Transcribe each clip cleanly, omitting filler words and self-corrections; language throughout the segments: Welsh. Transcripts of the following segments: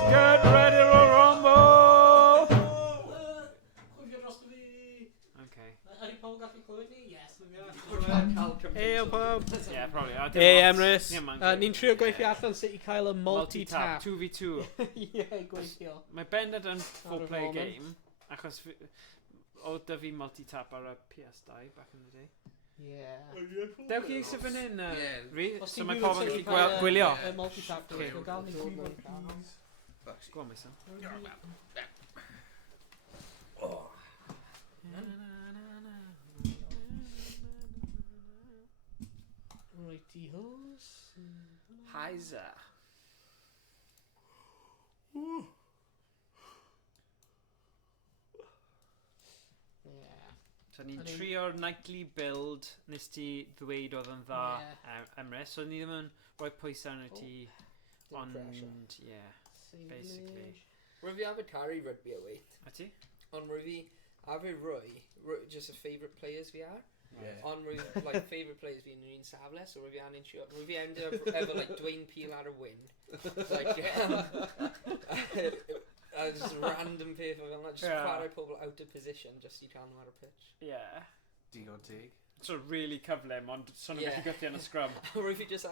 Let's get ready to rumble! Okay. Hey, Bob. Yeah, probably. Hey, Emrys. Yeah, man. Ni'n trio gweithio allan sut I cael y multi-tap. 2v2. Ie, gweithio. Mae bendant yn Ar y four-player foment. game, achos o dy fi multi-tap ar y PS2 back in the day. Ie. Dewch chi eisiau fan hyn, Ie. Rhi? Os So ti'n mae gwybod pobl yn sut i gallu cael gwylio. y multi-tap, Okay. dwi'n gael ni'n gwybod please. Go on, my son. Righty-hos. Heiser. Ie. So ni'n O'n i'n- trio'r nightly build nes ti ddweud oedd yn dda Emrys. So ni ddim yn rhoi pwysau arno ti, ond ie, basically. Rwy fi afod caru rugby away. A ti? Ond rwy fi afod rwy, just a favourite players fi ar. Yeah. Ond rwy, like, favourite players fi yn un safle, so rwy fi angen trio. Rwy fi ended up efo, like, Dwayne Peel ar y win. Like, a just random peth o fel na, just chwarae pobl out of position, just i cael nhw ar y pitch. Yeah. Digon teg. So really cyflym, ond son nhw'n gallu gythu yn y scrum. Rwy fi just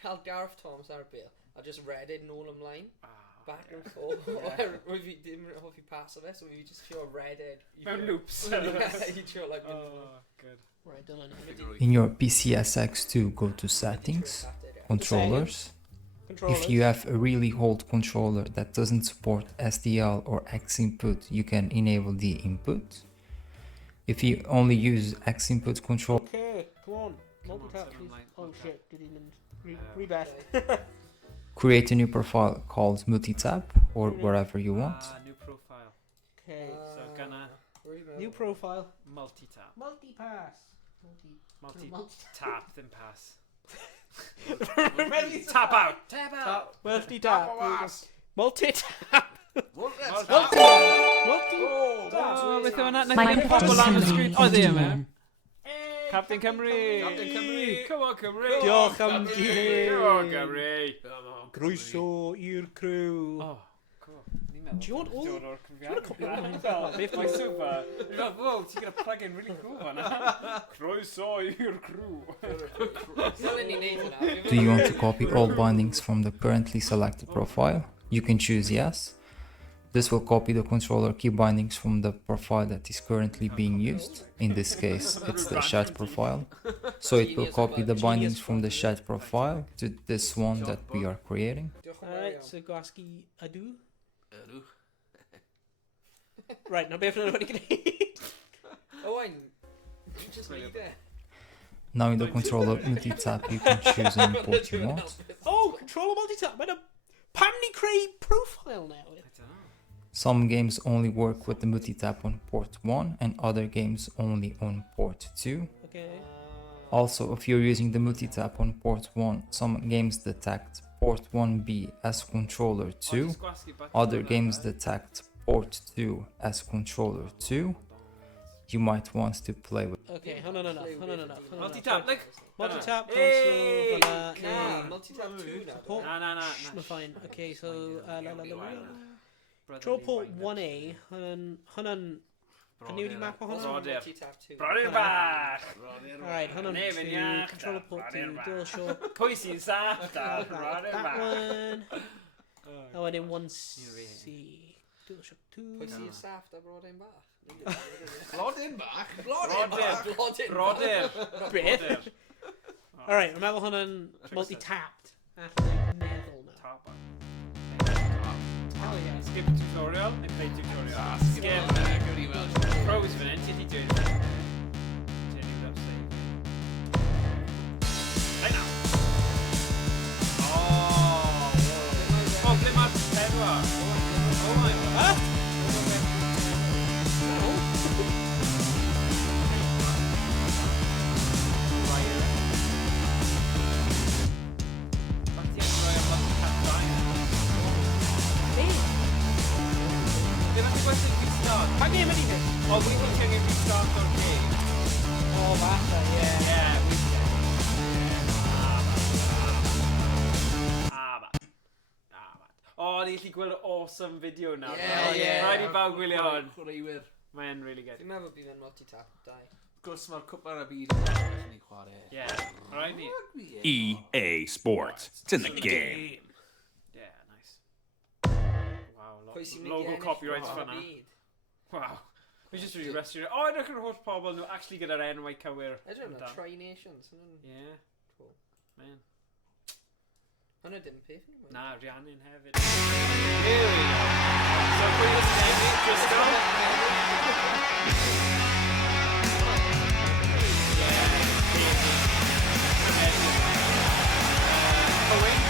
cael Gareth Thomas ar y bil, a just redded nôl ymlaen. Back and forth. Rwy fi ddim hoffi pas o fe, so rwy fi just trio redded. Mewn loops. You trio like... Oh, good. Right, dyna ni. In your PCSX2, go to Settings, Controllers. If you have a really old controller that doesn't support SDL or X input, you can enable the input. If you only use X input control, Okay, come on. Come on, Multi-tap, someone please. might Oh look shit, did he rebet? create a new profile called multitap or whatever you want. New profile. Okay, So gonna new profile. multi-tap. Multi-pass. Multi-tap, then pass. Multi- Tap out! Tap out! Multi-tap. Multi-tap. Multi-tap! Multi-tap. Beth yw hwnna? My Nath i'n pobl am y Cymru sgrin. Oedd e yma? Indian. Captain Cymru! Captain Cymru! Come on, Cymru! Diolch am di. Come on, Cymru! Croeso i'r crew. Oh, cool. Ni'n meddwl. Do you want all- Dod o'r do you want a copy of cyfrifiad. that? Beth mae'n super. Ni'n meddwl, wow, ti'n gyda plug-in really cool fan'na. Croeso i'r crew. Still in neud hwnna. Do you want to copy all bindings from the currently selected profile? You can choose yes. This will copy the controller key bindings from the profile that is currently being used. In this case, it's the shared profile. So it will copy the bindings from the shared profile to this one that we are creating. Diolch yn fawr Alright, iawn. so gwasgu ydw. Right, now beth yna wedi gwneud. Owain, you just leave it. Now in the controller multi-tap, you can choose any port you want. Oh, controller multi-tap. Mae'n pam ni creu profile now? I don't know. Some games only work with the multi-tap on port 1 and other games only on port 2. Okay. Also, if you're using the multi-tap on port 1, some games detect port 1B as controller 2, other games detect port 2 as controller 2. You might want to play with. Okay, hwn yn enough. Multi-tap, like... Multi-tap, Hey! console, Nah, multi-tap 2 now. Port- Na. Mae'n fine. Okay, so... Brother Draw me port wine. 1A. Hwn yn... Yn newid i map o hwnna? Brodyr. Multi-tap 2. Brodyr bach! Alright, hwn yn Nefyn 2. iach, Controller port 2. brodyr bach. DualShock. Pwy sy'n saff da? Right, Brodyr that bach. one. Oh, A wedyn 1C. DualShock 2. Pwy sy'n saff da Brodyn Bach? Blodyn bach. Brodyr. Blodyn. Brodyr. Beth? Alright, dwi'n meddwl hwn yn multi-tapped. Allen i'n meddwl na. Top one. Hell yeah. Skip tutorial. I play tutorial. Skip. Gyrru fel. Pros fan hyn, ti di dweud. Turning up save. Right now. Oh, ble mae'r pedwar? Oh my god. Ah! Pa game ydi hyn? Oh, we will take a restart o'r game. O, falle, ie. Yeah, we can. O, ni allu gweld awesome video nawr. Ie. Rhaid i bawb gwylio hwn. Chwaraewyr. Mae'n really good. Dwi'n meddwl bydd yn multi-tap, dau. Gwrs mae'r cwpar y byd yn gallu ni chwarae. Yeah, rhaid ni. EA Sports. It's in the game. Yeah, nice. Wow, Pwy sy'n mynd i logo ennill copyrights cwpar y fanna. byd? Wow. We just really rested it. Oh, edrych yr holl pobl nhw actually gyda'r enwau cywir. Edrych yna, amdan. Tri-Nations. Yeah. Cool. Man. Hwna dim peth nhw. Na, Rhiannon hefyd. Here we go. So, pwy ys nefyd? Just go. Owen.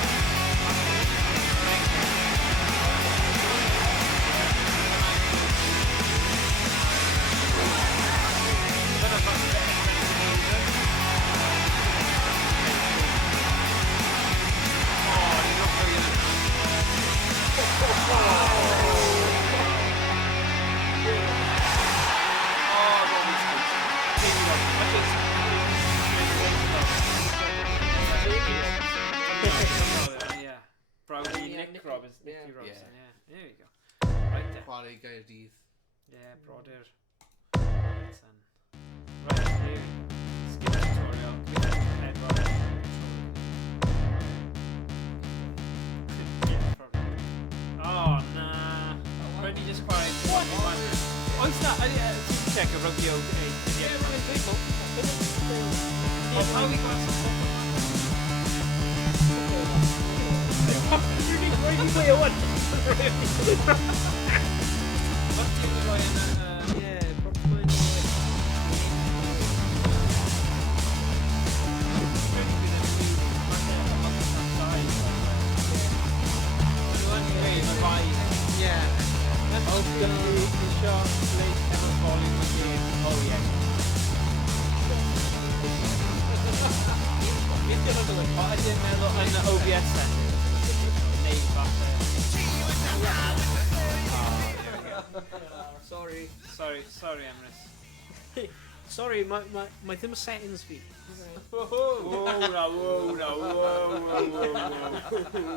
Yeah. Brody, Nick Roberts, Nicky Robinson, yeah. There you go. Right there. Chwarae Gaerdydd. Yeah, Broder. Robinson. Right, here. Skip the tutorial. We have head Broder. Yeah, probably. Oh, nah. When you just quiet. What? Oh, it's not. Check a rugby out. Yeah, people. Oh, how we got some Sorry, Emrys. Sorry, my ddim settings fi. Whoa.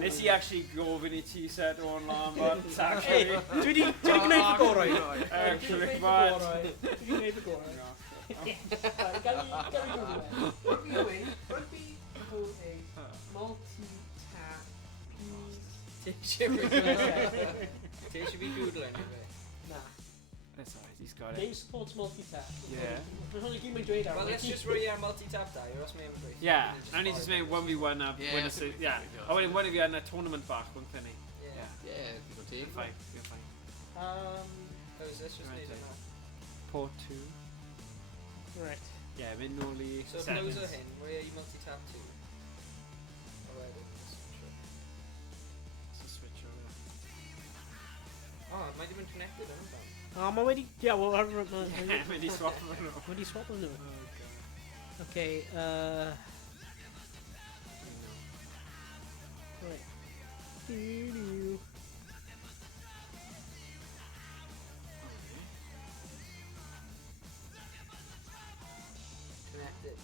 Nes I actually gofyn I ti set o'n lan, but actually... Dwi di gwneud fy gorau. Actually, but... Dwi di gwneud fy gorau. Rugby multi-tap. Ti eisiau fi doodle anyway? Nah. That's alright, he's got it. Game supports multi-tap. Yeah. Mae'n hwn i gyd mae'n dweud ar. Well, let's just roi ar multi-tap da, os mae'n dweud. Yeah, and he just made 1v1 up. Yeah, Yeah. Oh, wait, 1v1 a tournament back, won't he? Yeah. Yeah, you'll take You're fine. Oh, is this just needed now? Port 2. Right. Yeah, mynd nôl I So, settings. close hyn, roi i multi-tap to. Oh, wedyn. So switch over. Oh, mae dim yn connected yn fan. O, mae wedi... Ie, wel... Mynd I swap nhw. Mae wedi swap nhw. Oh, God. Okay, Right. Connected.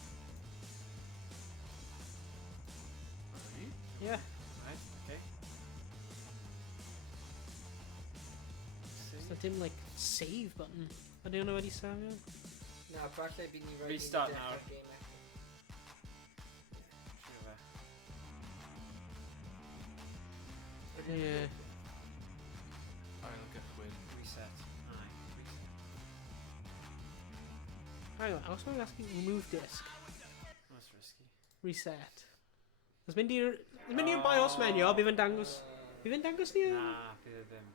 Yeah. Right, okay. Is that dim, like, save button? I don't know what he's saying. Na, falle bydd ni rhaid i ni Restart dechrau'r nawr. game eto. Yeah. Ail gychwyn. Reset. Aye, reset. Hang on, I was going to ask you remove disk. That's risky. Reset. Os mynd i'r BIOS menu, bydd yn dangos... Bydd yn dangos ni? Nah, bydd e ddim.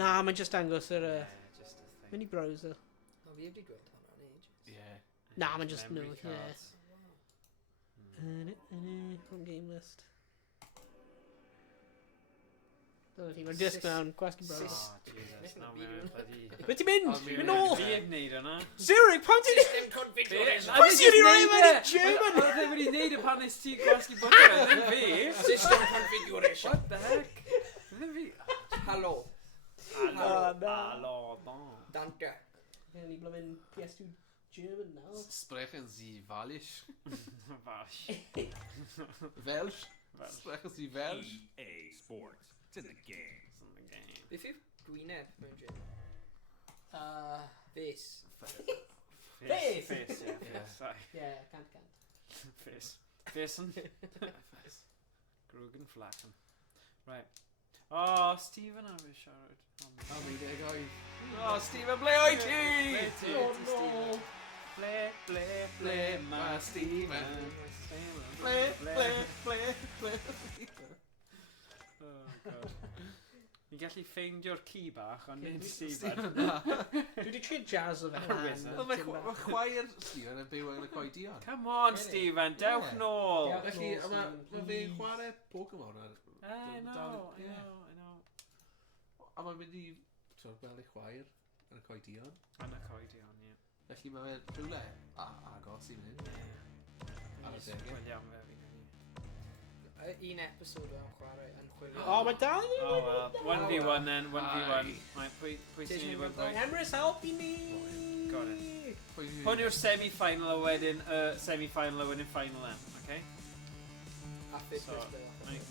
Na, mae'n just dangos yr... Yeah, just a thing. Mynd I browser. O, fi wedi gweld hwnna yn age. Yeah. Na, mae'n just Memory no, yeah. cards. On game list. Dyna ti, mae'r disk mewn, gwasgu browser. Oh, Jesus, no, mae'n bloody... Be ti'n mynd? Oh, Mynd nôl! Fi heb wneud hwnna. Zurich, pan ti'n... System configuration. Pwy sy'n wedi rhoi mewn I German? Oedd e wedi wneud y pan nes ti gwasgu bwtio, ddim fi. System configuration. What the heck? Ddim fi. Halo. Alo, bon. Danke. Gaan die blauwe PS2 German now. Sprechen Sie Walisch? Vash. Welsh? Sprechen Sie Welsh? EA Sports. It's It's in the game. It's in the game. Beth yw gwyneb mewn gym? Face. Face. Face, yeah. Face. Aye. Yeah, can't. Face. Facing. Face. Grugan Flacken. Right. Oh, Stephen, I wish I would. How many there, guys? Oh, Stephen, play IT! Oh no! Play, my Stephen. Play. Oh, God. You gallu ffeindio'r ci bach ond nid Stephen. Dwi wedi trio jazz o fe. Wizard. Mae chwaer Stephen yn byw yn y coedion. Come on, Stephen, dewch Yeah. nôl. Yeah. Felly, mae fe'n chwarae Pokemon ar... I know. A mae'n mynd i gweld ei chwaer yn y coedion. Yn y coedion, ie. Felly mae fe'n rhywle agos i fynd. Ar y degau. Wel iawn fe fi'n gwneud. Un episod o'n chwarae yn chwilio. Oh, mae dal i Oh, well, 1v1 then, 1v1. Aye. Right, pwy sy'n ei fod Disney fwy? Emrys, help i ni! Got it. Hwn yw'r semi-final a wedyn semi-final a wedyn final then, okay? A ffit So, so, right.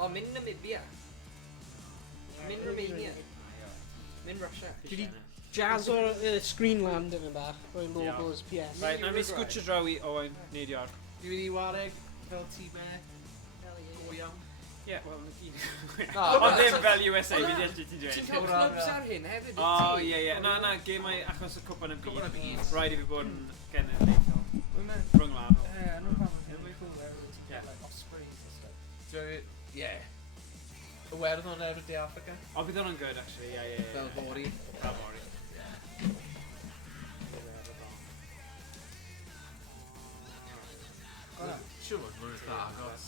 O, mynd Namibia. Mynd Romania. Mynd Russia. Dwi wedi jazz o'r Screenland yn y bach, o'r logos PS. Right, na mi sgwtio draw i Owen, nid i'r. Dwi'n mynd i wareg fel tîmau go iawn. Ie, wel, na gyd. No, Ond ddim fel USA, O, na. fi ddechrau ti Ti'n dweud. cael clwbs ar hyn hefyd, O, ie. Na, gemau achos y cwpan y Cwpan y byd. byd. Rhaid i fi bod yn genedlaethol. Rhwng lan. Yeah. Ie. Iwerddon ar y De Africa. O, bydd hwnna'n good, actually, ie. Fel fori. Fel fori. Siwr bod mwyn eitha agos.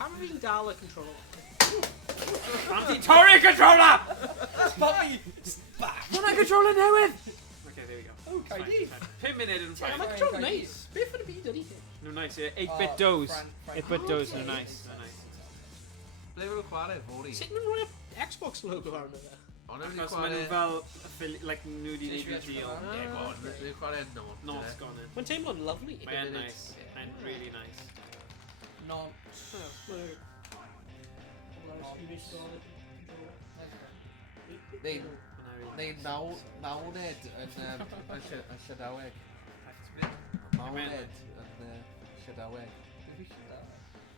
Pam fi'n dal y controller? Anti-Tory controller! Hwna controller newydd! Okay, there we go. Oh, Caerdydd. 5 munud yn Yeah, ffain. mae controller nice. Beth yn y byd ydy? Nhw'n nice, ie. 8-bit dos. 8-bit dos, nhw'n nice. Ble fydd nhw'n chwarae fori? Sut nhw'n rhoi Xbox logo arno fe? Ond nhw'n Achos maen nhw chwarae... fel, like, nhw wedi neud i deal. Ie, go on. Nhw'n chwarae Nont. Not gone in. Mae'n teimlo'n lovely. Mae'n nice. Mae'n really nice. Non. Neu nawned yn Llydaweg. Nawned yn Llydaweg.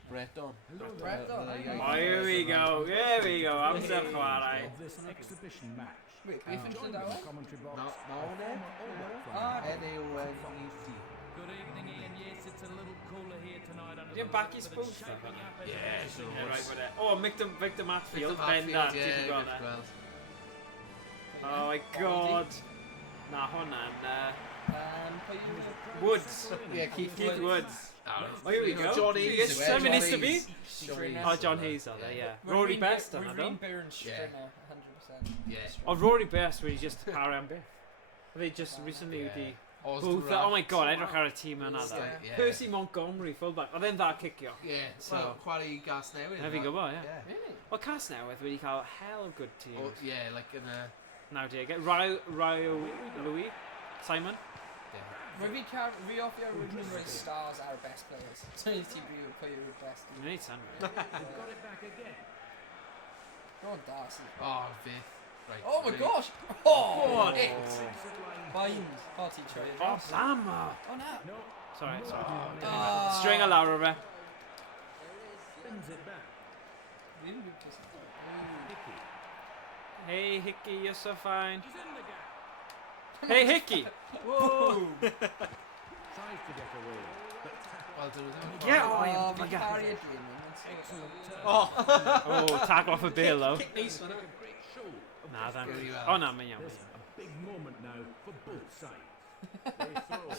Breton. Breton, Oh, here we go. Amser chwarae. This exhibition match. Wait, beth yn Llydaweg? Nawned? N-A-W-N-E-D. Good evening, Ian. Yes, it's a little cooler here tonight. Under Dim the back i lights, but it's spoof shaping stuff, up as Yeah, a so Yeah, right, what's... but oh, Victor Matfield, Ben that, ti wedi gweld e? Oh my god. Na, hwnna'n Woods. Yeah, Keith Woods. Oh, here we go. John Here we Hayes. go. 7 minutes to be. John Oh, John Hayes on there, yeah. Rory Best on Rory there, Byrne Strimmer, 100%. Yeah. Oh, Rory Best wedi just para am beth. They just recently wedi... Both, oh my god, edrych ar y tîm yna dda. Yeah. Percy Montgomery, fullback. Oedd e'n dda cicio. Yeah, So- so chwarae i gas newydd. Na fi'n gwybod, ie. Really? Wel, Casnewydd wedi cael hell good team. Oh, yeah, like in a... 90. Ryo Louis, Simon. Yeah. Fi off your original rate stars are best players. So you team you put your best. You need some. got it back again. Go on, Darcy. Oh, fifth. Right. Oh my ready? gosh! Oh! Go on. It. Bind. Party choice. Oh, Lama! Oh no! Sorry. Ah. String a lawr o fe. Spins it back. Really good to see. Hickey. Hey, Hickey, you're so fine. He's in the gap. Hey, Hickey! Whoa! Tries to get away. But Well, do it. Yeah, Oh, my we God. carry a dream. excellent turn. Oh, tag off a bail though. Kick nice one. A great show. Nah, thank Really you. well. Oh, no, mae'n iawn. There's a big moment now for both sides. They throw.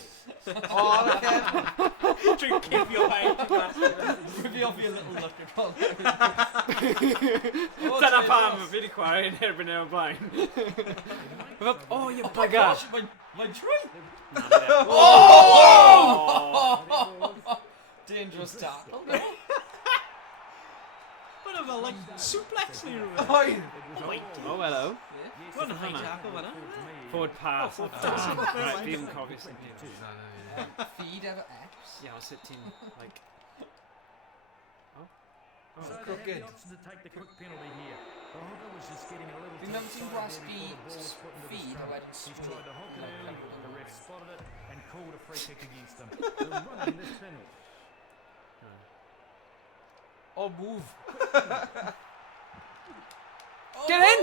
Oh, okay. Drink keep your head. Reveal me a little look at Dyna pam, fi wedi chwarae yn erbyn efo'r blaen. Oh, you bugger! My tree! Oh! Dangerous tackle. What of a like suplex ni rhywun. Oh, hello. What a high tackle fanna. Forward pass. Right, fi yn cofio sut ni. Feed ever X. Yeah, I'll sit team, like... So they had crooked. the option to take the quick penalty here. The hooker was just getting a little Fi'n meddwl sy'n tight-sided gwasgu before the ball was put into the feed a scrum. wedyn He split. tried to hook it Like early, Cameron the ref Williams. spotted it and called a free kick against them. They're running this penalty. Oh, move. Get in!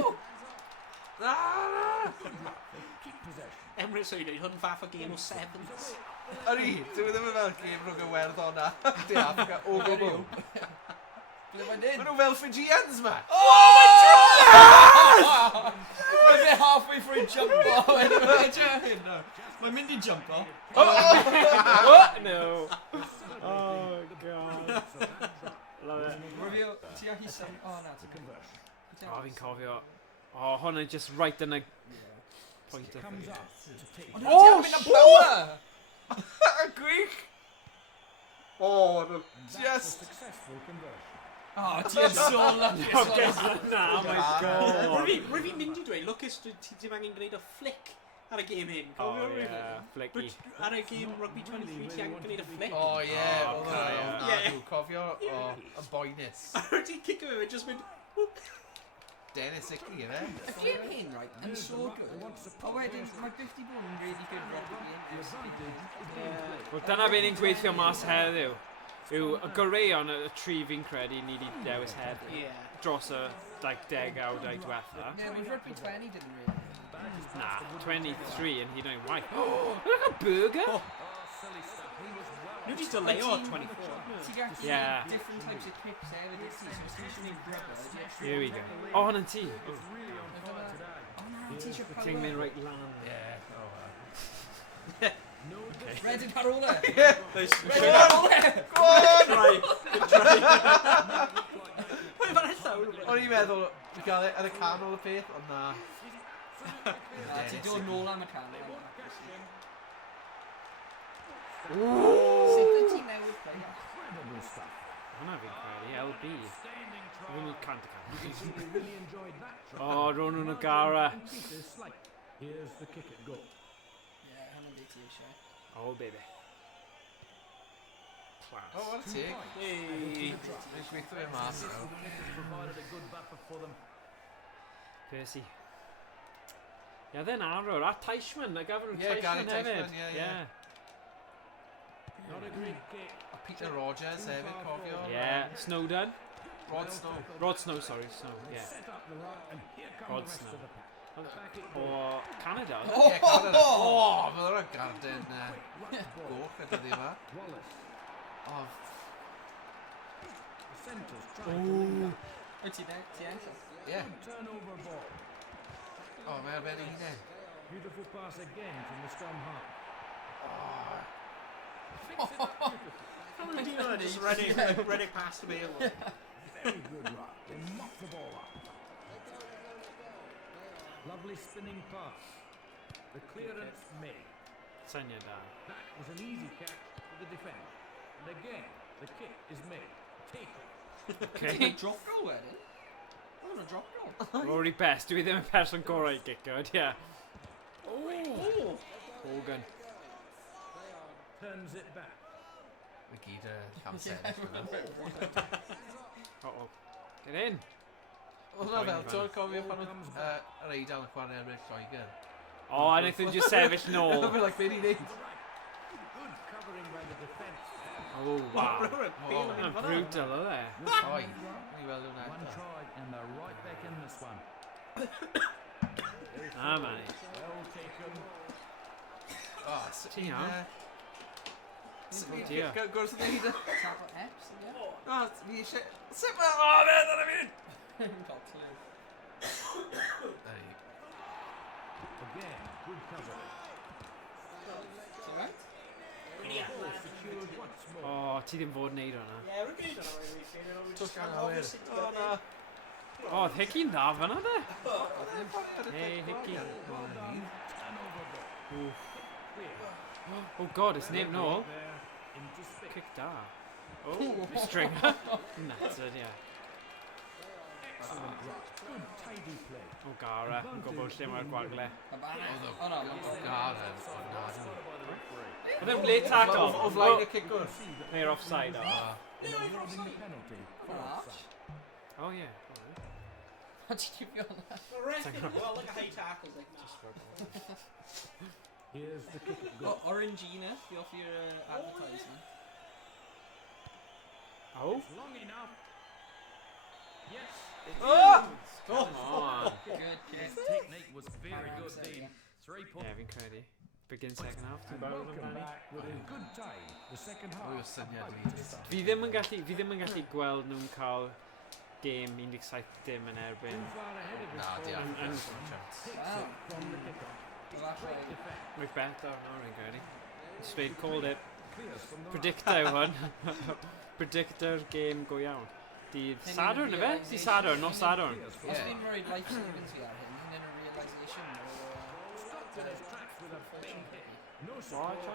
Ah! Keep possession. Emirates o'n neud hwn fath o game o sevens. Ari, dwi ddim yn fel gêm rhwng y werdd o'na. De Africa, o gwbl. Ble mae'n dyn? Maen nhw fel Fijians, ma. Mae'n fe halfway through a jump ball. Mae'n mynd I jump ball. What? No. Oh god. Love it. Review, ti a hisan? O na, ti Conversion. Oh, fi'n cofio. Oh, hwnna just right yn y point of Comes up to take. Oh, power! Gwych. Oh, no. That's a Just. successful conversion. Oh, ti yn sôn lan. Oh my god. Rwy'n mynd I dweud, Lucas, ti ddim angen gwneud o flick ar y game hyn. Oh Cofio, Rwy'n? yeah, flicky. Ar y game rugby 23, ti angen gwneud o flick. Oh, yeah. Oh, Oh, yeah. Yeah. Cofio, oh, y boenus. A rwy'n kick o fe, just mynd... Dennis Icky, yna. Y game hyn, right, yn so good. O wedyn, mae 50 bod yn really good rugby yn Wel, dyna be'n ni'n gweithio mas heddiw. Yw y goreuon y tri fi'n credu ni wedi dewis heddiw. Yeah. Dros y degawdau diwetha. Ne, mae'n rugby 20 didn't really. Na, 23 yn hyd yn oed waith. Oh, look at a burger! Nhw wedi dyleo 24. Ti gallu Yeah. different types of clips hefyd I ti, so os ti eisiau gwneud rubber, Here we go. Oh, hwnna'n ti. Oh, O na, ti eisiau ting mynd reit lan. Yeah. Oh, Red yn Carola! Yeah. Red yn Carola! Go on! Pwy fan llawn? O'n i'n meddwl, dwi'n cael yn y canol y peth, ond na. Na, ti dod nôl am y can. Ooh! Sut wyt ti newid play? Incredible stuff. Hwnna fi'n credu, LB. Fi'n mynd cant y cant. He really enjoyed that try. Oh, Ronan O'Gara. And Peter Slate. Here's the kick at goal. Ie, hwnna'n beth ti eisiau. Oh, baby. Class. Oh, what a take. Hey. Dwi'n gweithio fe mas nawr. Provided a good buffer for them. Percy. Ie, dde'n arwr. A Teichmann. A gafon nhw Ie, Gary Teichmann hefyd. Teichmann, ie, ie. Not a great kick. A Peter Rogers hefyd, cofio. Yeah, Snowden. Rod Snow. Rod Snow, sorry, Snow, yeah. Set up the right, and here come Rod the rest Snow. of the pack. Back it goes. O Canada. Ie, Canada. Oh, mae hwnna'n garden Right ball. goch gyda di yma. Wallace. Oh, The centres trying to link up. Wyt ti ne? Ti enll? ie. Good turnover ball. Oh, mae ar ben ei hunain. Beautiful pass again from the scrum half. Pam yn dyn o'n just running past the mail. Very good run. They mock the ball up. Lovely spinning pass. The clearance made. Syniad da. That was an easy catch for the defender. And again, the kick is made. Take it. Okay. Drop goal wedyn? O, hwnna'n drop goal. Rory Best. Dwi ddim yn person gorau gigod, yeah. Oh. Hogan. Turns it back. Mae gyd cam sefyll yna. Uh-oh. Get in. Oedd hwnna fel, ti'n cofio pan oedd yr Eidal yn chwarae ar Rick Lloegr? Oh, a wnaethon just sefyll nôl. Oedd like, be ni'n neud? Good covering by the defence. Oh, wow. Oh, Yn brutal, o e. oi. Ni weld hwnna. One try and they're right back in this one. Ah, man. Well taken. Oh, sut Ti ni'n... iawn? Sut Oh, ni'n dear. gwrs yn neud? Tap o Eps, ie? O, ni eisiau... Sut mae... O, fe, dyna fi! Yn cael clue. Again, good covering. Ti'n right? Ball secured once more. Oh, ti ddim fod wneud hwnna. Ie, rwy'n gwneud hwnna weithio. Twll gan awyr. O, na. Oh, oedd Hickey'n dda fyna, de? Hey, Hickey. Turnover ball. Oof. Clear. Oh, God, it's neb nôl. There into space. Kick da. Oh, stringer. Nattered, yeah. Excellent run. Good tidy play. O Gara, yn gwybod lle mae'r gwagle. A banna. Oedd o- O na, mae'n Garen. Oedd e'n ble tackle? O flaen y cicwr. Neu'r offside, o. And awarding the penalty for Arch. offside. Oh yeah. Alright. What did you feel on that? Well, like a high tackle, like Here's the kick at goal. Orangina, you off your advertisement. Oh. It's long enough. Yes. Come on. Good His kick. technique was very Aram good, said, Dean. yeah. 3 points. Yeah, Vincredi. Begin second half. And welcome back with a good time. The second half. We were syniad about ni. to start. Fi ddim yn gallu gweld nhw'n cael game 17 dim yn erbyn. Too far ahead of his Nah, forward they have And- no chance. takes Wow. it from the kickoff. Well, that's right. Defense We've bet though, no Vincredi. Straight called it. clears from the Predictor hwn. Predictor game go iawn. Dydd Hyn Sadwrn yn yfe? Dydd Sadwrn, no Sadwrn. Clears from Os Yeah. fi'n rhoi life savings i ar hyn, hyn yn y realisation Stopped in his tracks with a big hit. No Watch support. on.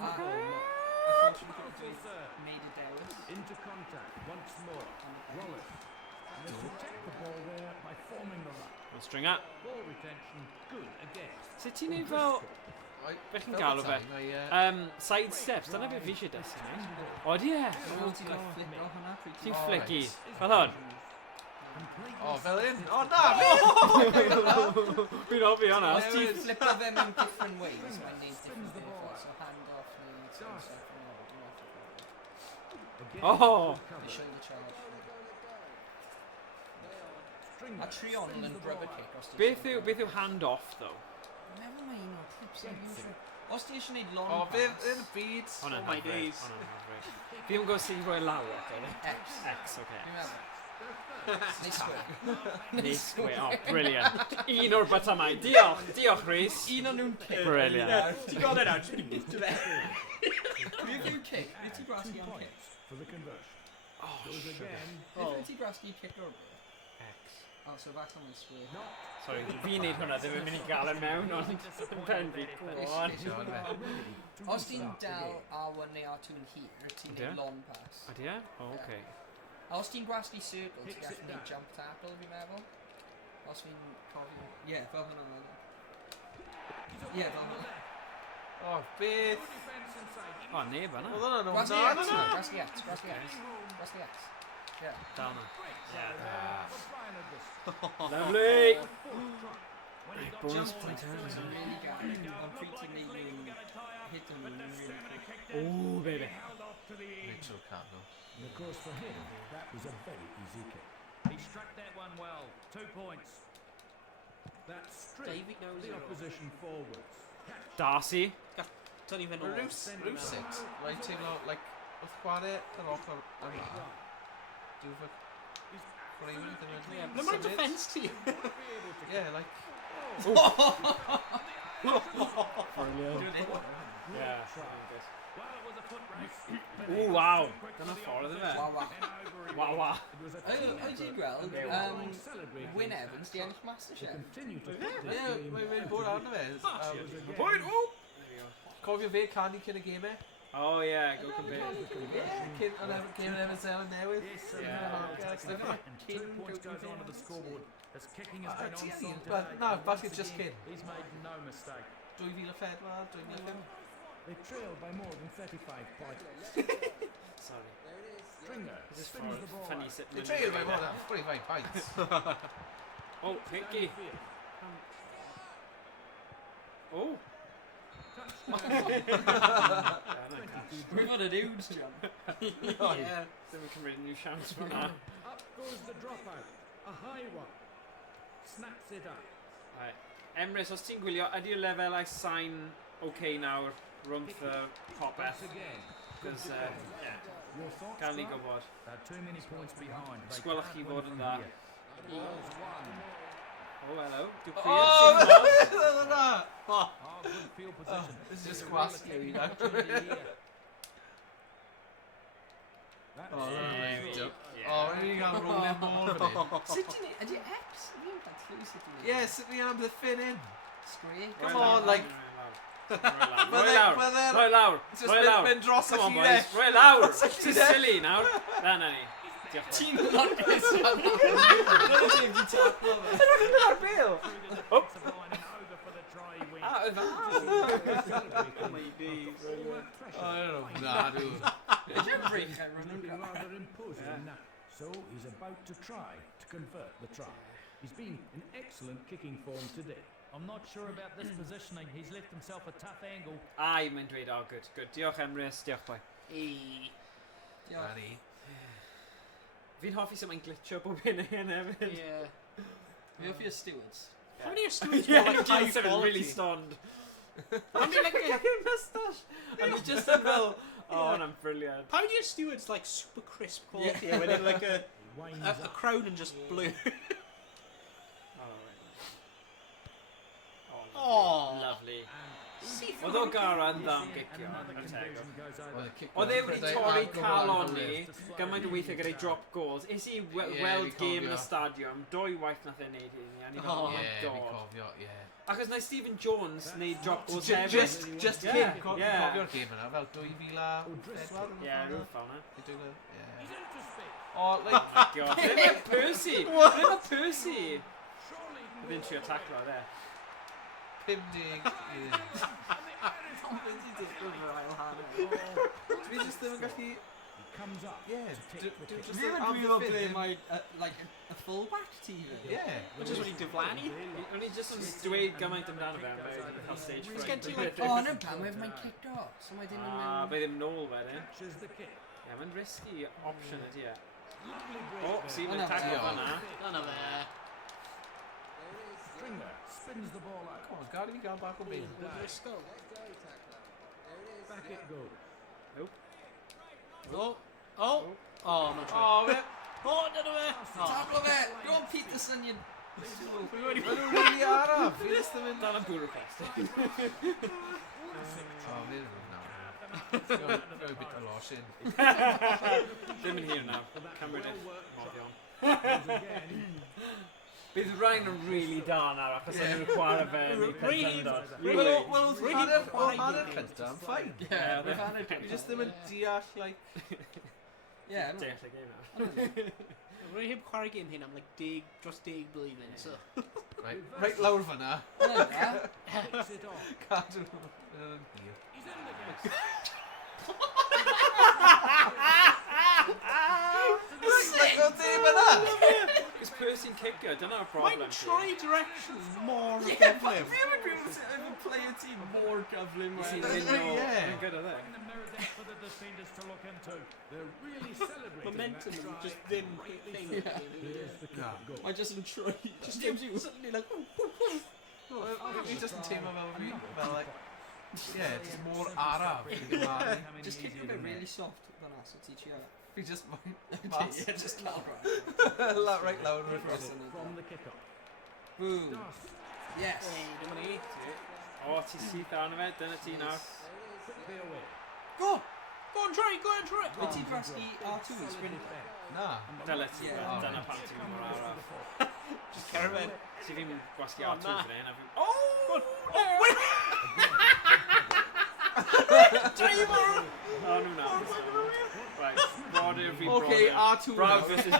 And goal knocked. Unfortunately, Powerful serve. made it down. Into contact once more. Wallace. And they protect the ball there by forming the line. Wel, stringer. Ball retention good again. Sut ti'n neud fel... Be chi'n galw fe? Side steps, dyna beth fi eisiau dysgu ni. O, di e? Wel, ti'n like flipo hwnna pryd Ti'n Oh, flicky. right. Fel hwn? Oh, fel un? Oh, na! Fi'n ofi hwnna. Os ti'n flipo them in different ways, mae'n neud different things. So hand off neu side step neu Again, Oh! good cover. the shoulder charge. Stringer A trion spins yn the rubber ball kick os ti Beth yw hand-off, though? Never mind, no clips yn usual. Os ti eisiau neud long Oh, fe pass, yn y byd. Hwnna'n Oh my hyfryd, days. hwnna'n hyfryd. Fi ddim yn gwybod sy'n rhoi lawr, okay? X. X, okay. Dwi'n meddwl. Neu square. Neu square, oh, brilliant. Un o'r batamau. Diolch, diolch, Rhys. Un o'n nhw'n kick. Brilliant. Ti'n gweld yna? Just to fe. Beth yw kick? Beth ti'n grasgu am kick? for the conversion. Oh, Goes sugar. again. Beth ti'n grasgu kick o'r beth? X. Oh, so falle mae'n square. Sorry, fi'n neud hwnna, ddim yn mynd i gael e mewn, ond yn pen fi, go on. Siôn fe. Os ti'n dal R1 neu R2 yn hir, ti'n Ydy e? neud long pass. Ydy e? O, oce. A os ti'n gwasgu circle, ti'n Hits gallu it neud down. jump tackle, fi'n meddwl. Os fi'n cofio... Ie, fel hwnna'n meddwl. Ie, fel hwnna. Oh, beth? O, neb yna. Oedd hwnna'n Gwasgu o'n X, dan gwasgu X, gwasgu X. Gwasgu X. Ie. Dal na. Lovely. Lovely! Bonus Jump point tackles yn really garrig, ond pryd ti'n neud nhw'n hit nhw'n really quick. Ooh, baby. Mitchell Cardinal. And of course for him, that was a very easy kick. He struck that one well. 2 points. That stripped David knows the it all. opposition forwards. Darcy. Tynnu fe nôl. Rhywsut, like teimlo, like, wrth chwarae y loch o'r yma. Dwi'n fy... Chwaraewyr ddim yn... Ble mae'r defence ti? Yeah, like... Yeah. Well, it was a foot race. Ooh, wow. Dyna ffordd iddo fe. Waw, waw. Wow, wow. It was a Oedden ti'n gweld, celebrating. Wyn Evans di ennill MasterChef. Continue to put this Ie, game mae'n mynd bod arno fe. Point, ooh! Cofio fe canu cyn y gemau? Oh, yeah, go compare. Cyn yn efo gêm yn efo Zeland newydd. Yes, Yeah. and 2 points goes on to the scoreboard. As kicking has been on song But, today. no, basket just cyn. He's made no mistake. 2004, 2005. They trail by more than 35 points. Sorry. Stringer This is spins the for ball funny out. sitting. They trail by more than 45 pints. Oh, Hickey. Oh. We've got a dudes, John. Yeah. Ddim yn cymryd unrhyw siawns fan hwnna. Up goes the dropout. A high one. Snaps it up. Right. Emrys, os ti'n gwylio, ydy'r lefelau sain okay nawr rhwngth y popeth? Once again. Cos, yeah, Your thoughts, gan ni Grant? gwybod. They're too many points behind. They Sgwelwch can't chi win fod yn from dda. here. Ball's won. Oh, hello. Dwi'n Oh, clear. oedd hwnna! Oh, good field position. This is just Real quasi attacking now. opportunity here. That's Oh, it. no. Oh, we need to go rolling ball for it. Sut ti'n neud? Ydy X? Fi'n cael sut ti'n neud? Yeah, sit me on the fin in. Square? Come on, like- Roi Bydde- lawr. bydde- Roi lawr. Just Roi mynd- lawr. mynd dros y Come on, llinell. boys. Roi lawr. Dros y Ti'n llinell. silly nawr. Na, na ni. Diolch. Ti'n lwcus fan Dyna ti'n di tackle fe. Ar bil. Up. Over for the try win. Ah, oedd Oh my days. Oh, I don't know. Nah, dude. Ydy'n break a run Looking nhw'n rather imposing Yeah. now. So he's about to try to convert the try. He's been in excellent kicking form today. I'm not sure about this positioning. He's left himself a tough angle. Ai, mae'n dweud, oh, good, good. Diolch, Emrys, diolch, boi. Ei. Danny. Fi'n hoffi sut mae'n glitcho bob hyn a hyn hefyd. Yeah. Fi off your stewards. How many are stewards Yeah, like high Gilson quality? really stunned. How many like Fucking moustache. And he's just in fel, oh, I'm brilliant. how many are stewards like super crisp quality? Yeah. When they're like a crown and just blue. Oh, lovely. Seafood. Oedd o gara yn dda am gicio, yn tego. Oedd e wedi Prydau torri agor calon ar ni, gymaint o weithiau gyda'i drop goals. Is i weld fi'n game yn y cofio. stadiwm, 2 waith nath e neud i ni, a ni fel, Oh, oh my Ie, fi'n god. cofio, ie. Achos na Stephen Jones neud drop goals Just hefyd. cyn Yeah, cofio'r yeah. game yna, fel 2004. Ie, rwy'n fel na. O, Oh like, my god. Ble mae Percy? Ble mae Percy? Byddai'n trio taclo e. 50. Dwi just ddim yn gallu... Comes up. Ie, to take the dwi kick. just Fi ddim yn am rili ffit. ble mae like a fullback team. Ie. Which is what he diflannu. O'n i just yn dweud gymaint amdano fe, mae wedi cael stage He's fright. getting like, Oh, no, pan mae mae'n kicked off. So mae dim yn Ah, mynd... fe ddim nôl wedyn. Catches the kick. Ie, mae'n risky option ydi e. Lovely O, break sy'n there. mynd taclo Ie. fanna. none of that. Stringer spins the ball out. Come on, gad i fi gael bach o byn. Back it goes. Oh, oh, oh, no try. O, fe! Oh, none of it. Tablo fe! Go on Peterson, you... Maen nhw'n rili araf. Fi just ddim yn... Dan am Budapest. O, fi ddim yn nawr. Go a bit o losin. Ddim yn hir nawr. Cymryd eich moddion. Bydd rhain yn really da nawr, achos yeah. nhw'n chwarae fe yn ei pendant. Really? Wel, hanner cynta yn ffain. Yeah, Fi just ddim yn deall, like... Yeah, no. Deall y game nawr. Rwy'n heb chwarae game hyn am like dros 10 blwyddyn, so... Right lawr fanna. No, that. Takes it off. Cadw nhw. Yn hir. He's in the game. Like, o dim yna! Cos Percy'n cicio, dyna'r problem. Mae'n try directions more Yeah, but effective. fi yn agree with it. If you play a team more gyflym, Is right? hi'n mynd nôl? Yeah. Yn good o dde. In the mirror there for the defenders to look into. They're really celebrating Momentum that and try. just them thing. Here's the kick goal. I just yn try. Just gives you suddenly like... Fi just yn teimlo fel fi, fel, like... Yeah, it's more araf. Just kick a bit really soft. Dyna, so ti trio. Fi just... Yeah, just cael right. Right lawr yn y From the kick up. Boom. Dust. Yes. Hey, dim ond i. O, ti syth arno fe, dyna ti nawr. Quickly away. Go! Go on, try. Wyt ti'n brasgu R2 i sprinter? Na. Dyle ti, Yeah. dyna pan ti'n mynd mor araf. Just caravan. Ti fi'n gwasgu Oh, R2 na. fan hyn, a fi... Oh! Try you more. Oh, no, no. Right, broader fi Okay, broader. R2 Brad now. versus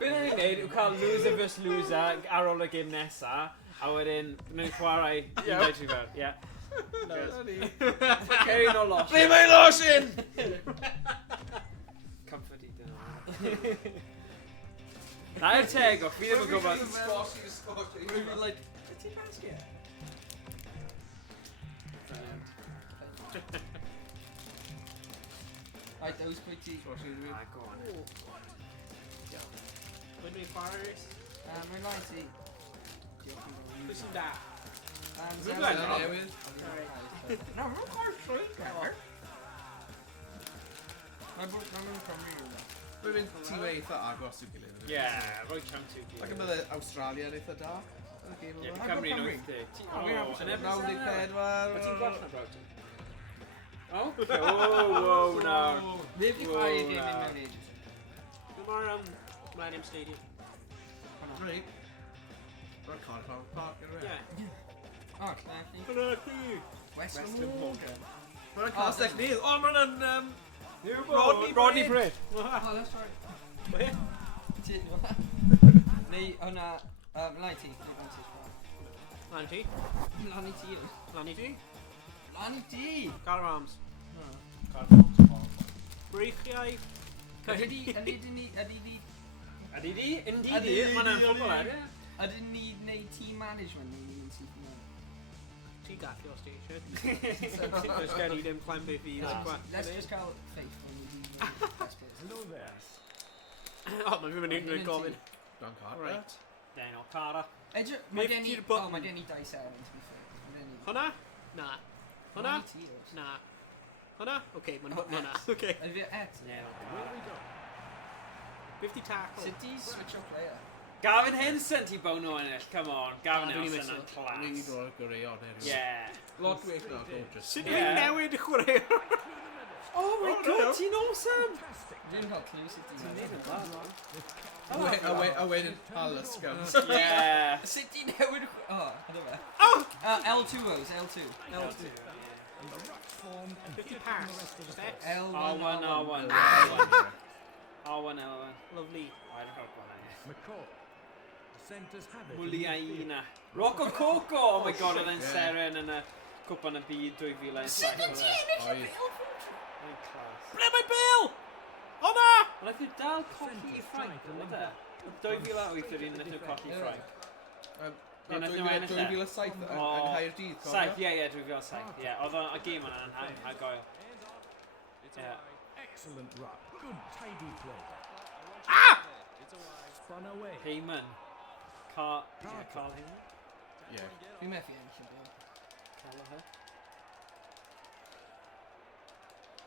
Beth ni'n neud yw cael loser versus loser ar ôl y gêm nesa, a wedyn nhw'n chwarae un oed tri fel, ie. Kerry no loss. Ble mae losin? Comfort i dyn. Na i'r teg o, fi ddim yn gwybod. Rwy'n like... Wyt ti'n brasgu? Right, those pwy ti. Ah, go on. When we chwarae this, Rwy'n lai ti. pwy sy'n da? Rwy'n lai Dyna ti. newydd. No, rwy'n chwarae trwy gael. Mae'n Cymru rhywbeth. Rwy'n mynd ti wei eitha agos i'w gilydd. Ie, roi cham ti. Ac yn bydde Australia yn eitha da. Ie, Cymru'n 80. O, yn ebyn 94. Wyt ti'n gwell na Broughton? O? Wow, nawr. Fe fi chwarae i ddim yn mewn ages. Dwi'n mar Millennium Stadium. Right. Ro'r car park yn rhaid. Yeah. O, lle Connecty. Western Western Morgan. Ro'r car sec Neil. O, ma'n yn... Rodney Brid. Oh, that's right. Ti... Neu hwnna... Mlaen ti. Lanny T. Mlaen ti. Lanny T. Mlaen ti. Car Arms. Breichiau Ydy di? Mae'n ffwbol ar, ie. Ydyn ni wneud team management neu ni'n syth mewn? Ti gallu os ti eisiau. Does gen i ddim climb beth i. Let's just cael faith when we do best players. Hello there. O, mae'n mynd i'n gofyn. Gran Carter. Right. Daniel Carter. Mae gen i... Fifty button. O, mae gen i dice Erin, to be fair. Mae gen i... Hwna? Na. Hwna? Mae gen i ti, oes. Na. Hwna? Oce, mae'n Oh, hwna. X. Oce. Ydy fi et? Where we go? 50 tackle. Sut di switch o player? Gavin Henson ti bown o ennill, come on. Gavin Dwi'n Henson yn Really class. dro'r gwreion hyn. Yeah. Lot gwech na gorgeous. Sut Ie. yw'n newid y chwarae? Oh my god, ti'n awesome! Dwi'n cael clue sut di newid. A wedyn Palace Scums. Yeah. Sut di newid... O, hynny fe. Oh! L2 oes, L2. L2. 50 pass. Just X. L1, R1, R1. R1. R1, L1. Lovely. Why the fuck one McCall. The centres have it. Muliaina. Rocco Coco! Oh my god, oedd e'n seren yn y cwpan y byd 2007. Oi. Ble mae Bill? O na! Ond nath nhw dal colli i Ffrainc, oedd e? 2008 yr un nath nhw colli i Ffrainc. Na, 2007 yng Nghaerdydd. Saith, ie, 2007. Ie, oedd y gêm yna'n angoel. Ie. Excellent run. Good tidy play. Ah! Spun away. Heyman. Carl Heyman? Ie. Dwi'n methu enll yn byw. Kelleher.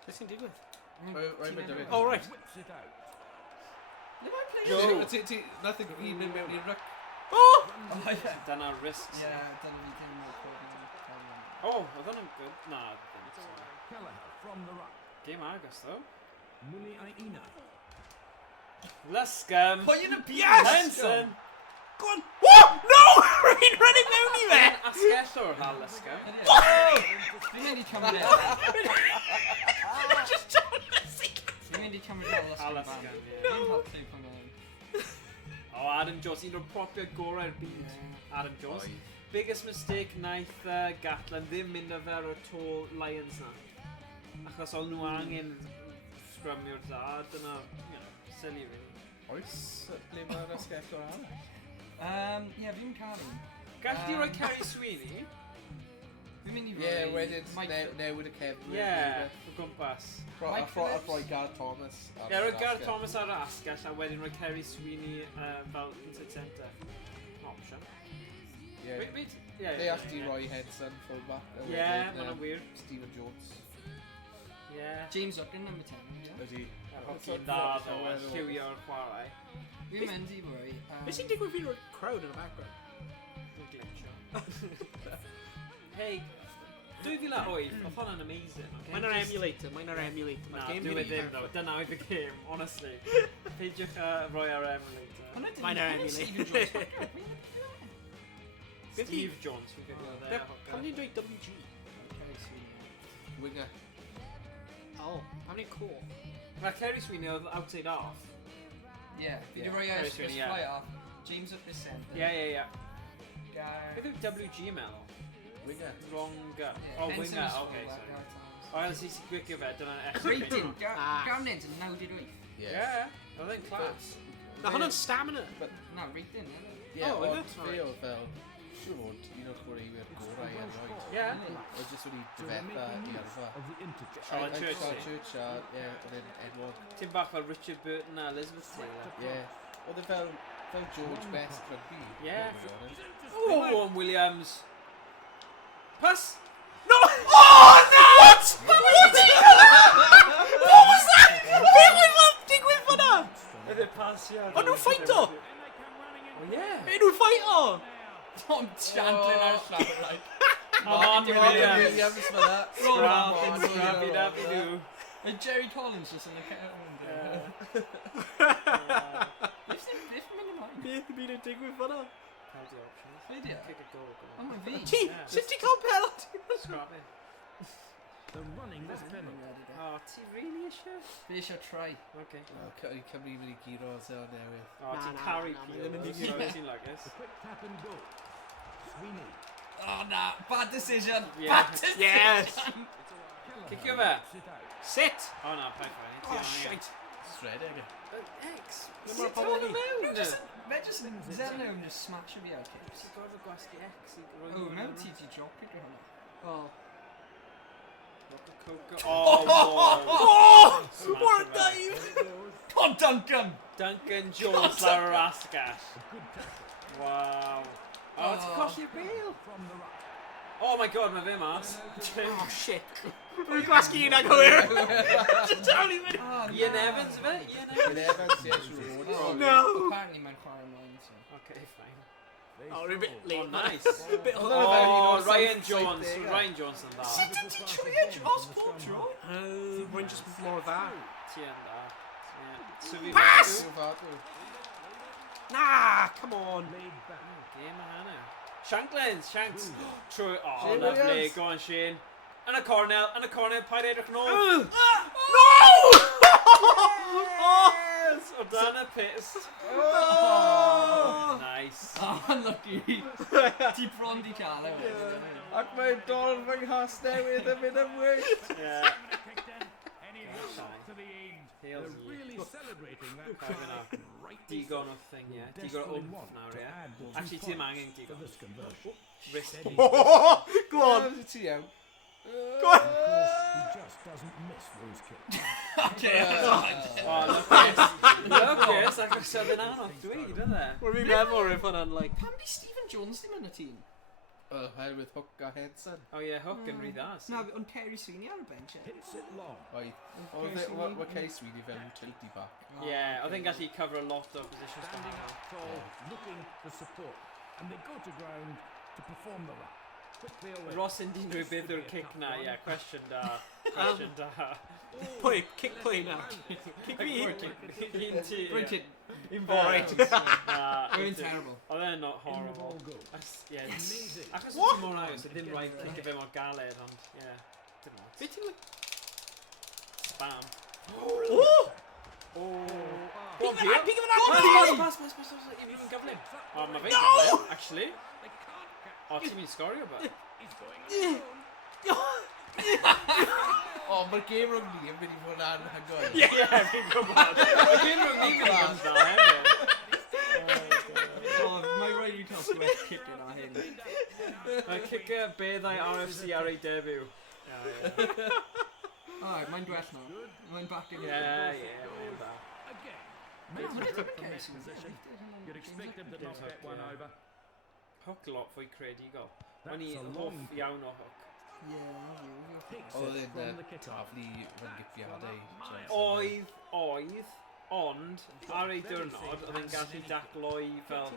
Beth sy'n digwydd? Rhaid mynd David. Oh, right. Whips it out. Nath y green mynd mewn i'r ruck. Oh! O, ie. Dyna risks. Ie, dyna fi ddim yn record. Oh, oedd hwnna'n good. Na, ddim. Kelleher from the ruck. Game agos, though. Muli Aina. Luscombe. Pwy yn y Yes! Henson. Go on! Whoa! No! Rhaid running mewn i fe! Asgell o'r hal Luscombe. Dwi'n mynd i cymryd e. Just John Messi! Dwi'n mynd i cymryd e Hal Luscombe fan. Luscombe, ie. Dwi'n cael clue pan o'n. O, Adam Jones, un o'r propio gorau'r byd. Adam Jones. Oi. Biggest mistake naeth Gatland ddim mynd o fer o'r tall Lions na. Achos o'n nhw angen sgrymio'r dda, dyna, silly really. Oes, ble mae'r asgell o'r arall? Ie, fi'n cael un. Gall di roi Kerry Sweeney? Fi'n mynd i roi... Ie, wedyn Mike- newid y cefn. Ie, o gwmpas. A Mike rhoi Phillips. Gareth Thomas. Ie, roi Gareth Thomas ar y asgell a wedyn roi Kerry Sweeney fel inside centre. Option. Ie. Wait, ie. They all di roi Henson fullback. a Ie, wedyn, ma'n wir. Stephen Jones. Ie. James Ogden, number 10. ie. Ydy. Hogi'n dda ddo, yn lliwio'r chwarae. Fi'n mynd i roi... Beth sy'n digwydd fi'n rhoi crowd yn y background? Yn glitcho. Hei, 2008, oedd hwnna'n amazing. okay? Mae'n ar emulator, mae'n ar emulator. Na, Mae'r game dyw e wedi ddim ddo. Dyna oedd y game, honestly. Peidiwch roi ar emulator. Mae'n ar emulator. Steve Jones, fi'n gwybod dde. Pam ni'n dweud WG? Winger. Oh, pam ni'n cool? Mae Kerry Sweeney oedd outside off. Ie, fi wedi roi Kerry Chris Sweeney, ie. Fly off. James Ogden centre. Ie. Gar... Beth yw WG meddwl? Winger. Wronger. Ie, Oh, Henson winger, was okay, fullback, sorry. Gareth Thomas. O, else i gwicio fe, dyna Rating, Ah. Garnett yn 98. Ie, oedd e'n class. Na hwnna'n stamina. Na, rating, ie. Ie, Oh, ond is it? fe oedd fel... Siwr fod un o'r chwaraewyr gorau yn rhoi. Ie. Oedd jyst wedi dyfetha i arfa. Of the integer. Charlotte Church. Charlotte Church a, ie, oedd e'n enwog. Ti'n bach fel Richard Burton a Elizabeth Taylor. Ie. Oedd e fel George Best rugby. Ie. Rwy'n honest. Oh, Owen Williams. Pass. No! Oh, no! What? What was that? Digwydd fyna? Oedd e pasio. O'n nhw'n ffeito? O, ie. Nhw'n ffeito? Tom Chandler ar llaw, like. Martin Williams. Williams fyna. Scrappy-dappy-doo. Mae Jerry Collins just yn y cefn. Beth mynd ymlaen? Beth bydd yn digwydd fyna? Penalty options. Fideo? Kick a goal. O, mae fi. Ti, sut ti'n cael penalty? Scrappy. They're running this penalty. O, ti really eisiau? Fi eisiau try. Okay. Cymru mynd i giro os yna newydd. O, ti'n Na, carry na, Peel. ddim yn Ti'n digwydd. ti'n lagos. The quick tap and go. Sweeney. Oh, na. Bad decision. Yeah. Bad decision. Yes! Kelleher Kicio fe. whips it out. Sit! O, na, paid fe. Oh, shite. Straight again. X. Number of pobl fi. Fe just zel nhw yn just smash fi ar kips. Ti'n gorfod gwasgu X i O, mewn ti di drop it hwnna. Well, Oh! what a dive! Oh, Duncan! Duncan Jones lawr yr asgell. Wow. Oh, ti'n colli'r bil. Oh my god, mae fe mas. Oh shit. Rwy'n gwasgu un anghywir. Just tell me it. Ian Evans, fe? Ian Evans? No. Apparently mae'n chwarae ymlaen, so. Okay, fine. Oh, we're a bit late. Oh, nice. Bit of Oh, Ryan Jones. Ryan Jones yn dda. Sut ydyn ti trwy edge os pob tro? Rwy'n just more of that. Ti yn dda. Pass! Fadw. Nah, come on. Game o hana. Shanklins, Shanks. Trwy, oh, Shane lovely. Williams. Go on, Shane. Yn y cornel, paid edrych yn ôl. No! Yes! O dan y pist. Oh! Nice. Oh, unlucky. Ti bron di cael e. Ac mae dorf yng nghas newydd yn mynd yn wyllt. Yeah. To the end. Hails They're really celebrating that Cofio try. na. Right Digon o thing, yeah. Digon o desperately oomph want nawr, to yeah. add the 2 Actually, ti'n points angen for digon. this conversion. Wrist. Go on. Ti iawn. Go on. Of course, he just doesn't miss those kicks. Oh, Lucas, ac oedd yn anodd dweud, ydde? What do we meddwl if hwnna'n like... Pam di Stephen Jones ddim yn y tîm? Oherwydd Hook a Henson. Oh yeah, Hook yn rhy dda. Na, ond Kerry Sweeney ar y bench e. Hits it long. Oedd. Mae Case Sweeney fel utility back. Yeah, oedd e'n gallu cover a lot o positions. Standing up tall, looking for support. And they go to ground to perform the run. Quickly away. Ross yn dyn nhw beth yw'r kick na, yeah, question da. Question da. Pwy, kick pwy na. Kick fi. Un ti. Bridget. Un Alright. Rwy'n terrible. Oedd e'n not In the horrible. ball goes. Yeah, Amazing. achos oedd ti'n mor agos, ddim rhaid kick fe mor galed, ond, yeah. Dim ond. Be ti'n... Spam. Oh! Go on, Pick Pio. him up! Pass. I fi yn gyflym. O, mae fe'n gyflym, actually. O, ti'n mynd sgorio ba? O, mae'r game rhwng ni yn mynd i fod yn anhygoel. Yeah, fi'n gwybod. Mae gen rhwng ni'n mynd yn dda, hefyd. Oh, mae rhaid i cael sgwell kicking ar hyn. Mae kicker beddau RFC ar ei debut. Alright, mae'n gwell na. Mae'n back in. Yeah, mae'n dda. Again. Mae'n Makes rhaid a i different Kerry position. You'd expect him to not Hook, get one yeah. over. Hook lot fwy creadigol. That's O'n i a hoff long iawn o Hook. Takes Oedd it e'n from the kick. taflu fan gipiadau. Oedd, ond ar ei diwrnod, oedd e'n gallu dacloi fel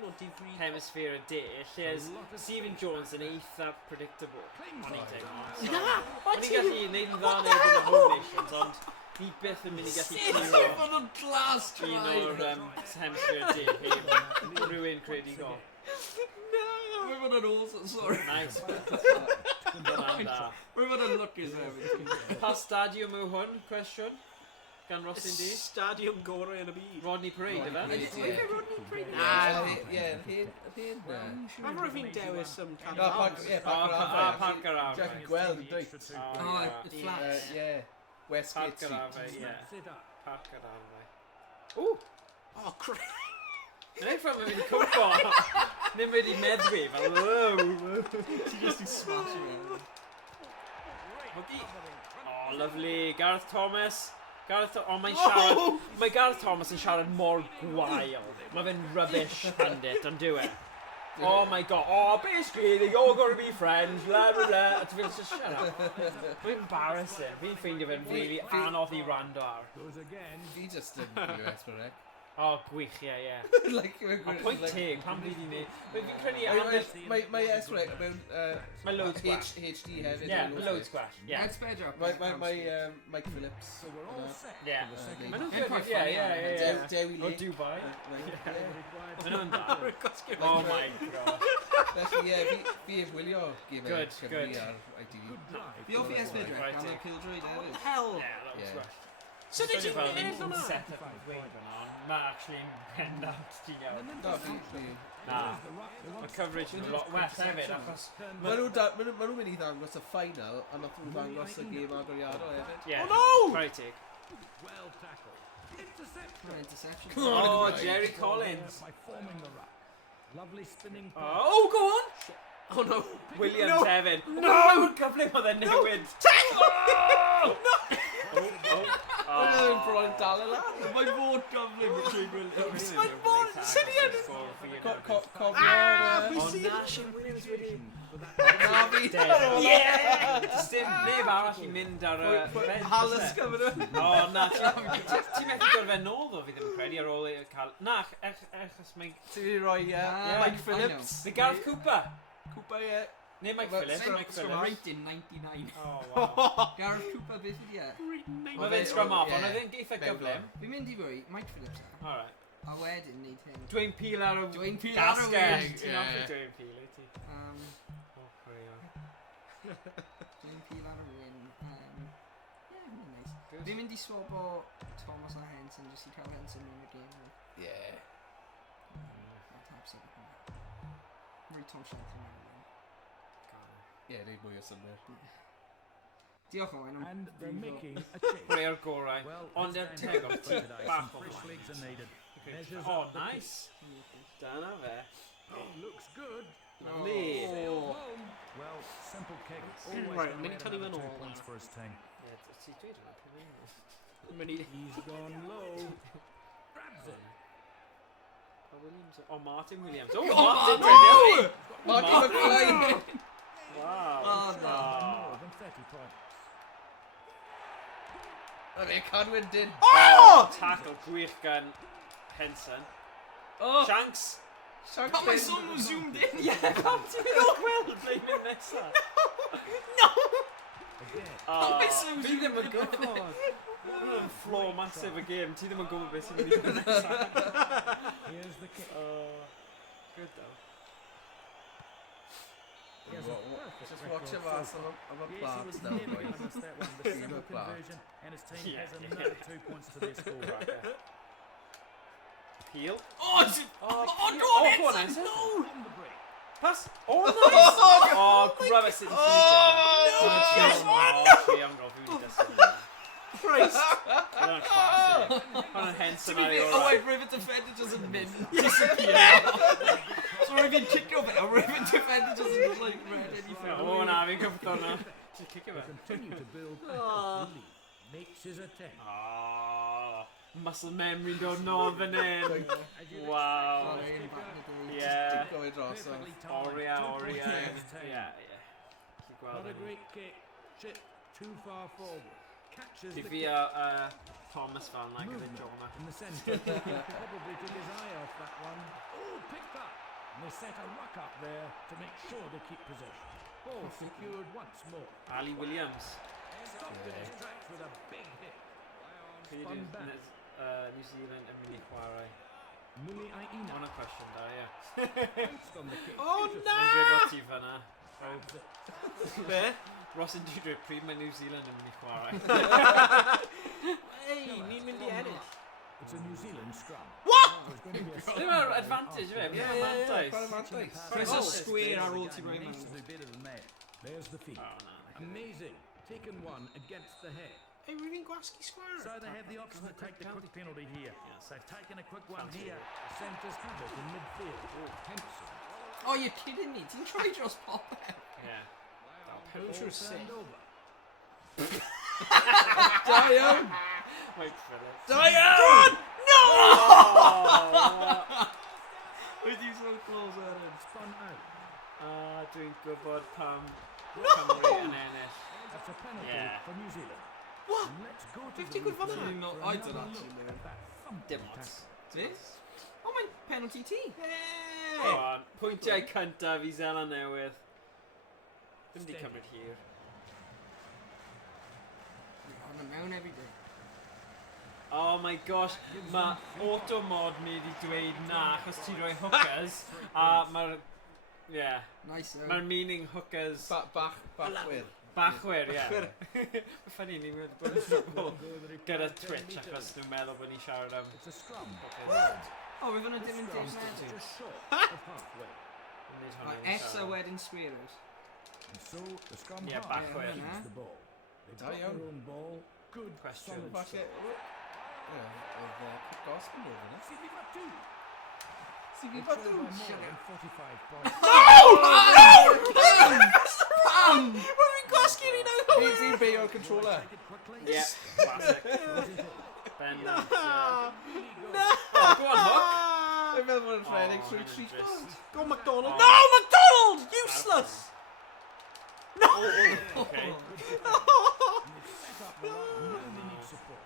hemisphere y de, lle oedd Stephen Jones yn eitha predictable. O'n i'n teimlo. O'n i'n gallu neud yn dda neud yn y Home Nations, ond ni byth yn mynd i gallu curo Mae'n o'n glas un o'r hemisphere de, heb rhywun creadigol. Mae'n fod yn awesome, sorry. Nice. Dyna'n da. Mae'n fod yn lwcus hefyd. Pa stadiwm yw hwn, cwestiwn? Gan Ross Indy? Stadiwm gorau yn y byd. Rodney Parade, efe? Mae'n rhaid fi'n dewis can No, Park Garafe. Jack Gweld yn dweud. Oh, it's flat. Park Westgate Street. Garafe, ie. Snaps it up. Park Garafe. Ww! Oh, crap. Yn eich ffram yn mynd i cwmpo. Ddim wedi meddwi, fel wow. Ti just yn smashing it. Hwgi. Oh, lovely. Gareth Thomas. Mae Gareth Thomas yn siarad mor gwael. Mae fe'n rubbish pandit, ond dyw e. Oh my god, oh basically they all gotta be friends, blah blah blah. It's just shut up. Mae'n embarrassing. Fi'n ffeindio fe'n really anodd i rando ar. Goes again. Fi just yn US for rec. Oh, gwych, yeah. Like, O, pwynt teg, pan fi di neud. Fi'n credu Anders... Mae S for rec mewn Mae loads gwell. HD hefyd. Yeah, loads gwell. Yeah. Let's better up. Mae Mike Phillips. So we're all set. Yeah. for the second Maen nhw'n Hyn good, quite yeah, funny, yeah. Dewi O Lee. Dubai. required. Maen nhw'n da. Oh my god. Felly, ie, fi ef wylio gym Good, Cymru good. ar ITV. Fi off i S4 Right, gan y yeah. Killjoy hefyd. Hell. Yeah, that was Yeah. gwell. So did you Fel ennill hwnna? set up yn gweud fyna, ond mae actually yn bendant ti'n iawn. No, fi. Na. Mae coverage yn lot well hefyd, achos... Maen nhw'n mynd i ddangos y final, a nath nhw'n ddangos y gêm agoriadol hefyd. Yeah. Oh no! Very tig. Well tackled. Interception. Oh, Jerry Collins. By forming the ruck. Lovely spinning pass. Oh, go on. Oh no. Williams hefyd. No! Cyfle oedd e'n newid. Mae'n bron yn dal e lan. Mae'n fod gyflym yn Shane Williams. Mae'n bod syniad. Cofio... O na, Shane Williams wedi... Na fi. Yeah! Does dim neb arall i mynd ar y... Halas gyfer nhw. O na, ti'n methu gorfod nôl ddo fi ddim yn credu ar ôl i cael... Na, achos mae'n... Ti wedi rhoi Mike Phillips. The Gareth Cooper. Cwpa ie. Neu Mike Phillips. Mike Phillips. Right in 99. Oh, wow. Gareth Cooper beth ydi e? Mae fe'n scrum off, ond oedd e'n geitha gyflym. Fi'n mynd i fwy, Mike Phillips. Alright. A wedyn neud hyn. Dwayne Peel ar y Dwayne Peel ar y gasged. wing. Ti'n offi Dwayne Peel, i ti? Oh, chwarae. Dwayne Peel ar y win. Ie, hynny'n neis. Good. Fi'n mynd i swap o Thomas a Henson, jyst i cael Henson mewn y game. Ie. I'll tap sub it. Rwy Tom Shelton mewn y win. Ie, neud mwy o synnwyr. Diolch o Owen. And they're making a change. Chwarae'r gorau. Well, Ond this e'r time teg o'r they tîm play bach some o fresh legs are needed. Measures Oh, up the nice. Dyna fe. kick. Looks good. Lovely. Sailed home. Well, simple kick. Always Right, gonna mini add tynnu another fe'n 2 ôl points nawr. for his team. Ie, ti dweud hwnna, pwy mynd? He's gone low. Grabs it. Oh, Williams. Oh, Martin Williams. Oh, Martin! Martin! Martin McFly! Wow. Oh, no. More than 30 points. Fe Cadwyn dyn. Oh! Tackle gwych gan Henson. Oh! Shanks. Siarad Pam mae sôn nhw zoomed in? Ie, pam ti'n mynd o'r gweld ble i'n mynd nesaf? Again. Fi ddim yn gwybod. Mae'n flaw massive y game. Ti ddim yn gwybod beth sy'n mynd i fod nesaf. Here's the kick. Good though. He has a perfect Just record watch him so as far. I'm a Yes, he plant was now, nearly boys. honest that one. The He's a simple plant. conversion, and his team Yeah. has another 2 points to their score. Peel. Oh, it's... Oh, go on, go on, Henson! Henson. No! On the break. Pass. Oh, nice. Oh, grab it. No, yes, Christ. Hwna'n Henson ar ei Oh, orau. wait, Rivet defender doesn't min. Disappear. So Rivet kick over it, a Rivet defender doesn't like red anything. O na, fi'n cyffro hwnna. Ti'n cicio fe? Continue to build a healthy lead. Makes his attempt. Oh, muscle memory dod nôl fan hyn. Wow. Yeah. Go dros o. Perfectly timed. Oria, 2 Oria. points to his team. Yeah, yeah. Ti'n gweld Not a hynny. great kick. Chip too far forward. Catches Di the fi kick. a Thomas fan like yn y Movement job yma. in the centre. Probably took his eye off that one. Oh, picked up. And they set a ruck up there to make sure they keep possession. Ball secured once more. Ali Williams. Stopped in his tracks with a big hit. Chi Spun di back. New Zealand yn mynd i chwarae? Muli Aina. Hwna'n cwestiwn da, ie. Bounced on the kick. Oh, Beautiful. no! Mae'n gwybod ti fanna. Grabs it. Be? Ross yn dweud pryd mae New Zealand yn mynd i chwarae. Ei, ni'n mynd i ennill. It's a New Zealand scrum. What? There's going to be a Ddim ar advantage fe, mae'n mantais. Chris o square ar ôl ti roi Needs mewn. to do better than that. There's the feed. Oh, na. Amazing. Taken one against the head. Ei, rwy'n fi'n gwasgu square. So they have the option to take the quick penalty here. They've taken a quick one here. The centres have it in midfield. Henson. Oh, you're kidding me. Ti'n troi dros popeth? Ie. I'm sure it's sick. Turned over. Da iawn! Mike Phillips. Da iawn! Wedi so close ar hyn. Spun out. Dwi'n gwybod pam Cymru yn ennill. That's a penalty Yeah. for New Zealand. What? And let's go to 50 the quid fan replay yna? for I don't another actually look know. at that thumping Dim tackle. ots. This? Oh, mae'n penalty ti. Go on, pwyntiau cyntaf i Zeland newydd. Ddim di cymryd hir. I'm mewn every day. Oh my gosh, mae Automod mynd i dweud na achos ti'n rhoi hookers a mae'r... Yeah, Nice. mae'r meaning hookers Bachwyr. bachwyr, ie. Mae'n ffynnu ni'n mynd bod yn trwbl gyda Twitch achos nhw'n meddwl bod ni'n siarad am It's a scrum. hookers. Oh, we've only dim yn dim Scrum na. just short of halfway. Nid hwnna Right, ni'n S a siarad am. wedyn swearers. And so the scrum Yeah, half bachwyr. keeps the ball. They've Da got iawn. their own ball. Good, Question. solid Falle... start. Pete Gosman over there. See, we've got two. See, They we've got trail two. by more than 45 points. What are we Goskin now? He's be your controller. Take it quickly. Yeah, classic. Ben Lance, yeah. No! Oh, go on, Hook. I remember when Frederick Oh, threw and three then balls. just- Go McDonald. Oh. No, McDonald! Useless! No! Okay. And they've set up the line. Now they need support.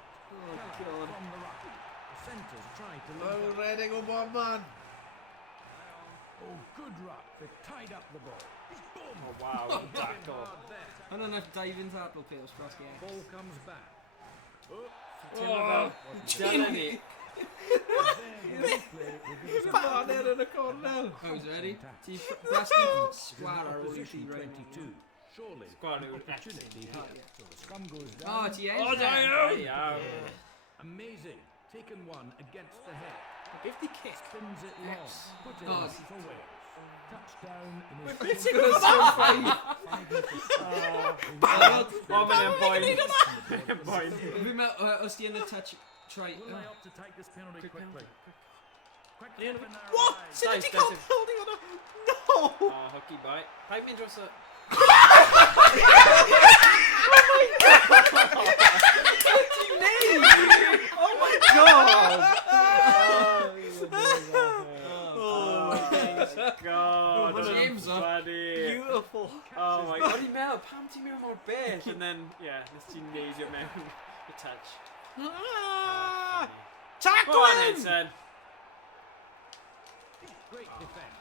Keller from the right. The centres try to link Oh, up. Reading on one man. Oh, good ruck. They've tied up the ball. Boom. Oh, wow, what a tackle. I don't know if diving tackle players for us games. Ball comes back. Timberville, Delaney. There, the replay will give us a Bad there in the corner. I was ready. fantastic. Blasting square or Position 22. Surely. Squad who Opportunity here. So the scrum goes down. Oh, it's the end. Oh, then. yeah. Amazing. Taken one against the head. 50 kick. Spins it long. Put it God. in for Wales. Touchdown in his It's first a good one. 5 metres. Oh, man, point. Vi med os the end touch try. Will they opt to take this penalty quickly? Quick Yeah, tap in their What? eyes. Synergy Nice, can't nice. building on a... No! Oh, hooky bite. Pipe me dros a... Oh my god! God, Oh, James, bloody. Beautiful. Oh my god, ti'n meddwl, pam ti'n meddwl mor bell? And then, yeah, nes ti'n neidio mewn y touch. Ah! Go Tackle on, him! Edson. Great defence.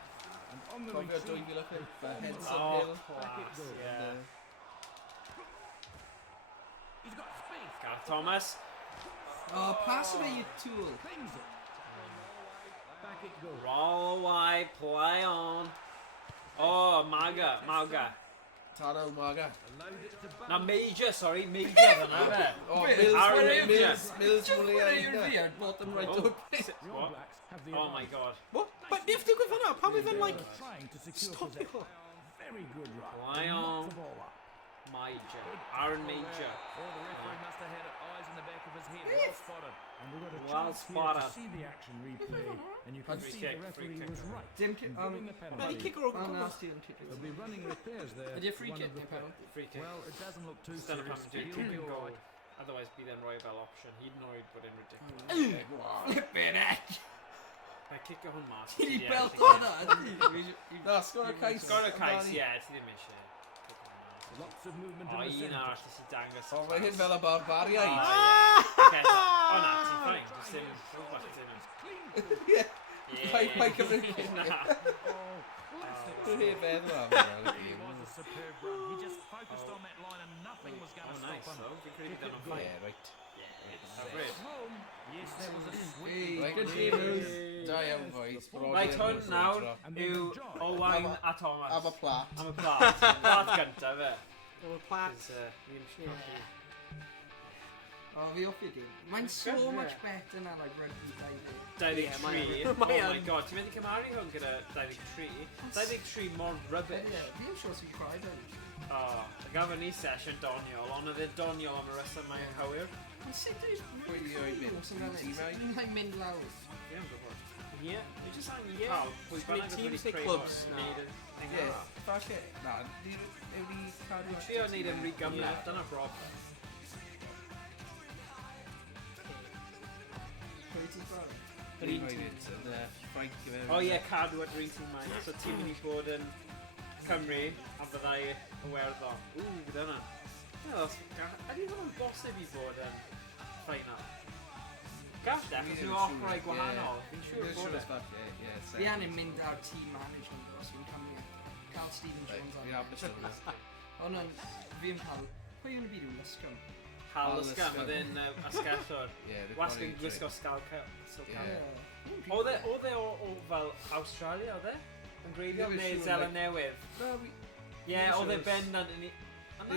And on the Cofio retreat, 2005 Henson Oh, Hill. class, yeah. he's got space. Gareth Thomas. Oh, pass away you tool. Claims it. Back it goes. Roll away, play on. Oh, Maga. Taro Maga. Allowed it to bounce. No, Major, sorry, Major. Fan'na fe. Oh, Wait, Aaron Mills Major. Mullier. Bottom right Oh, up. The All what? Blacks have the Oh my advantage. god. What? But if they go for now, how even like... Trying to secure Stop it. possession. Very good run. Fly They knock on. the ball up. Major. Aaron Major. Oh, the referee must have had eyes in the back of his head. Well spotted. And we've got a Well chance here to spotted. see the action replay, and you can Free see kick, the free referee kick. was right Dim in kick, giving the Any penalty. kicker or Oh, goal? nasty and kick. They'll be running repairs there. Did you free One kick of the me, pal? Free kick. Well, it doesn't look too Instead of serious. having to do He'll kick be and all goal. right. Otherwise, be then Royal option. He'd annoyed, but in ridiculous. Flippin' heck. Mae kicker hwn mas. Did he Yeah, belt I think- on that? No, sgwr y cais. Sgor y cais, ie, ti ddim eisiau. Lots of movement O, in the un centre. arall nes i dangos. O, mae hyn fel y barbariaid. O na, ti'n ffain. Does dim rhywbeth dim. Ie. Ie. Pa'i cymryd kick. Na. Oh, classic. Dwi'n hyn feddwl am He hynna. was a superb run. He just focused on that line and nothing was going Oh, to nice, stop him. though. Fi'n credu bod yn ffain. Ie, right. Hyfryd. Yes, that was a sweet. Hey, Right, good James. game. Da iawn, boys. Right, hwn nawr yw Owain a Thomas. Am y plat. Am y plat. Plat gyntaf, fe. There were plats. Cos, fi ddim eisiau Oh, fi off i di. Mae'n so Good, much yeah. better na like rugby diving. 23. Yeah, Oh mae my yn. god, ti'n mynd i cymaru hwn gyda 23? 23 mor rubbish. Fi ddim siŵr sy'n cried on. O, gafon ni sesiwn doniol, ond oedd e doniol am y reswm mae'n hywir. Ond sut yw'r Pwy di oed mynd? Ti mewn? Mae'n mynd lawr. Fi yn gwybod. Ie, ni jyst angen cael pwy Many bynnag oedd teams wedi neu creu clubs hwn, now? wneud y thing Ie, arall. falle. Na, yw ni cadw Dwi'n trio wneud yn rhy gymleth, dyna broblem. Pwy ti'n fawr? Yr un tîm. Ffrainc i fewn. O ie, cadw at yr un tîm mae'n. So ti'n mynd i bod yn Cymru a byddai Iwerddon. Gyda hwnna. Ydy hwnna'n bosib i bod yn final? Gall de, achos nhw ochrau gwahanol. Fi'n siŵr bod e. Fi angen mynd ar team management os fi'n camio. Cael Stephen Jones Fi ar. hapus yn hwnna. O na, fi yn cael... Pwy yw'n byd yw'n lysgwm? Hal Hal Ysgam, Ysgam. oedd e'n asgellwr. Ie, Was yn gwisgo sgal cael. Ie. Oedd e o fel Australia, oedd e? Yn greiddiol Ddim yn neu siŵr, Zeland like- Newydd? Na, fi... Ie, Ddim yn oedd e siŵr. bendant yn... Ni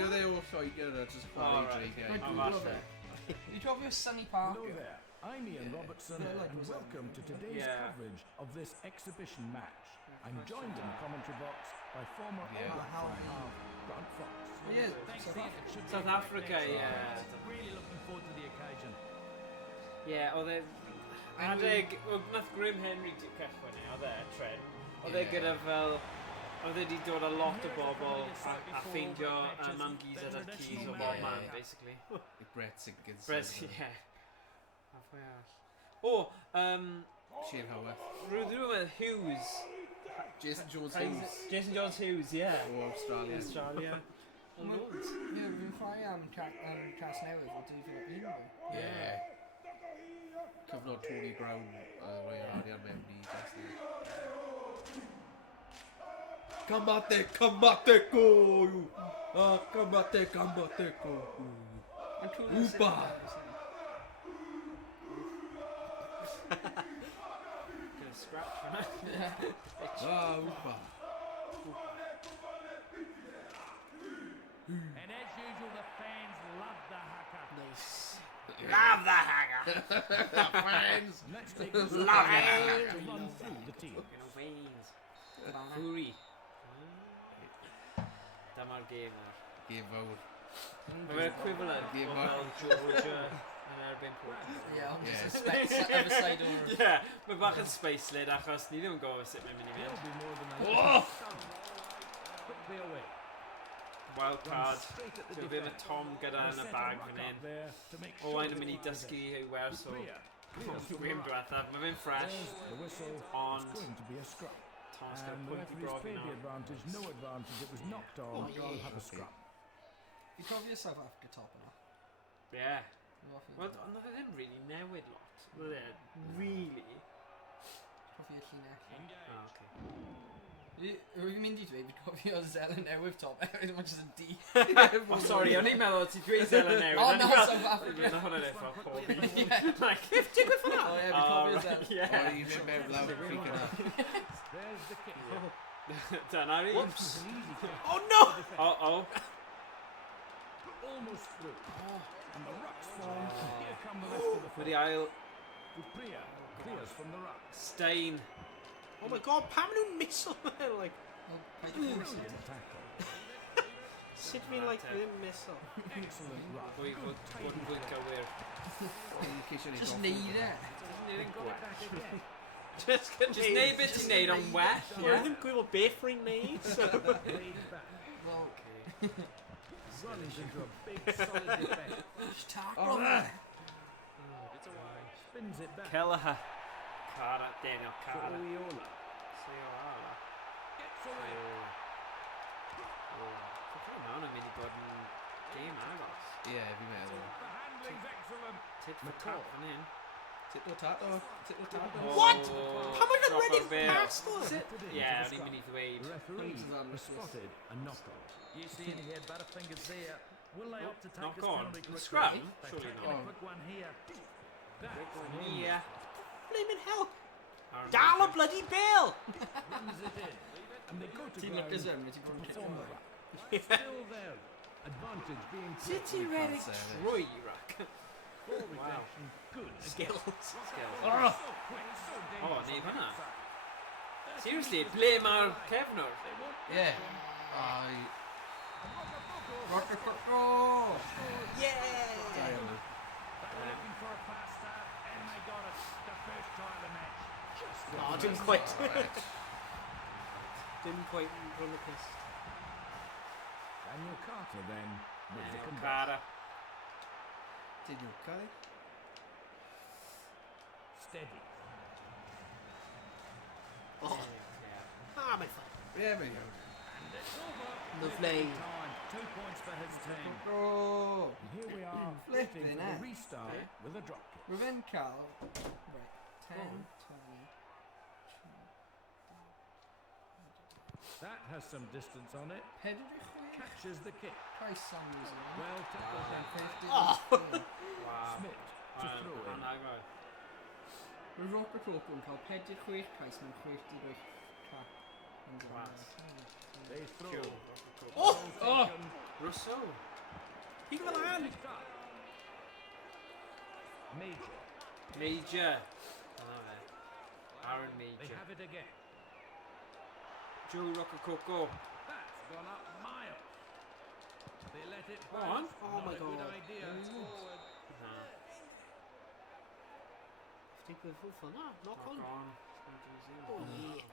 oedd e o Lloegr a just O, chwarae right. dreigiau. Mae'n Oh, gwybod falle. fe. Fi'n cofio Sunny Hello Parker. there. I'm Ian Yeah. Robertson, Yeah, like and was welcome to today's Yeah. coverage of this exhibition match. I'm joined in the commentary box by former Yeah. All Black Halvey. half Grant Fox. Yeah, Thanks, South Ian. Africa. It should be South a great Africa, match. yeah. Really looking forward to the occasion. Ie, oedd e... Adeg, nath Grim Henry cychwyn e, oedd e, Trent. Oedd e gyda fel... Oedd e wedi dod â lot o bobl a ffeindio Mam Giza a'r keys o bob man, basically. Brett Sinkins. Brett, ie. A pwy arall? Shane Howarth. Rhywbeth Hughes. Jason Jones Hughes. Jason Jones Hughes, ie. O Australia. Australia. Ond loads. Ie, fi'n chwarae am Cas Newydd o 2001. Ie. Cyfnod Tony Brown, roi arian mewn i Jason. Combate, combate, go! Combate, combate, go! Upa! Gonna scratch for that. Upa! And as usual, the fans love the haka. Nice. Love the hacker! Friends! Let's take this Love opportunity it. to run through the team. Fucking veins. Fury. Dyma'r game nawr. Game fawr. Mae'n equivalent Game o mawr. fel Georgia yn erbyn Portugal. Ie, ond Ie. just other side o'r... Ie, mae bach yn spacelid achos ni ddim yn gofio sut mae'n mynd i There'll fynd. be more than a quickly away. Wild Run card. straight at the Dwi'n bydd mae defence. Tom gyda yn y bag fan hyn. O, mae'n mynd i dysgu i wers o gwym diwethaf. Mae fe'n fresh, The whistle. ond It's going to be a scrum. Tom's gyda And the pwynt i referee's brofi paid the nawr. advantage. No advantage. It was knocked on. I'll have a scrum. Fi'n cofio South Africa top yna. Ie. Wel, ond oedd e ddim really newid lot. Oedd e, really. Cofio llinell. Ah, oce. Fi'n mynd i dweud, fi'n cofio Zelen newydd top, hefyd mae'n just yn D. O, sori, o'n i'n meddwl ti'n dweud Zelen newydd. O, O'n na, i'n meddwl- South Africa. Bydd hwnna'n efo pob. Like, ti'n gweud ffynna? O, ie, fi'n cofio Zelen. O, Ie. i fynd mewn lawr y freak yna. There's the kick. Dyna'r un. It's an easy kick. Oh, no! Oh. Almost through. And the rucks form. Here come the rest of the Wedi field. ail Priya clears from the ruck. Stein. Oh my god, pam nhw'n miso like, Brilliant tackle. sut fi'n like ddim miso? Excellent ruck. Fwy fod yn fwy gywir. Just neud e. Got it back again. Just Just neud beth ti'n neud o'n well. Ie, ddim gwybod beth rwy'n neud. So. Laid back. Wel, Runs into a big solid defence. just tackle fe. Spins it back Kelleher. Cara, Daniel to Cara. Oyola. Seoala. Gets away. Dwi'n meddwl yn mynd i bod yn game agos. Ie, fi'n meddwl. The handling's excellent. Tit for tat fan hyn. Titlo tato. Titlo tato. What? Oh, Pam mae'n drop ready o'r bale. past o? Ie, o'n i'n mynd i The ddweud. referee Hands on has the spotted a knock-on. You see he had butterfingers there. Will they opt to take Knock this on. penalty quickly? Scrum? They've Surely taken not. a quick one here. That's Ie. Flaming hell. Aaron Dal o Ramsey. bloody bail! runs it in. And they go to Ti'n ground lwcus to yn, mae ti'n bod yn perform the kick ruck. Still there. Advantage being City taken. Reddick Can't say trwy rac. Ball retention. Good. Skills. Skills. So quick, so Oh, dangerous neb on the hwnna. outside. Seriously, ble mae'r cefnwr? They won't Ie. Ai. Rocker Coco! Yeah! Da iawn. looking for a fast start, and they got it. The first try of the match. Just Oh, didn't quite. Alright. Didn't quite run the piss. Daniel Carter then with the comeback. Cara. Did you okay? Steady. Oh, ah, my foot. Ie, fe iawn. And it's over. Lovely. Time. 2 points for his team. Coco! And here we are, Flipping waiting for heck. the restart Okay. with a drop kick. Mae fe'n cael... Right, 10, 20... That has some distance on it. Pedwar i chwech? Catches the kick. Try some reason. Well tackled then. 50. Oh. Wow. Smith to throw in. Anagro. Mae Rocker Coco yn cael 4-6 cais mewn 66 cap. Class. They throw. Cool. Oh! Well Oh! taken. Russo. Pick up a hand. Picked up. Major. Major. Dyna fe. Aaron They Major. have it again. Joe Rocococo. That's gone up miles. They let it Go on. bounce. Oh Not my a good God. idea. Nah. digwydd fel na. Knock on. on. Oh, yeah.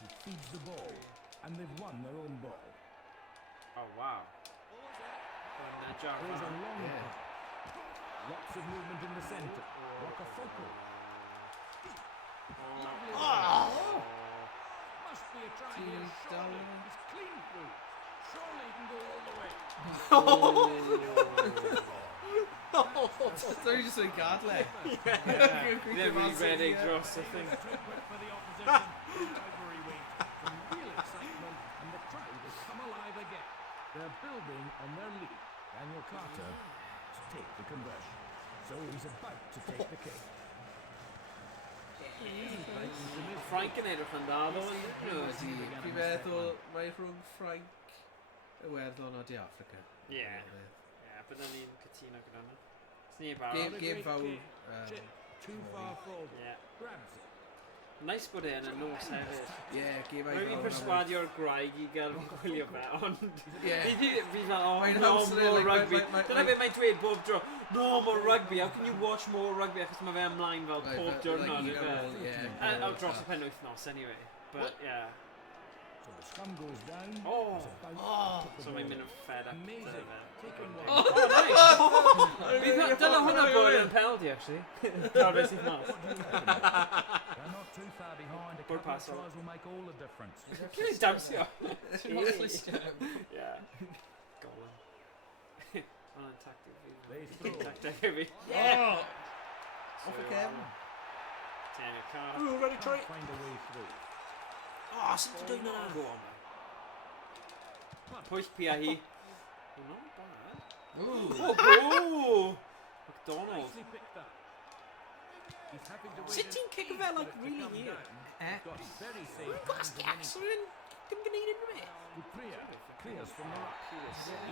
He feeds the ball, and they've won their own ball. Oh, wow. There's a long pass. Lots of movement in the centre. Wakafoko. Lovely. Must be a try here. Surely. He's clean through. Surely he can go all the way. So you just like God left. Yeah, they're really red egg dross, I think. Too quick for the opposition. Ivory wait. Some real excitement, and the crowd has come alive again. They're building on their lead. Daniel Carter to take the conversion. So he's about to take the kick. Frank yn edrych yn dda, ddo. Fi'n meddwl mae rhwng Ffrainc Iwerddon a Di Africa. Yeah. Yeah, byddwn ni'n cytuno gyda hwnna. Sni barod. Game fawr. Too far forward. Yeah. Grabs it. Nice bod e'n y nos hefyd. Yeah, game Mae'n fi'n perswadio'r graig I gael fy gwylio fe, ond... Yeah. Fi fel, oh, Mae'n no, hamster more like, rugby. my- Dyna beth mae'n dweud bob dro. No, more rugby. How can you watch more rugby? Achos mae fe ymlaen fel pob diwrnod. Yeah. Dros y penwythnos, anyway. But, yeah. So the scrum goes down. Oh. He's about to put the So mae'n ball. mynd yn fed up. Amazing. Taking one. Oh, nice. Dyna hwnna bod yn penalty, actually. Cael beth sydd mas. They're not too far behind. A Good couple of pass, tries will make all the difference. Can I dawsio? Yeah. Golan. Mae'n tactic fi. They throw. Tactic fi. Yeah! Off a Kevin. Daniel Carr. Ooh, ready, try. Can't find a way through. Oh, sy'n ti dweud na? Go on, man. Pwyll pi a hi. Oh, not bad. Oh, McDonald. Nicely picked up. He's having to wait Sut ti'n kick an fe, age like, for it to really come here? down. He's got very safe Gwas hands and gacs anything. rhywun dim gwneud unrhyw beth. Dupree clears from the ruck.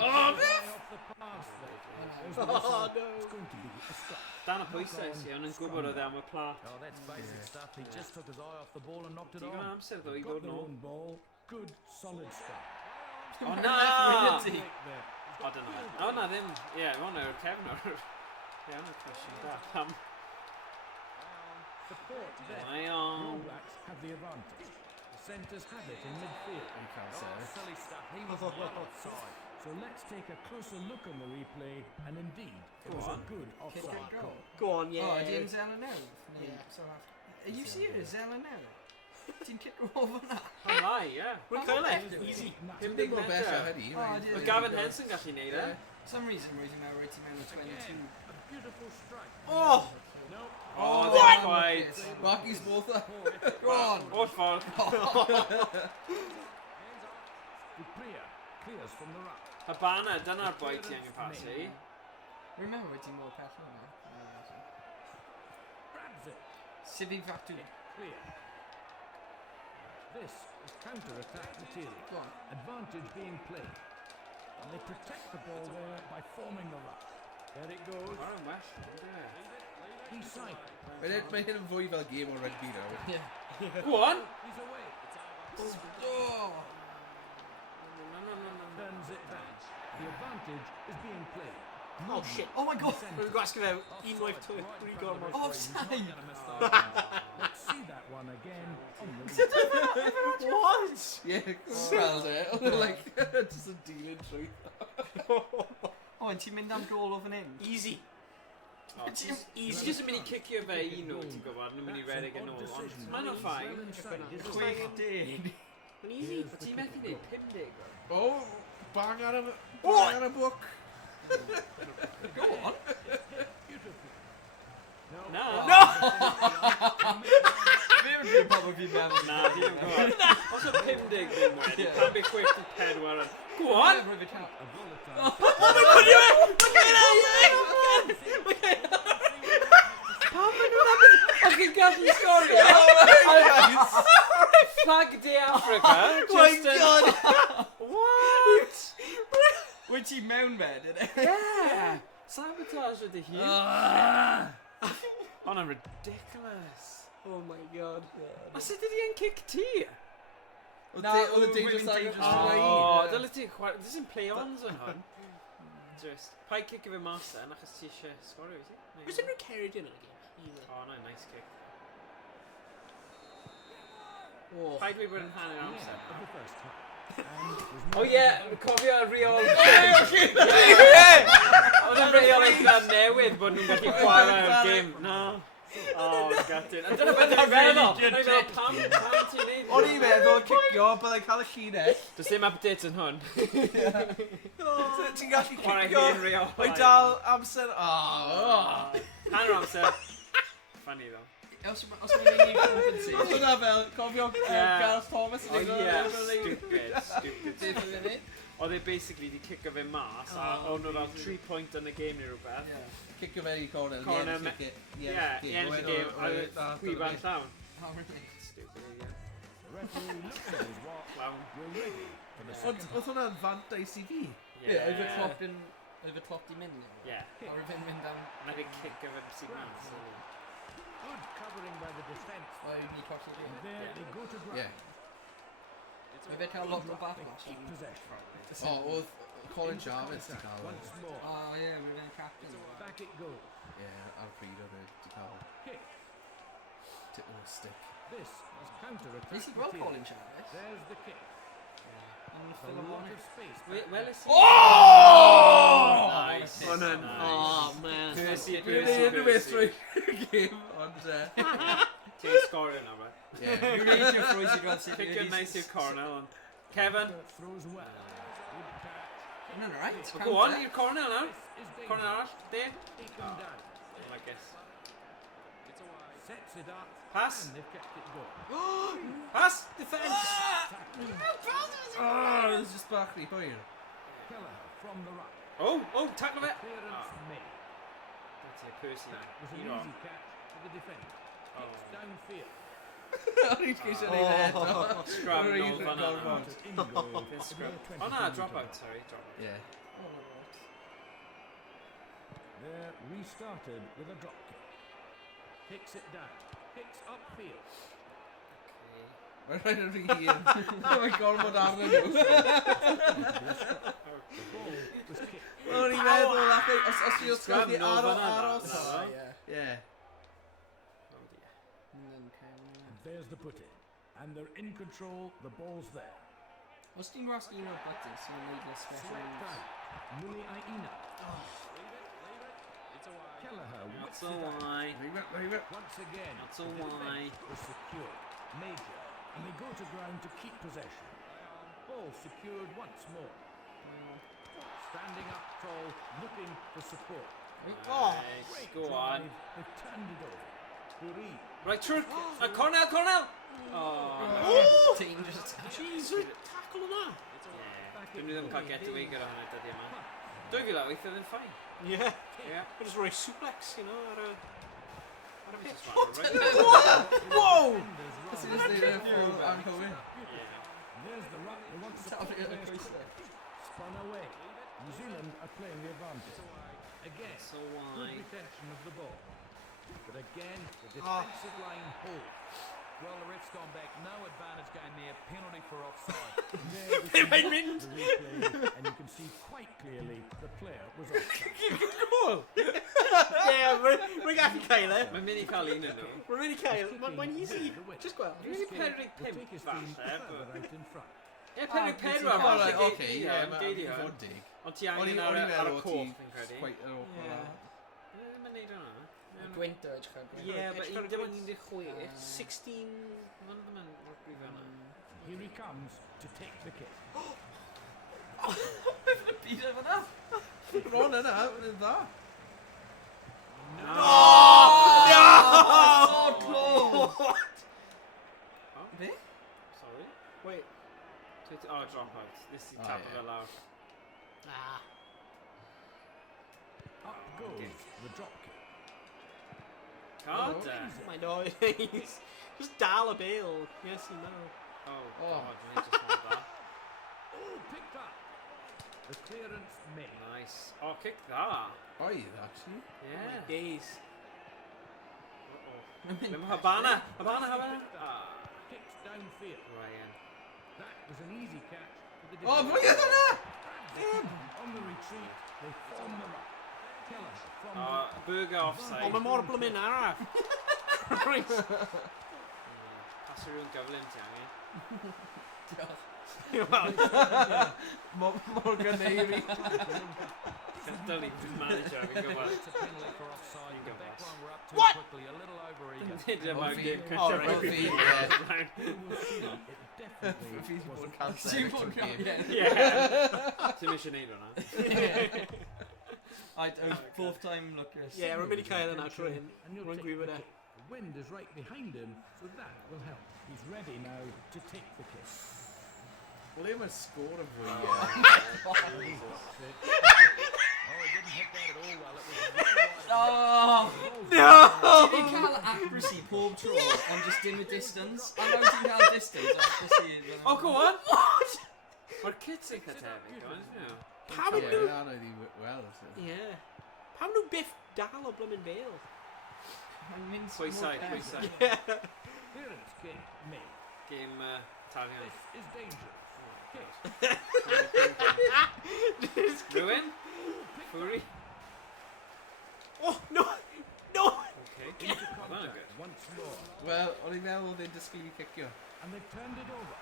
Oh, Off the pass there. There's the whistle. Oh, no. It's going to be a stop. Dan y pwysau si, ond yn gwybod oedd am y plat. Oh, that's basic stuff. He just took his eye off the ball and knocked it Digon on. amser ddo I Got ddod their nôl. own ball. Good, solid start. O na! Break there. O dyna fe. O na ddim. Ie, hwnna yw'r Kevin o'r... Ie, hwnna'r cwestiwn da. Pam? Support there. Mae The on. All Blacks have the advantage. The centres have it in midfield. Silly stuff. He was well offside. So let's take a closer look on the replay, and indeed, it was a good offside call. Go on, yeah. Oh, ydy'n Zela Newydd? Yeah. Are you serious? Zela Newydd? Ti'n kick o fan'na? Pan lai, ie. Wy'n cael left, easy. Pum Dim deg o bell metre. hynny. Mae Gavin Henson gallu neud e. Some reason roedd hi'n meddwl roedd ti'n meddwl 22. A beautiful strike. Oh! No, O, ddim quite. Rocky's both up. Go on! O'r ffordd. Dupree clears from the ruck. Habana, dyna'r boi ti angen pasu. Remember roedd ti'n mor pell hwnna? Grabs it. Sifi Fatu. Clear. This is counter-attack material. Go on. Advantage being played. And they protect the ball there by forming the ruck. There it goes. Mae'n well, ynddo He cycles. Mae hyn yn fwy fel game o rugby nawr. Yeah. Go on! He's away. Oh! Turns it back. The advantage is being played. Oh, shit. Oh my god! Rwy'n gwasgu fe, unwaith twy gormod. Offside! Let's see that one again on the replay. What? Yeah, gweld e. Oedd e like, just yn dilyn trwy. O, yn ti'n mynd am gol o fan hyn? Easy. He's just yn mynd I cicio fe I nhw, ti'n gwybod, nhw'n mynd I redeg yn ôl, ond mae'n o'n ffain. Well inside his Chwech deg. Mae'n easy, o ti'n methu neud 50. O, bang ar y book. Go on! Na! No! Fe yw'n rhywun pobl fi'n meddwl. Na, di ddim gwybod. Os o 50 ddim wedi, pan be 64 yn... Go on! a volatile. Pam maen nhw'n abod... Os chi'n gallu sgorio... Flag Day Africa... my God! What? Wyt ti mewn fe, dyn e? Yeah! Sabotage ydy hi. Oh, no, ridiculous. Oh my god. A sut ydy e'n kick ti? Oedd y dangerous women agos dangerous Oh, dyle ti chwarae... There's some play-ons yn hwn. Just paid kick of a master and achos ti eisiau sgorio, is it? Who's in carried in it again? Oh, no, nice kick. Oh. Paid we bod yn hanner amser. Of the first half. And Oh yeah, cofio Real. Oedd yn real eitha newydd bod nhw'n gallu chwarae'r gêm. No. Oh, gutted. A dyna beth dwi'n meddwl. Dwi'n meddwl, pam ti'n neud? O'n i'n meddwl cicio, byddai'n cael y llinell. Does dim update yn hwn. Ti'n gallu Chwarae cicio. hi'n real. Mae dal amser... Hanner amser. Funny though. Os mae'n mynd i compensate. Os hwnna fel, cofio Gareth Thomas yn Oh ei yeah, stupid. Beth oedd yn ei? Oedd e basically di kick o fe mas a o'n nhw fel 3 point yn y game neu rhywbeth. Cicio fe i corner. Corner, yeah, the end of the game. A gwyban llawn. How really? Stupid, the referee looks at his watch. Llawn. We're ready for the Ond second. oedd hwnna'n fantais i fi. Over clock di mynd. Yeah. How are fynd down? Na fi kick o fe sy'n mas. Good covering by the defence. Well, you need clock to And there they go to ground. Yeah. Mae fe cael lot o backlash. Keep possession. Oedd Colin Jarvis di cael... Once more. Oh yeah, we're in captain. Back it goes. Ar y pryd oedd e di cael Kick. tip o stick. This is counter-attack. Nes i gweld Colin Jarvis? There's the kick. Yn A ffilm lot o'n of space. Well, it's... Oh! Nice. Hwnna'n... Oh, man. Percy, Dwi'n ei unrhyw beth trwy'r gêm, ond... Ti'n sgorio na, right? You're going to Freud to go and Kick your nice i'r cornel. Kevin. Throws well. Good catch. No, right. Go on, i'r cornel now. This is Cornel dangerous. arall, there. Take them down. I guess. Sets it up. Pass. And they've kept it going. Pass! Defence! Oh, it's just bach rhy hwyr. Kelleher from the right. Oh, tackle it! Clearance made. That's it, Percy. That was an You're on. easy catch for the defender. Kicks downfield. O'n i'n geisio neud e eto. Scrub, O'n i'n no, gorfod. banana. In goal. Good scrub. Number Oh no, 22 drop out, to sorry, drop out. Yeah. They're restarted with a drop kick. Kicks it down. Kicks upfield. Okay. Mae'n rhaid yn rhy hir. Mae'n gorfod arnyn nhw. The ball was kicked. O'n i'n meddwl, os ti'n Scrub, osgolli no, banana. aros. Oh, yeah. Yeah. Oh dear. And there's the put in. And they're in control. The ball's there. Os ti'n gwasgu un o'r buttons sy'n neud y special Select moves? time. Muli Aina. Kelleher That's whips a it out. lie. Leave it. Once again, That's the a lie. defence was secured. Major. And they go to ground to keep possession. Ball secured once more. Standing up tall, looking for support. Nice, Great go drive. on. They've turned it over. Buri. Right, true. Cornel! Oh! Dangerous. Jeez, tackle on that. Yeah. Dyn nhw ddim yn cael getaway gyda hwnna dyddi yma. 2008 oedd yn ffain. Yeah. Yeah. But just roi suplex, you know, ar y... Whoa! This is the full anghywir. Yeah. There's the ruck. They want support. Spun away. New Zealand are playing the advantage. Again, So good why? retention of the ball. But again, the defensive line holds. Well, the ref's gone back. No advantage going there. Penalty for offside. There we can watch the replay, and you can see quite clearly the player was offside. Yeah, we're gallu cael e. Mae'n mynd i cael un yn nhw. We're really cael. Mae'n easy. Just gweld. Really Penrith Will 5 take his team falle, further but... right in front. Ie, Penrith 4 Oh, falle. right, okay, yeah, Yn geidio. fod dig. Ond ti O'n angen i'n ar y meddwl corff, ti'n fi'n credu. quite an awful Yeah. lot. Ddim yn neud hwnna. Gwynto edrych ar Gwynto. Ie, but Edrych ar dim y ond 16. 16... Mae'n ddim yn rygbi fel yna. Here he comes to take the kick. Byd efo na? Bron yna, yn dda. So close! Be? Sorry? Wait. Oh, drop out. This is Oh, tap yeah. fel lawr. Ah. Up goes the drop kick. Carter. My noise. Just dal a bail. Yes, you know. Oh, God, mae'n just like that. Oh, picked up. The clearance made. Nice. Oh, kick that. Oedd, actually. Yeah. Days. Uh-oh. Ddim Habana. Habana. Ah, Kicks downfield. Ryan. That was an easy catch for the Oh, defender. bwy yna! On the retreat, They form the ruck. Kelleher from the Berger offside. O, mae mor blymyn araf. Christ. Pass rhywun gyflym ti angen. Morgan Navy. Gadael ni manager fi'n gwybod. It's a penalty for offside. Fi'n The back gwybod. line were up too What? quickly, a little over eager. Nid yma fi. dim Oh, right, fi, yeah. will see it definitely Fi'n was bod a cancel Ti'n Ericsson bod game. Yeah. Ti'n eisiau neud hwnna? Fourth time lookers. Ie, rwy'n mynd i cael yna trwy hyn. And you'll Rwy'n take gwybod the e. kick. The wind is right behind him, so that will help. He's ready now to take the kick. Wel, ddim yn sgôr yn fwy. Oh, he didn't hit that at all well. It was Oh! No! Ti'n cael accuracy pob tro, ond just dim y distance. A nawr ti'n cael distance, accuracy... Oh, go on! What? Mae'r kids yn cael tebyg, oes nhw? Pam Ie, yn nhw... na, no, di wel. Ie. Pam nhw biff dal o blymyn bel? Pwysau. Ie. Clearance kick made. Game Talion. This is dangerous. Kick. Rhywun? Fury? Oh, no! No! Okay. Into Well, contact good. once more. Wel, o'n i'n meddwl oedd e'n dysgu i cicio. And they've turned it over.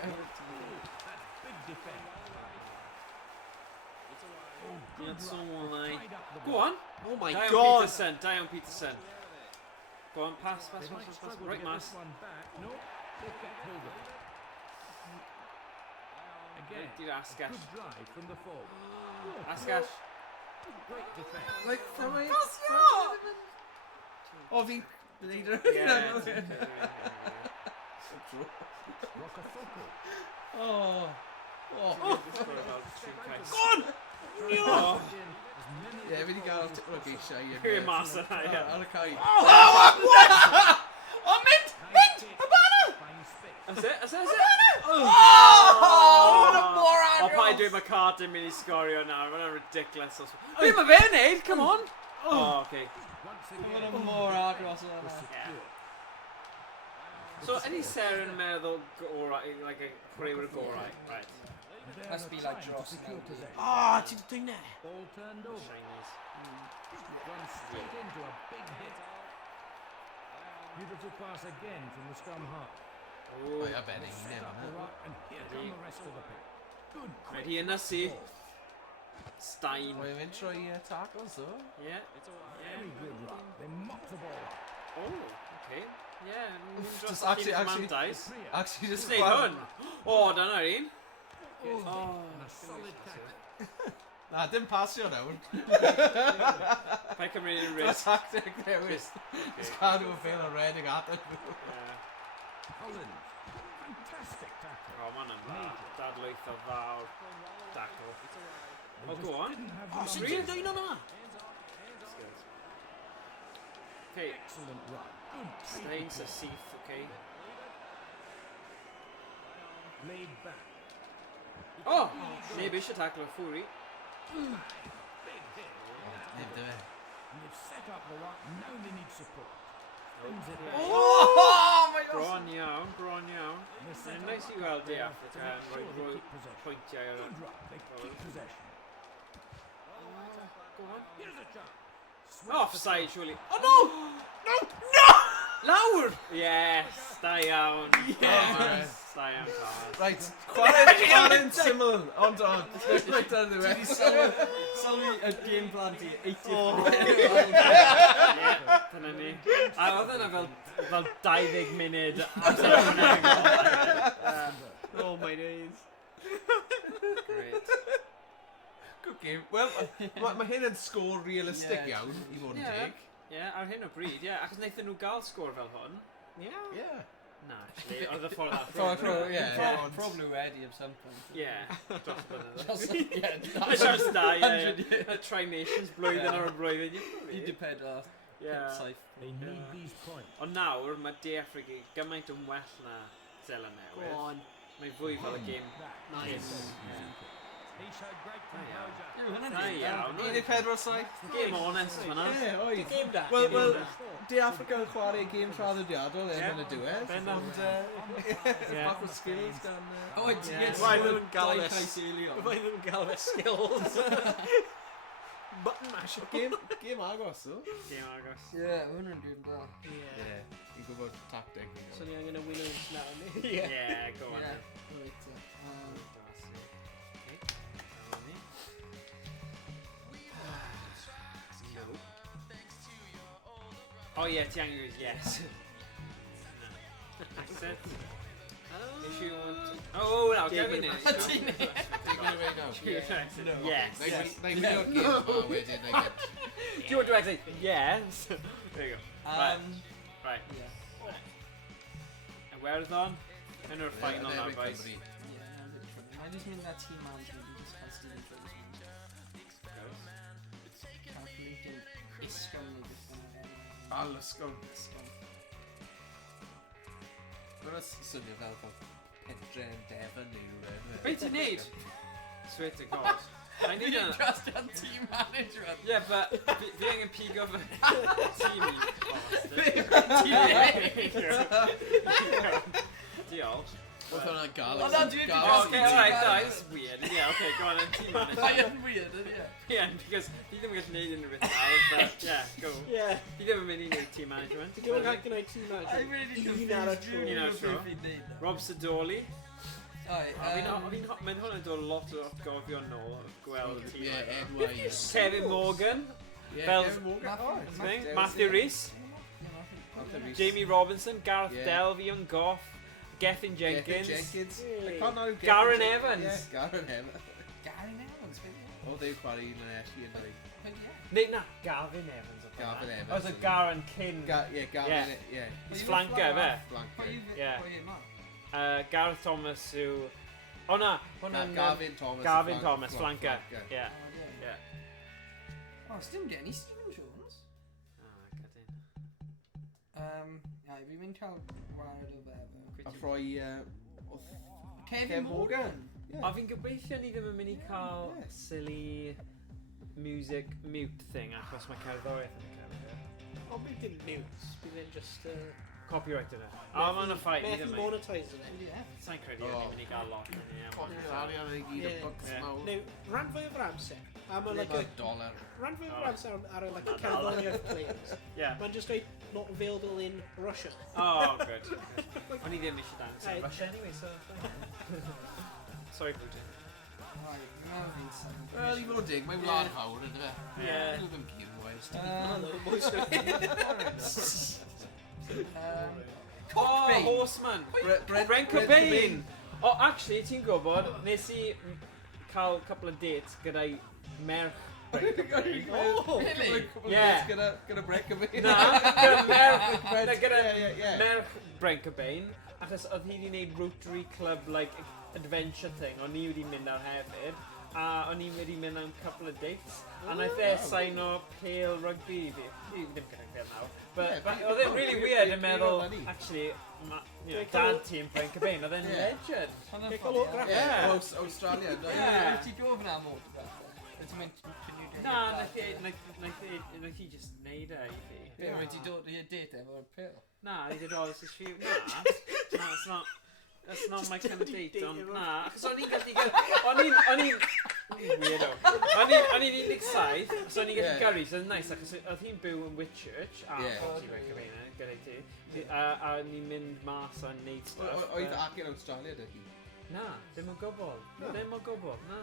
That's big defense. Oh, good That's run. someone like... Tied up the Go ball. on! Oh my Dion god! Peterson, Dion Peterson. Go on, pass. They might struggle Right, to get Mass. this one back. No, they've got hold of it. Again, Di'r Asgash. good drive from the forward. Asgash. Great defense. Like, from a... O, fi'n gwneud yr... Yeah. Rocafoko. Oh. Oh. Go on! No! Oh, Ie, fi wedi cael o geisiau i... Cyrra mas yna, ie. Ar y cae. Oh, mynd! Mynd! Habana! Fine space. That's it, that's it, that's it. Oh! What a moron! O paid dweud mae Carter yn mynd i sgorio nawr, mae'n ridiculous. Be mae fe'n neud, come on! Oh, okay. Once What again, a moron, Ross. secure. So, any Sarah yn meddwl gorau, like a chwaraewyr gorau, right? They're Must be trying like to Dross secure now. possession. Ah, ti'n dwi'n ne? Ball turned over. Chinese. Runs straight into a big hit. Beautiful pass again from the scrum half. Ooh. Ie, Benny. Set up the rock, and here come the rest of the pick. Good Right, quick hi yna si. ball. Stein. Mae'n mynd trwy tackles, o. Yeah. Very good run. They mop the ball up. Oh, okay. Yeah. Just actually- Dice. Clear. Actually, just... Just neud hwn. O, dyna'r un. Gets Oh. and a solid tackle. Na, dim pasio nawr. Pa'i cymryd yn Mae risk. tactic newid. Just cadw y ffeil o Reading at nhw. Yeah. Collins. Fantastic tackle. O, ma'n yn dda. Dadlwyth o fawr. Dackle. They Oh, just go on. didn't have Oh, the sy'n answer. ti'n dwi'n hwnna? Okay, Excellent run. Good Stein tackle. sa syth, okay. Laid back. Oh! Neb eisiau tackle o Fury. Big hit. Neb dy fe. And they've set up the rock. Now they need support. Brings it back. Oh my god! Bron iawn, bron iawn. They set Yn up neis i rock weld there di to Africa make yn sure they rhoi keep possession. pwyntiau ar y... Good run. They keep possession. Go on. Here's a chance. Offside, surely. Oh, no! No! No! Lawr! Yes, da iawn. Yes. Da iawn, Thomas. Right, chwarae'n syml, ond on. Right ar ddiwedd. Sylwi y game plan ti, 80. Ie, dyna ni. A oedd yna fel 20 munud. Oh my days. Great. Good game. Wel, mae hyn yn sgôr realistig Yeah. iawn, i fod yn Ie. dig. Ie, ar hyn o bryd, ie. Achos wnaethon nhw gael sgôr fel hwn. Yeah. Ie. Na, actually, oedd y ffordd athro. Probably ready of something. Ie, dros y blynyddoedd. Just, yeah, Y siawns da, ie. 100 years. Y Tri-Nations blwyddyn ar y blwyddyn. You depend on Ie. saith. They need these points. Ond nawr, mae De Affrica gymaint yn well na Zela Go newydd. on. Mae fwy fel y gêm. That Nice. is very easy kick. He showed great Oh, yeah. composure. Ah, iawn. Un i pedwar saith. Game honest fyna. Ie, oed. Game da. Wel, Game wel, da. De Africa yn chwarae gêm traddodiadol yn y diwedd. Bendant. Bach o skills gan... Oh, it's Yeah. Why ddim yn gael Dau es- cais eilion. Why ddim yn gael fe skills? Button masher. Gêm agos, o? Game agos. Ie, mae hwnna'n dwi'n da. Yeah. I'n gwybod tactic. So ni angen y winners nawr ni. Yeah, go on Ie. then. Reit, Oh yeah, ti angen gwrs yes. Exit. If you want... Oh, no, go in it. Ti'n Ti'n gwybod now? Yes. Na i wylio'r gêm yma wedyn. Do you want to exit? Yes. There you go. Right. Ie. And where's on? And our final now, guys. Ie, mae'n just mynd na team management i just cael Stephen Ferguson. Calculating isgol ni just yna. Al ysgol. Mae'n swnio fel bod Petre yn Devon yw. Be ti'n neud? Swear to God. I need a... Just on team management. Yeah, but fi angen pigo fy tîm i. Diolch. Oedd hwnna'n gael. O, na, dwi'n Okay, alright, that is weird. Yeah, okay, go on then, team manager. Mae'n weird, ydy e? Yeah, because fi ddim yn gallu neud unrhyw beth nawr, but yeah, go. Yeah. Fi ddim yn mynd i neud team management. Ti'n gwybod cael gwneud team I'm management? really Un ar y confused. tro. Un ar y tro. Fi'n neud na. Rob Sadoli. Oi, Mae'n hwnna'n dod lot o gofio nôl o gweld y tîm. Ie, Edwai. Kevin Morgan, Matthew Rees, Jamie Robinson, Gareth Yeah. Delvey, Young Goff, Gethin Jenkins, Garen Evans. Garen Evans. Gary Nevans, beth yw? O, ddew chwarae un yn Ashley yn dweud. Neu na, Gavin Evans. Gavin Evans. Oedd y Garen Cyn. Ie, Gavin, ie. It's flanker, fe. Flanker. Yeah. Gareth Thomas yw... O na, hwnna'n... Gavin Thomas. Gavin Thomas, flanker. Yeah. Oh, Yeah. Oh, still gen i Stephen Jones. Ai, fi'n mynd cael wared o fe. A rhoi... Kevin Morgan. A fi'n gobeithio ni ddim yn mynd i cael Ie. silly music mute thing achos mae cerddoriaeth yn y cerddoriaeth. O, bydd dim mute. Bydd e'n just... Copyright yna. A mae'n y ffait, ni Methu ddim yn... monetiser e. Sa'n credu ni'n mynd i gael lot. Arian yn gyd o Ie. bucks Ie. mawr. Neu, rhan fwy o'r amser. A mae'n like a... $1. Rhan fwy o'r amser ar y like, cerddoriaeth claims. Yeah. Mae'n just like not available in Russia. Oh, good. O'n i ddim eisiau dans. Hey. Russia anyway, so... Sorry, Putin. Ai, mae'n fi'n sefyll. Wel, i fod yn dig, mae'n wlad hawr yn fe. Yeah. Dwi'n ddim cyn-waist. Oh, Horseman! Brent Cobain! Oh, actually, ti'n gwybod, nes i cael couple of dates gyda'i merch Brent Cobain. Oh, really? Yeah. Gyda Brent Cobain. Na, gyda merch, gyda Ie, ie. merch Brent Cobain, achos oedd hi wedi gwneud Rotary Club, like, adventure thing, o'n i wedi mynd ar hefyd, a o'n i wedi mynd am couple of dates, a naeth e sign o pale rugby i fi. Fi ddim gyda'n gael nawr. But oedd e'n really weird yn meddwl, actually, dad team Brent Cobain, oedd e'n legend. Take a look, Ie, Yeah. Australia. Yeah. Wyt ti gofyn am oed o beth? Wyt ti'n mynd continue Na, naeth hi just neud e i fi. Be, wyt ti dod i'r date efo'r pil? Na, I did all this issue. Nah, no, that's not my kind of date. Nah, achos o'n i'n gallu... O'n i'n weirdo. O'n i'n 17, so o'n i'n gallu gyrru, so o'n nice, achos oedd hi'n byw yn Whitchurch, a ti wedi cyfeina, gyda ti, a o'n i'n mynd mas a'n neud stuff. Oedd ac yn Australia dy hi? Na, dim o gobl. Dim o gobl, na,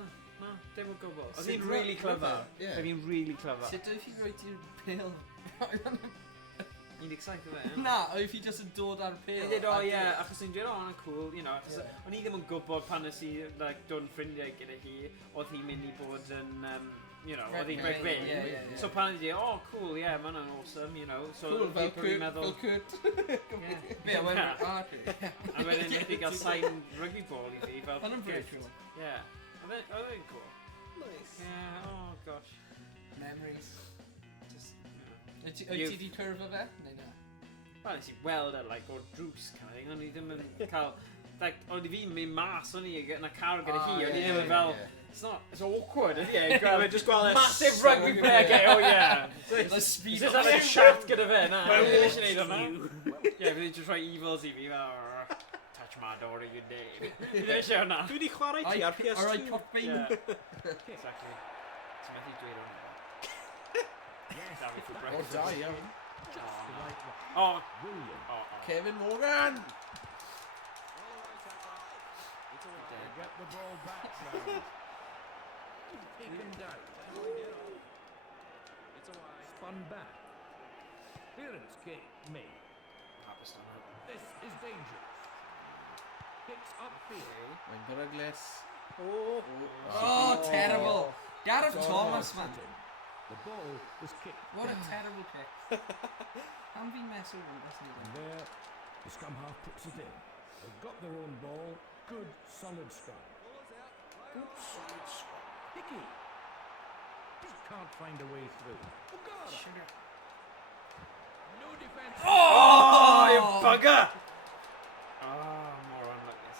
dim o gobl. Oedd Sut hi'n really clever. Ie. Oedd hi'n really clever. Sut oedd ti roi ti'r pil? 17 o fe, Na, oedd ti just yn dod ar pil? I did, oh yeah, achos o'n dweud, oh, hwnna'n cool, you know, achos o'n i ddim yn gwybod pan nes i, like, dod yn ffrindiau gyda hi, oedd hi'n mynd i bod yn, you know, oedd hi'n rhaid Yeah, fi. yeah. So pan o'n i dweud, oh, cool, yeah, man, awesome, you know, so Cool, fel fi wedi meddwl, Kurt. Be, wedyn, a wedyn nes i gael sign rugby ball i fi, fel Ond yn gift. bryd rhywun. Yeah, oedd e'n cool. Nice. Yeah, oh gosh. Memories. Just, Wyt ti di cyrfa fe? Neu na? well, nes i weld e, like, o'r drws, kind of thing, o'n i ddim yn cael, like, o'n i fi'n mynd mas, o'n i yn y car gyda hi, o'n i ddim yn fel It's not. It's awkward, isn't it? Grab Just gweld massive rugby player. Okay, oh yeah. The speed Just of have a it. chat gyda fe, na. Well, Well, what's neud hwnna. you? Yeah, fydd just rhoi evils i fi. Touch my daughter, you did. Fydd eisiau hwnna. Dwi wedi chwarae ti ar PS2. Alright, cup bean. Yeah. Exactly. Ti'n methu dweud hwnna. David for O, breakfast. da iawn. Oh, William. oh. Kevin Morgan! Get the ball back now. Taken down. Spun back. Clearance kick made. Hapus na hwnna. This is dangerous. Kicks upfield. Mae'n beryglus. Oh. Oh, terrible. Gareth Thomas, man. The ball was kicked. What a terrible kick. Can be messing with this And nigga. there, the scrum half puts it in. They've got their own ball. Good, solid scrum. Good, solid scrum. Hickey. Just can't find a way through. O'Gara. No defence. Oh, you bugger! Oh, moron like this.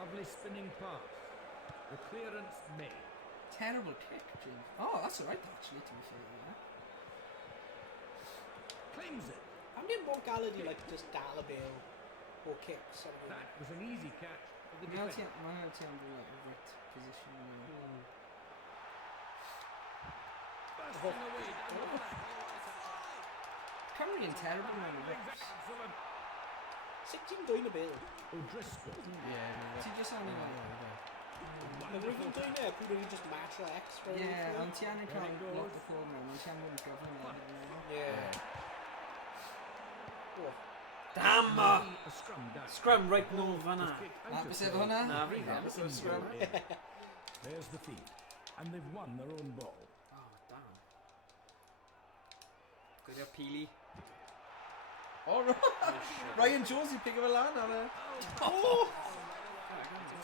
Lovely spinning pass. The clearance made. Terrible kick, James. Oh, that's alright, actually, to be fair. Yeah. Claims it. Am ddim mor galed i, like, just dal y bel o kicks. That was an easy catch for the Now, defence. my team do like a right position. Busting away down the flank. Cymru yn terrible man o Brings it rips. excellent. Sut ti'n dwy'n y bel? O'Driscoll. Ie, Ti just angen like... Mae rhywun yn dwy'n e, pwy rwy'n just mash o X. Yeah, ond ti angen cael lot o ffôn mewn, ond ti angen gyfyn Yeah. Damn! A scrum down. Scrum right nôl fanna. Was kicked out Na, of beth play. efo hwnna? Na, fi ddim. That's a scrum. There's the feed. And they've won their own ball. Oh, damn. Gwyddio Pili. O, Ryan Jones i pigo fe lan ar y...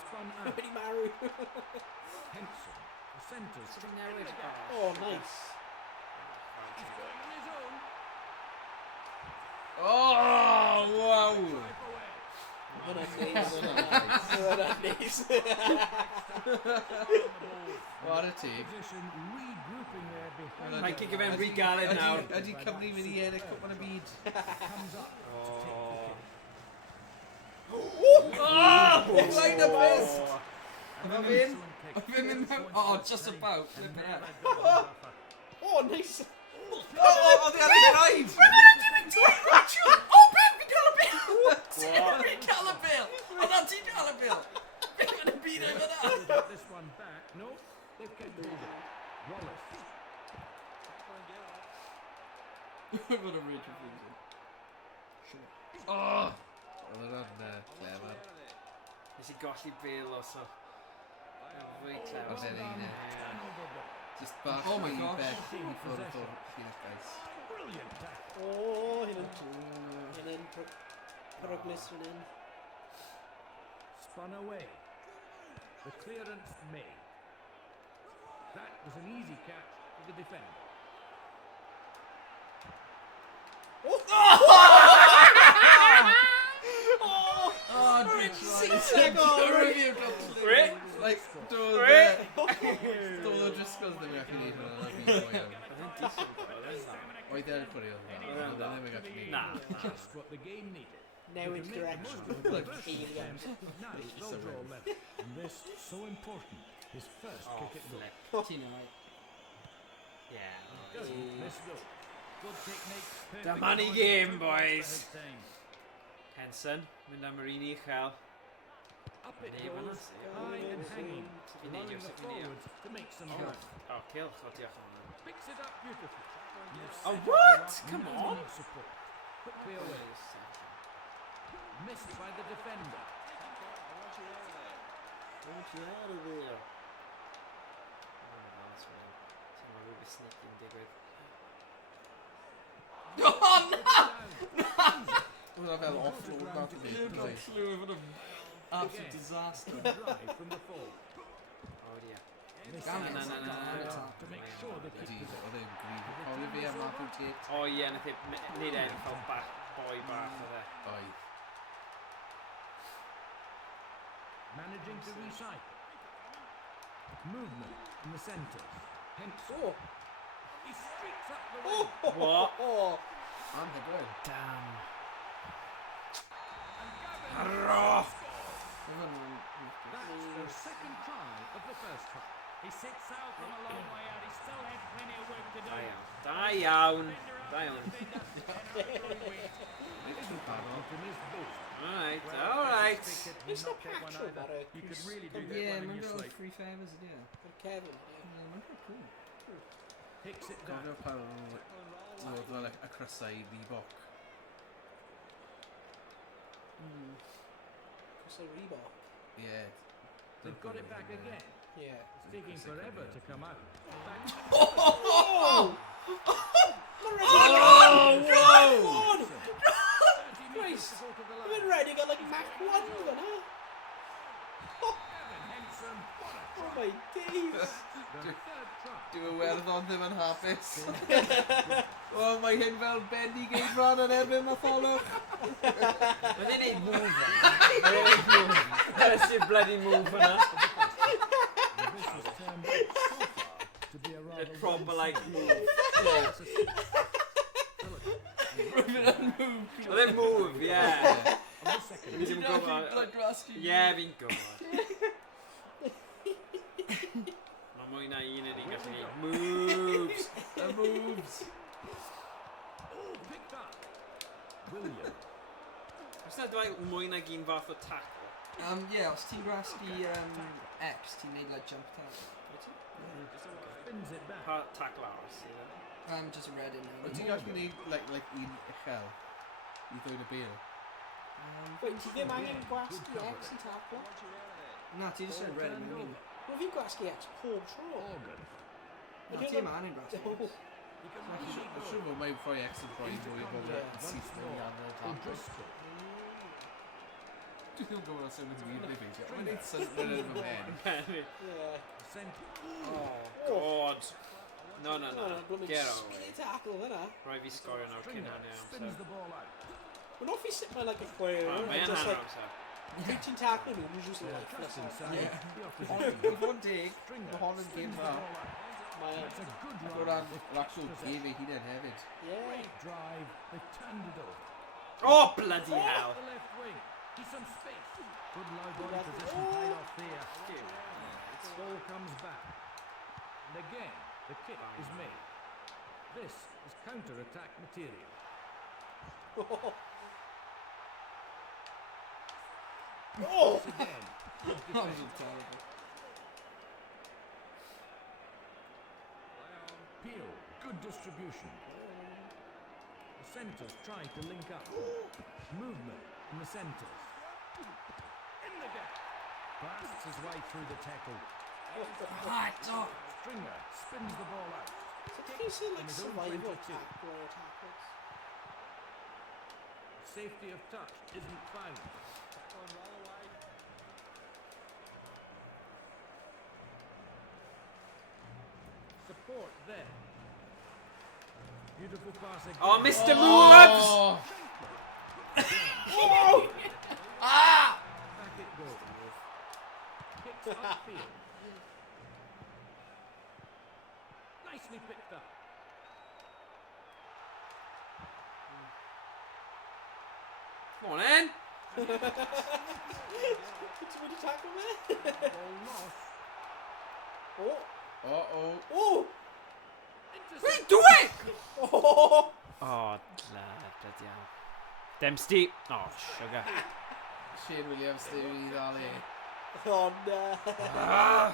Spun out. Wedi marw. Henson. The centres. Ti'n newid? Oh, nice. He's going on his own. Oh, wow! Drive away. Hwna'n neis. Hwna'n neis. What a teg. Position regrouping there behind. Mae'n cicio fe'n rhy galed nawr. Ydy Cymru mynd i ennill cwpan y byd? Comes up to take the kick. Line up this! An in. excellent kick. Fi'n mynd mewn... Oh, just about. Flip it out. Oh, nice. O, di ar ei graid! Oh, Ben, fi'n cael y bil! Fi'n cael y bil! O, na, ti'n cael y bil! Fi'n cael y bil efo na! They'll get this one back. No, they've kept hold of it. Wallace. What a rage of things. O! Oedd hwnna'n clever. Nes i golli bil os o. Fwy clever. Ar ddyn ni, Turnover ball. Just bach Oh my i gosh. beth i ffwrdd o'r llinell gais. Brilliant tackle. Oh, hyn yn peryglis fan hyn. Spun away. The clearance made. That was an easy catch for the defender. Oh, Rich, Reit? Like, doedd Reit? Doedd o Driscoll ddim yn gallu neud hwnna. Oedd hi'n go iawn. Oedd e'n chwarae oedd hwnna. Oedd e ddim yn gallu neud Na. Just what the game needed. Newid direction. Like aliens. Now, they'll draw left. And this, so important. His first kick at goal. Ti'n right. Yeah. Doesn't miss goal. Good technique. The perfect money coordination game, for boys. half time. Henson, mynd am yr un i chael. Up it Neb yna, goes, see. high and hanging, Fi'n neidio, allowing the sut fi'n neidio. forwards to make some Oh, room. oh, cilch, o diolch am hwnna. Picks it up beautifully. Oh, what? Come Now on. needs support. Quickly away. Missed by the defender. Don't you out of there. Oh my god, that's funny. Ti'n ma rhywbeth sneaking digwydd. Oh, no! Hwnna fel offload nath i You've got neud. clue of an absolute disaster. Drive from the forward. Oh dear. Missed Damn it. it. To make sure they keep Ydy, possession. oedd e'n grif. Cofio fi am Matthew Tate? O ie, nath nid enn fel boi bach o dde. Oedd. managing to recycle. Movement in the centre. Hence, Oh. he streaks up the wing. What? Oh. And the goal. Damn. That's their second try of the first try. He sets out from a long way out. He still had plenty of work to do. Da iawn. Da iawn. Alright, alright. It's not petrol, but You could really do that Yeah, one in your remember sleep. free favors, yeah. Kevin. Kicks it down. Gofio pan oedd fel y crysau Reebok. It's a Reebok. Yeah. They've got it back again. Yeah. It's taking forever to come out. Oh! Oh! Christ! I've been ready to get like Mach 1 even, huh? Oh my days! Dyw Iwerddon ddim yn hapus. O, mae hyn fel Bendigeidfran yn erbyn Matholwch. Mae ddi'n neud move yna. Mae ddi'n neud move. That's your bloody move yna. A proper like move. Oedd e'n move, yeah. Fi ddim yn gwybod. Yeah, fi'n gwybod. Mae mwy na un ydi gallu neud moves. The moves. Picked up. William. Os na dweud mwy na un fath o tackle. Yeah, os ti'n gwasgu X, ti'n neud like jump tap. Spins it back. Pa tackle aros i fe? Just read it now. Wyt ti'n gallu neud like un uchel i ddwy'n y bil? Wait, ti ddim angen gwasgu X i tapo? Na, ti just read it mewn. Wel, fi'n gwasgu X pob tro. Organ. Na, ti ddim angen gwasgu X. Mae'n siŵr fod mae'n rhoi X yn rhoi mwy o bobl yn syth mewn i anol tapo. Dwi ddim yn gwybod os yw'n wir neu beidio. Mae'n neud synnwyr yn fy men. Oh, God. No. Get away. Tackle fyna. Rai fi sgorio nawr cyn hannu Spins amser. the ball out. Well, not if he's sitting there like a player, Mae'n just hannu like amser. reaching tackle him, he's just like, Just listen, inside. The Ond opposition. i fod yn deg, Stringer mae hon yn spins gêm the dda. ball out. That's a good O run. ran They've yr actual kept gêm possession. ei hunain hefyd. yeah. Great drive. They've turned it over. Oh, bloody hell. The left wing. He's some space. Good low body position paid off there. Ball comes back. And again, the kick is made. This is counter-attack material. Oh! Once again, good defense. Peel, good distribution. The centres trying to link up. Movement in the centres. In the gap. Blasts his way through the tackle. Stringer spins the ball out. So did you say like survival tackle or tackles? Safety of touch isn't found. Support there. Beautiful pass again. Oh, Mr. Moves! Back it goes. Kicks upfield. Nicely picked up. Come on, then. Did you tackle there? Ball lost. Oh! Uh-oh. Oh! What are you doing? Oh! Oh, bloody hell. Dempsey. Oh, sugar. Shane Williams, ddim i ddal i. Oh no! Ah.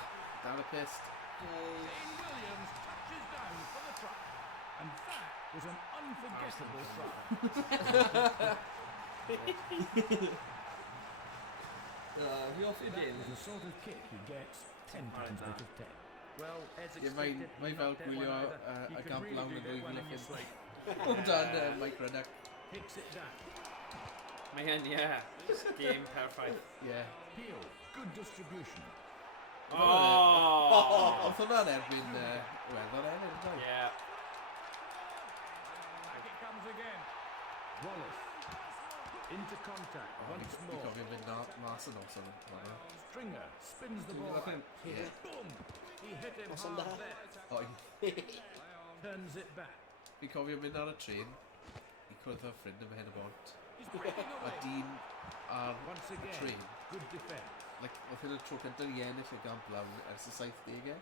Down a pissed. Shane Williams touches down for the try. And that was an unforgettable try. Fi off i That dyn. was the sort of kick he gets 10 times out of 10. Well, as Ie, mae'n fel gwylio y gamp lawn yn 2015. O dan Mike Ruddock. Kicks it down. Mae hyn, yeah. Just game perfect. Yeah. Peel, good distribution. Oh! Oedd hwnna'n erbyn Iwerddon hefyd, yn dweud? Yeah. Back it comes again. Wallace. Into contact once Fi'n more. cofio mynd mas yn os o'n hwnna. Stringer spins the ball out. Ie. Boom! He hit him What's on hard that? there. O, Turns it back. fi'n cofio mynd ar y tren i cwrdd â ffrind yma hyn y bont. He's breaking A away. dyn ar Once y again, tren. good defense. Like, oedd hyn y tro cyntaf i ennill y gamp lawn ers y 70au.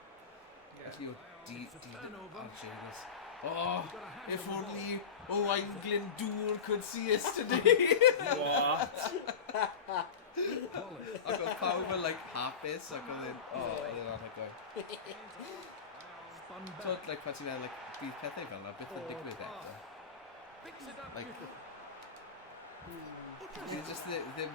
Felly oedd dyn ar y tren goes, oh, if only Owain Glyndŵr could see us today. What? Wallace. Ac oedd pawb yn like hapus ac oedd yn, oedd yn anhygoel. Spun back. So, like, pan ti'n meddwl, like, bydd pethau fel yna byth yn digwydd eto. Picks it up Like- beautifully. Bydd just ddim yn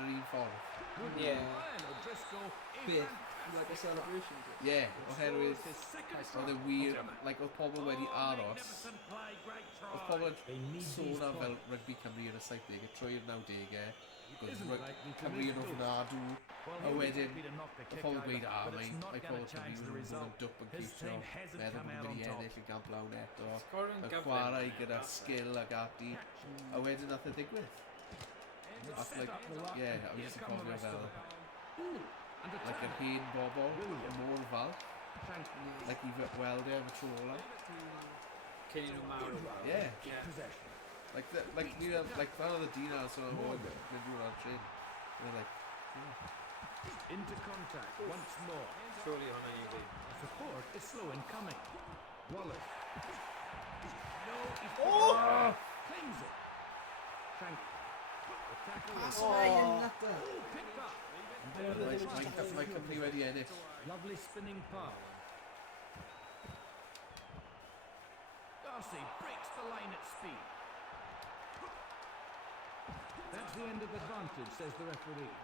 yr un ffordd. Good Yeah. line. O'Driscoll. Beth? Like a celebration. Ie, oherwydd His second oedd y wir, like, oedd pobl wedi aros. Magnificent play, great try. Oedd pobl They need yn these sôn am fel points. rygbi Cymru yn y 70au trwy'r 90au. Oedd Isn't rygbi likely to Cymru yn miss ofnadw. Well, A he'll be wedyn, happy to knock the Oedd kick pobl out, gweud, but mae it's not pobl gonna Cymru change the yn bod yn result. dwp yn His ceisio team hasn't meddwl come bod out nhw'n on mynd i top. ennill i gamp lawn eto. Scoring Y gyflym. chwarae gyda skill ac ati. A wedyn nath y digwydd. Ac, like, ie, a fi jyst yn cofio fel, And the like, yr turn. hen bobl, y môr fal, Thank you. like, i weld e am y tro ola. Cyn i nhw mawr. Ie. Yeah. Possession. Like, fan oedd y dyn ar so o'n mynd drwy'r ar tren. And they're like, Into contact once more. Surely hwnna i fi. Support is slow in coming. Wallace. No, he's claims it. Thank you. The tackle is picked up. mae Cymru wedi ennill. Lovely spinning pass. Darcy breaks the line at speed. That's the end of advantage, says the referee.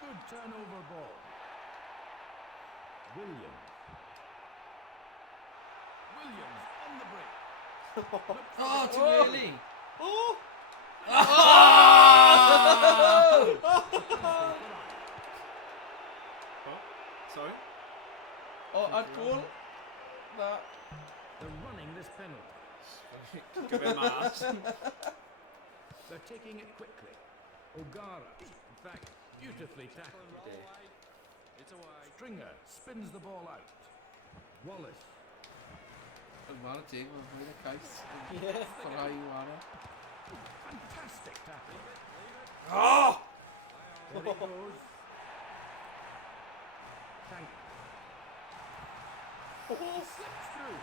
Good turnover ball. Williams. Williams on the break. Oh, too early. Sorry? O, ar gol, na, They're running this penalty. Gyfer mas. They're taking it quickly. O'Gara, in fact, beautifully tackled. Stringer spins the ball out. Wallace. yn war y teg, mae'n fwy o cais. Fforhau i war e. Fantastic tackle. Oh! There he goes. Thank slips through.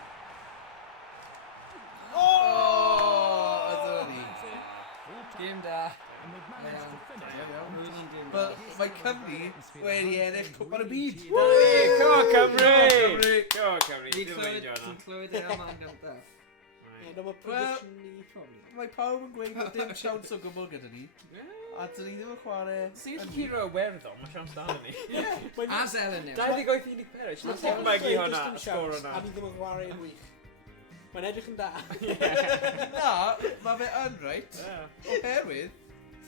O, ydyn ni. That's it. Full time. Game da. And they've managed to finish. Really game Wel, mae Cymru wedi ennill cwpan y byd. Come on, Cymru! Cymru! Come on, Cymru. Ti'n Dwi'n meindio hwnna. clywed e am yn gyntaf? Ond am y prediction ni, probably. Mae pawb yn gweud bod dim siawns o gwbl gyda ni. A dyn ni ddim yn chwarae... Sy'n Ciro Iwerddon, mae siarad dan ni. As Ellen yw. 28 perish. Mae'n dychmygu hwnna, y sgôr hwnna. A ni ddim yn chwarae yn wych. Mae'n edrych yn da. Na, mae fe yn reit. Yeah. Oherwydd,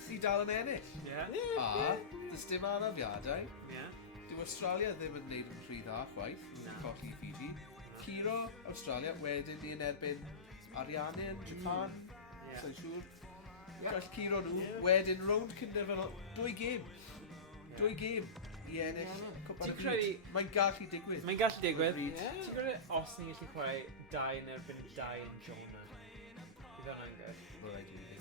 ni dal yn ennill. Yeah. A, dys dim anafiadau. Yeah. Dyw Australia ddim yn neud yn rhy dda chwaith. Na. Colli Fiji. Ciro, Australia, wedyn ni yn erbyn Ariane yn Japan. Yeah. Sa'n siŵr. Gall Ciro nhw, wedyn round cynnydd fel 2 gêm. 2 gêm i ennill cwpan y Ti'n credu- byd. Mae'n gallu digwydd. Mae'n gallu digwydd. Bryd. Ti'n gwybod os ni'n gallu chwarae 2 yn erbyn 2 yn Jonah? Bydd hwnna'n good.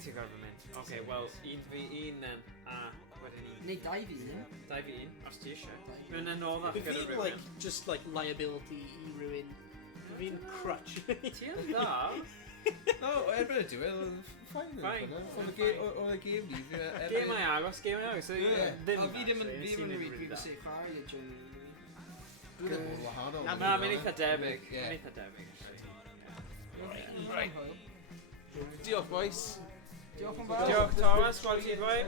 Ti'n gwybod fy mynd? Oce, wel, 1 fi 1 then, a wedyn 1. Neu 2 fi un. 2 fi 1, os ti eisiau. Mae'n anoddach Bydd gyda fi'n, rhywun. like, just, like, liability i rhywun. Bydd fi'n crutch. Ti yn da? No, erbyn y diwedd, oedd fine. Fine. Oedd y gêm ni. Gêm ai agos, gêm ai agos. So, Ie. ddim A fi ddim yn actually, fi nes i ddim yn neud rhaid rili fi da. gysau chwarae i John. Dwi'n ddim yn wahanol. Na, mae'n eitha debyg. Ie. Mae'n eitha debyg. Right. Diolch, boys. Diolch yn fawr. Diolch, Thomas, gweld ti fwy?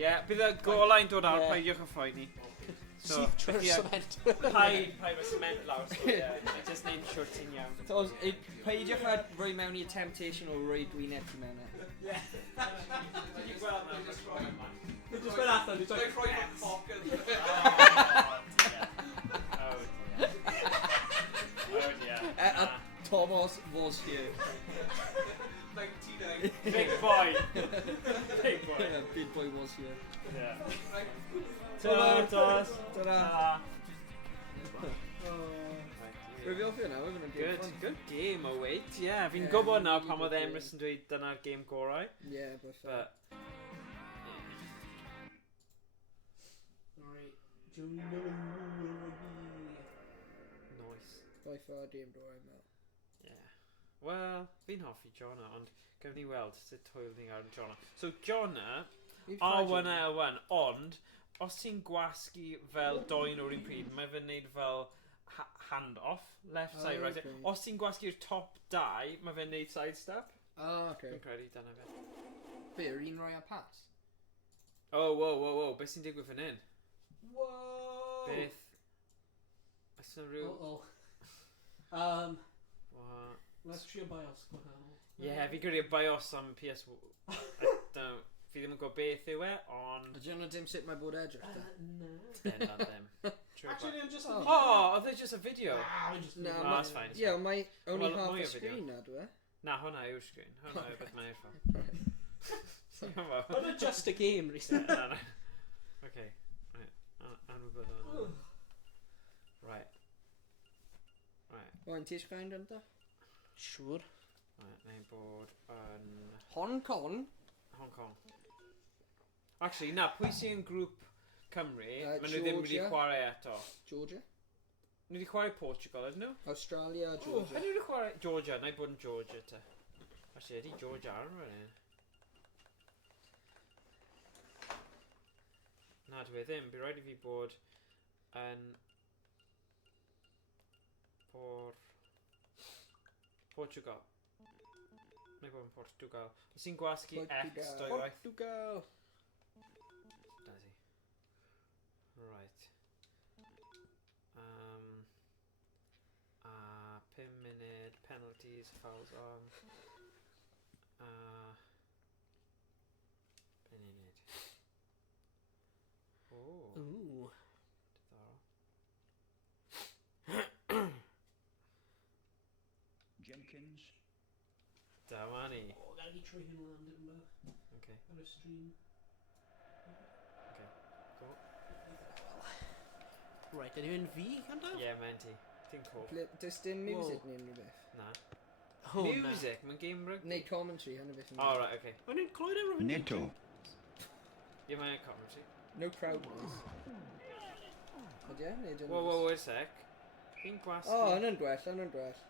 Ie, bydd y golau'n dod ar, Ie. paidiwch y ffoi ni. So, Syth trwy'r felly, cement. pai fy cement lawr, so ie, just neud siwr ti'n iawn. Peidiwch a rhoi mewn i'r temptation o rhoi dwyneb ti mewn e. Ti'n gweld na, just rhoi yma. Just mynd allan, just like... rhoi fy coc yn... Oh dear. A Thomas was here. 99. Big boy. Big boy. Yeah, big boy was here. Yeah. Right. Ta-da, Toss. Ta-da. Right, Rwy'n off here now, we're Good, fun. good game, oh wait. Yeah, fi'n Yeah, gwybod nawr really pan oedd good Emrys yn dweud dyna'r game gorau. Yeah, but... But, Alright. Johnny Miller. nice. By far, dim do I Mel. Yeah. Wel, fi'n hoffi Jonna, ond gafon ni weld sut hwyl ni ar Jonna. So, Jonna, R1L1, ond, os ti'n gwasgu fel doen o'r un pryd, mae fe'n neud fel hand-off, left side, right side. Okay. Os ti'n gwasgu'r top 2, mae fe'n neud side step. Ah, okay. Fi'n credu dyna fe. Be, yr un roi a pas? Oh, whoa, beth sy'n digwydd fan hyn? Whoa! Beth? Oes yna rhyw... Um, What? let's trio bios gwahanol. Yeah, fi gyda'r bios am PS... Fi ddim yn gwybod beth yw e, ond... Ydy hwnna dim sut mae bod edrych da? No. Bendant ddim. Actually, I'm just... Oh, oedd e just a video? Ah, just... No, Oh, that's fine. Yeah, mae only Wel, half mwy a o video. screen na, dwi e? Na, hwnna yw'r sgrin. Hwnna yw beth mae'n effo. But it's just a game, recently. No. Okay. Right. Anwybydol. Right. O'n ti eisiau gael yn da? Sure. Right, neu bod yn... Hong Kong? Hong Kong. Actually, na, pwy sy'n grŵp Cymru, maen nhw ddim wedi Georgia. chwarae eto. Georgia? Nhw wedi chwarae Portugal, ydyn nhw? Australia, Oh, Georgia. ydyn nhw wedi chwarae... Georgia, na i bod yn Georgia te. Actually, ydi Georgia ar yma ni. Na, dwi ddim. Bydd rhaid i fi bod yn... Portugal. Na i bod yn Portugal. Os i'n gwasgu X, doi waith. Portugal. Does he? Right. 5 munud, penalties, fouls on. Be ni'n neud? Oh, Ooh. diddorol. Jenkins. Dyma ni. Oh, gotta get Troy Hinland in the Okay, other stream. go. Right, anyone V, kind of? Yeah, mae'n ti. Ti'n cool. Does dim music neu unrhyw beth? Na. Oh, Music, mae'n game rugby. Neu commentary, hynny beth. Oh, right, okay. No. I didn't clywed it rhywun. Neto. Yeah, mae'n commentary. No crowd noise. Ydy e? Neu dim... Whoa, wait a sec. Fi'n gwasgu... Oh, hynny'n gwell, hynny'n gwell.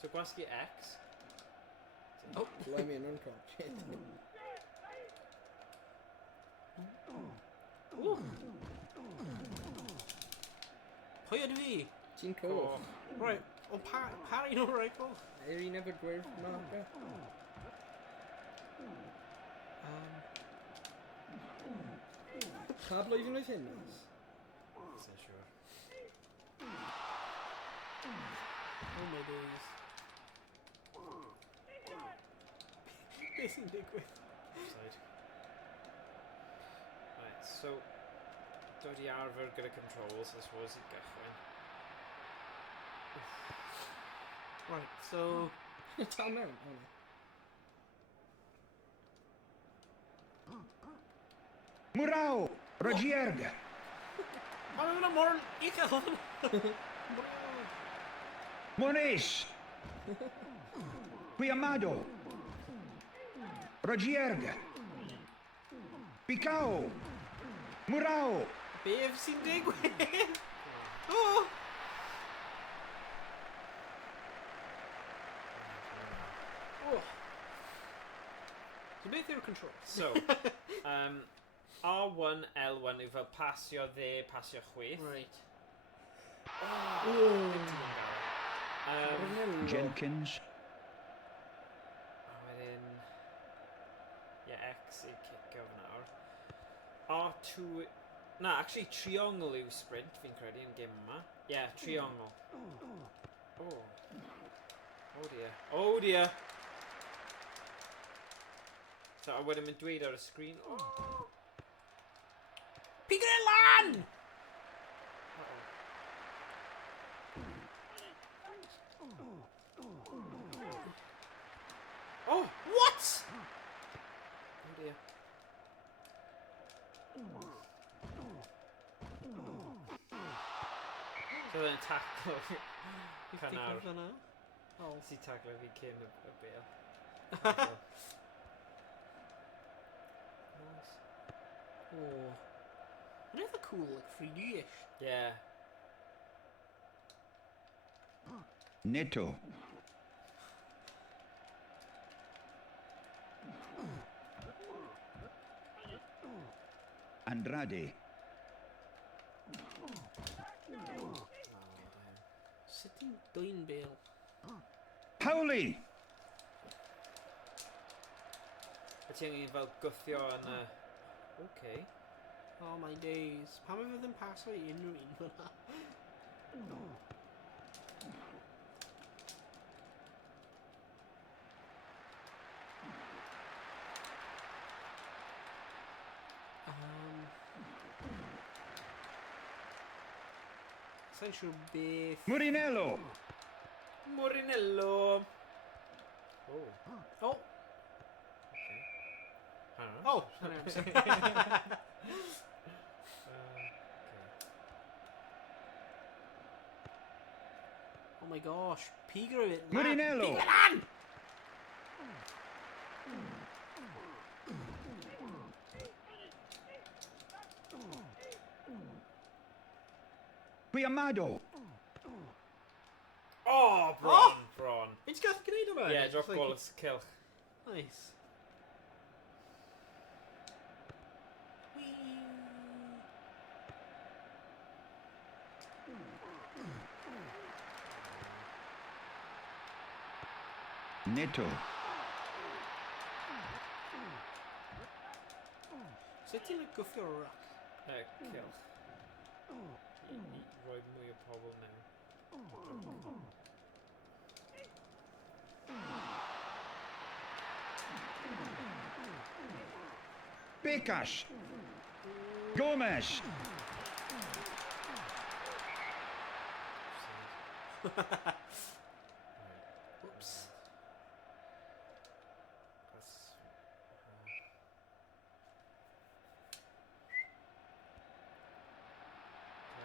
So gwasgu X. Blimey, hynny'n complicated. Pwy ydw fi? Ti'n cool. Right. O, Parry nhw, right, cool. Yr un efo'r gwyrdd marca. Pa blwyddyn oedd hyn? So sure. Oh my days. Beth sy'n digwydd? Offside. Right, so... Dod i arfer gyda controls, I suppose, i gychwyn. Right, so... Tal mewn, o ne. Murao. Rogierga. Mae'n mynd am mor uchel hwn. Moniz. Amado. Rogierga. Picao. Murao. Beth sy'n digwydd? Oh! Oh. So beth yw'r control? So, R1, L1 yw fel pasio dde, pasio chwith. Right. Jenkins. A wedyn... Yeah, X yw cicio nawr. R2... Na, actually, triongl yw sprint, fi'n credu, yn gym yma. Yeah, triongl. Oh. Oh dear. Oh dear! So, a wedyn mynd dweud ar y sgrin. Oh! Pick it land! Oh! What? Oh dear. So then tackle. Can now. Oh. See tackle if he came a bit. Nice. Oh. Another cool, like 3D-ish. Yeah. Neto. Andrade. Sitting down Bale. Howley. I think he's fel gwthio yn y... Okay. Oh my days. Pam mae fydd yn paso i unrhyw un fyna? Sa'n siŵr beth... Murinello. Morinello! Oh. Oh! Okay. Hang on. Oh! Sorry, I'm sorry. Oh my gosh. Pigo it. Murinello. Pigo it on! Amado. Oh, Bron, Oh! Bron. It's got gwneud yma. Yeah, drop It's like- ball is kilch. Nice. Whee! Neto. Sut ti'n gwffio rock? Kilch. Roi mwy o pobl now. Pecas. Gomes. Oops. That's...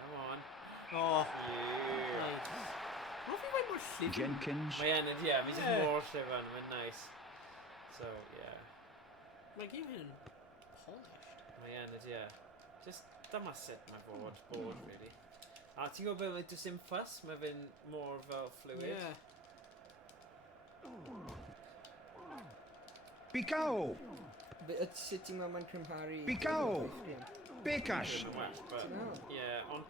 Come on. Oh, Yeah. nice. What if we went more sleepy? Jenkins. Mae yn, yeah, mae just Yeah. more llifan, mae'n nice. So, yeah. Mae gen i'n polished. Mae yn, yeah. Just, dyma sut mae bod, really. A ti'n gwybod beth, mae does dim fuss, mae fe'n more fel fluid. Yeah. Picao. Sut ti'n meddwl mae'n cymharu... Picao. Pecas. Mae'n well, but... Ti'n Yeah, ond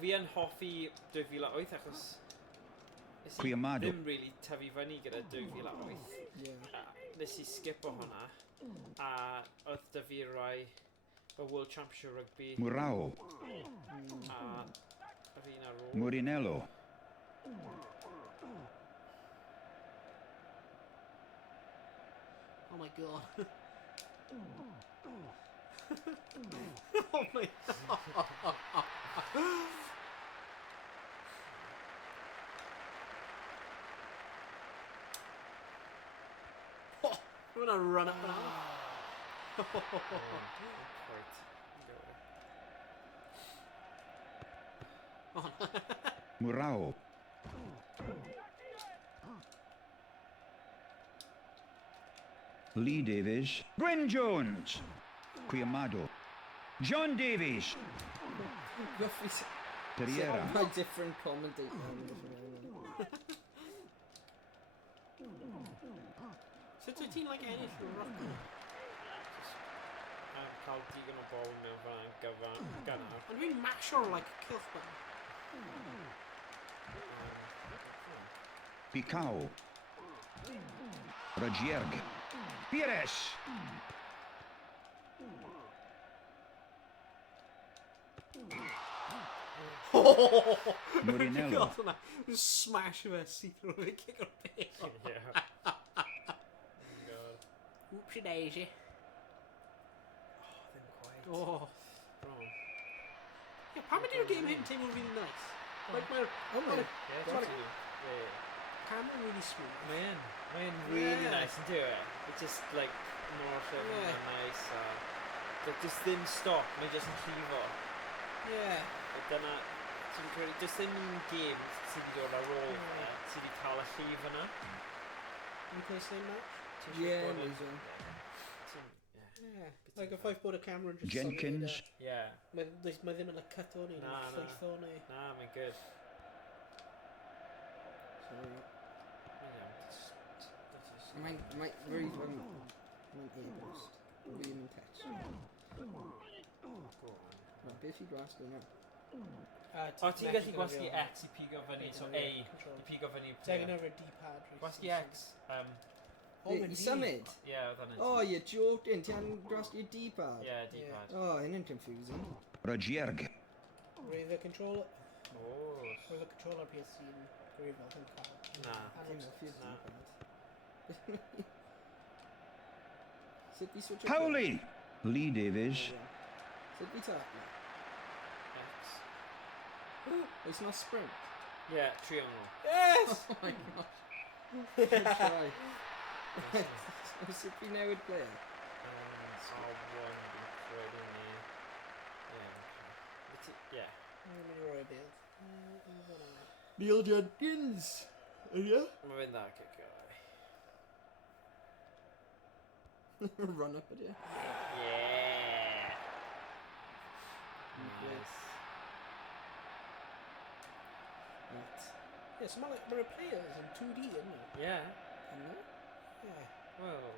fi yn hoffi 2008 achos... nes i Criamado. ddim really tyfu fyny gyda 2008. Yeah. Nes i skip o hwnna. A oedd dy fi rai y World Championship Rugby. Murao. A y fi ar ôl. Murinello. Oh my god. Oh my Oh, we're gonna run up and out. Oh, Murao. Lee Davies. Gwyn Jones. Criamado. John Davies. Pereira. My different commentator. so did ti'n like ennill rugby? Cael digon o bol mewn fan gynnar. Ond dwi'n masio like Kilch button. Picao. Ragierg. Pires. Murinello. God, hwnna. Smash of a see-through and kick o'r bale. Yeah. God. Whoopsie daisy. Oh, ddim quite. Oh. Bron. Pam ydy'r game hyn teimlo'n really nice? Like mae'r Oh my. Yeah, Sorry. that's you. Yeah. camera really smooth. Man, really Yeah. nice and do it. It's just like north of Yeah. and nice. Like just ddim stop, mae just yn llifo. Yeah. Dyna, ti'n credu, just ddim games sydd wedi dod ar ôl yna, sydd wedi cael y llif yna. You play same match? Ti'n siŵr Yeah, bod yn- amazing. Ti'n- Yeah. Like if I've bought a camera and just Jenkins. Yeah, Mae ddim yn like cut o ni, Na, na. ffeitho ni. na, mae'n good. So, Mae'n iawn, that's just- mae'n very mae'n e-bost. Fi yn text. Go on. Right, beth i gwasgu yna? O, ti'n gallu gwasgu X i pigo fyny, so A i pigo fyny. Taking over a D-pad. Gwasgu X, I symud? yeah, oedd hynny. Oh, you're joking. Ti'n gwasgu D-pad? Yeah, D-pad. Oh, hynny'n confusing. Rogierg. Roedd y controller... Oh, Roedd y controller PSC yn gwirfodd yn cael. na. Dim off your Na. D-pad. Sut fi switch Howley. Lee Davies. Sut fi tap na? X. It's not sprint. Yeah, triangle. Yes! Oh my gosh. Good try. Sut fi newid player? So one creating the yeah. Mae'n rhoi beth. Neil Jenkins. Yeah? Mae fe'n dda cicio. Run up at you. Yeah. Nice. Right. Yeah, so mae'r players yn 2D yn nhw. Yeah. Hello? Yeah. Well,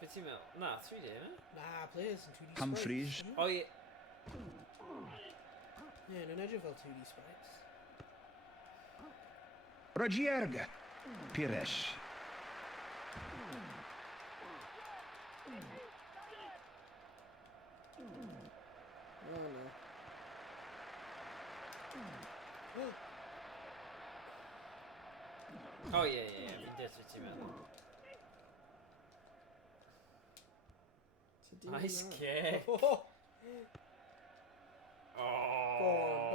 beth ti'n meddwl? Na, 3D, yna? Na, players yn 2D Humphreys. sprites. O, ie. Yeah, nhw'n edrych fel 2D sprites. Rogierg. Pires. Oh no. O, ie, fi'n deall beth ti'n meddwl. So do Nice that. kick. Oh! Oh,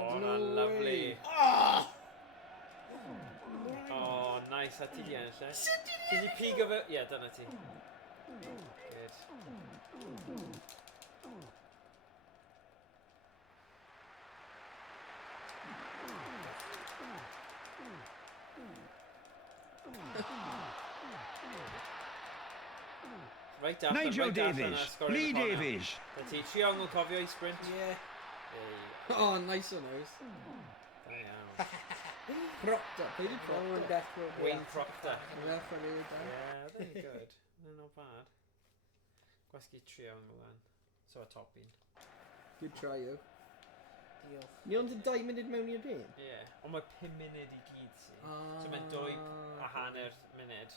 no hwnna'n lovely. way. Oh, nice, a ti di ennill, e? Ti di pigo fe? Ie, dyna ti. Good. Right after, Nigel right after Davies. yna, scoring Lee the corner. Davies. Da ti triongl cofio i sprint? Yeah. Hey, Oh, nice on those. da iawn. Propped up. Who did prop Rowan up? Deathrow. Wayne Proctor. Yeah, for really bad. Yeah, they're good. They're not bad. Gwasgu triongl then. So a top un. Good try, yo. Diolch. Ni ond yn 2 munud mewn i'r game? Ie, ond mae 5 munud i gyd si. So mae'n 2 a hanner munud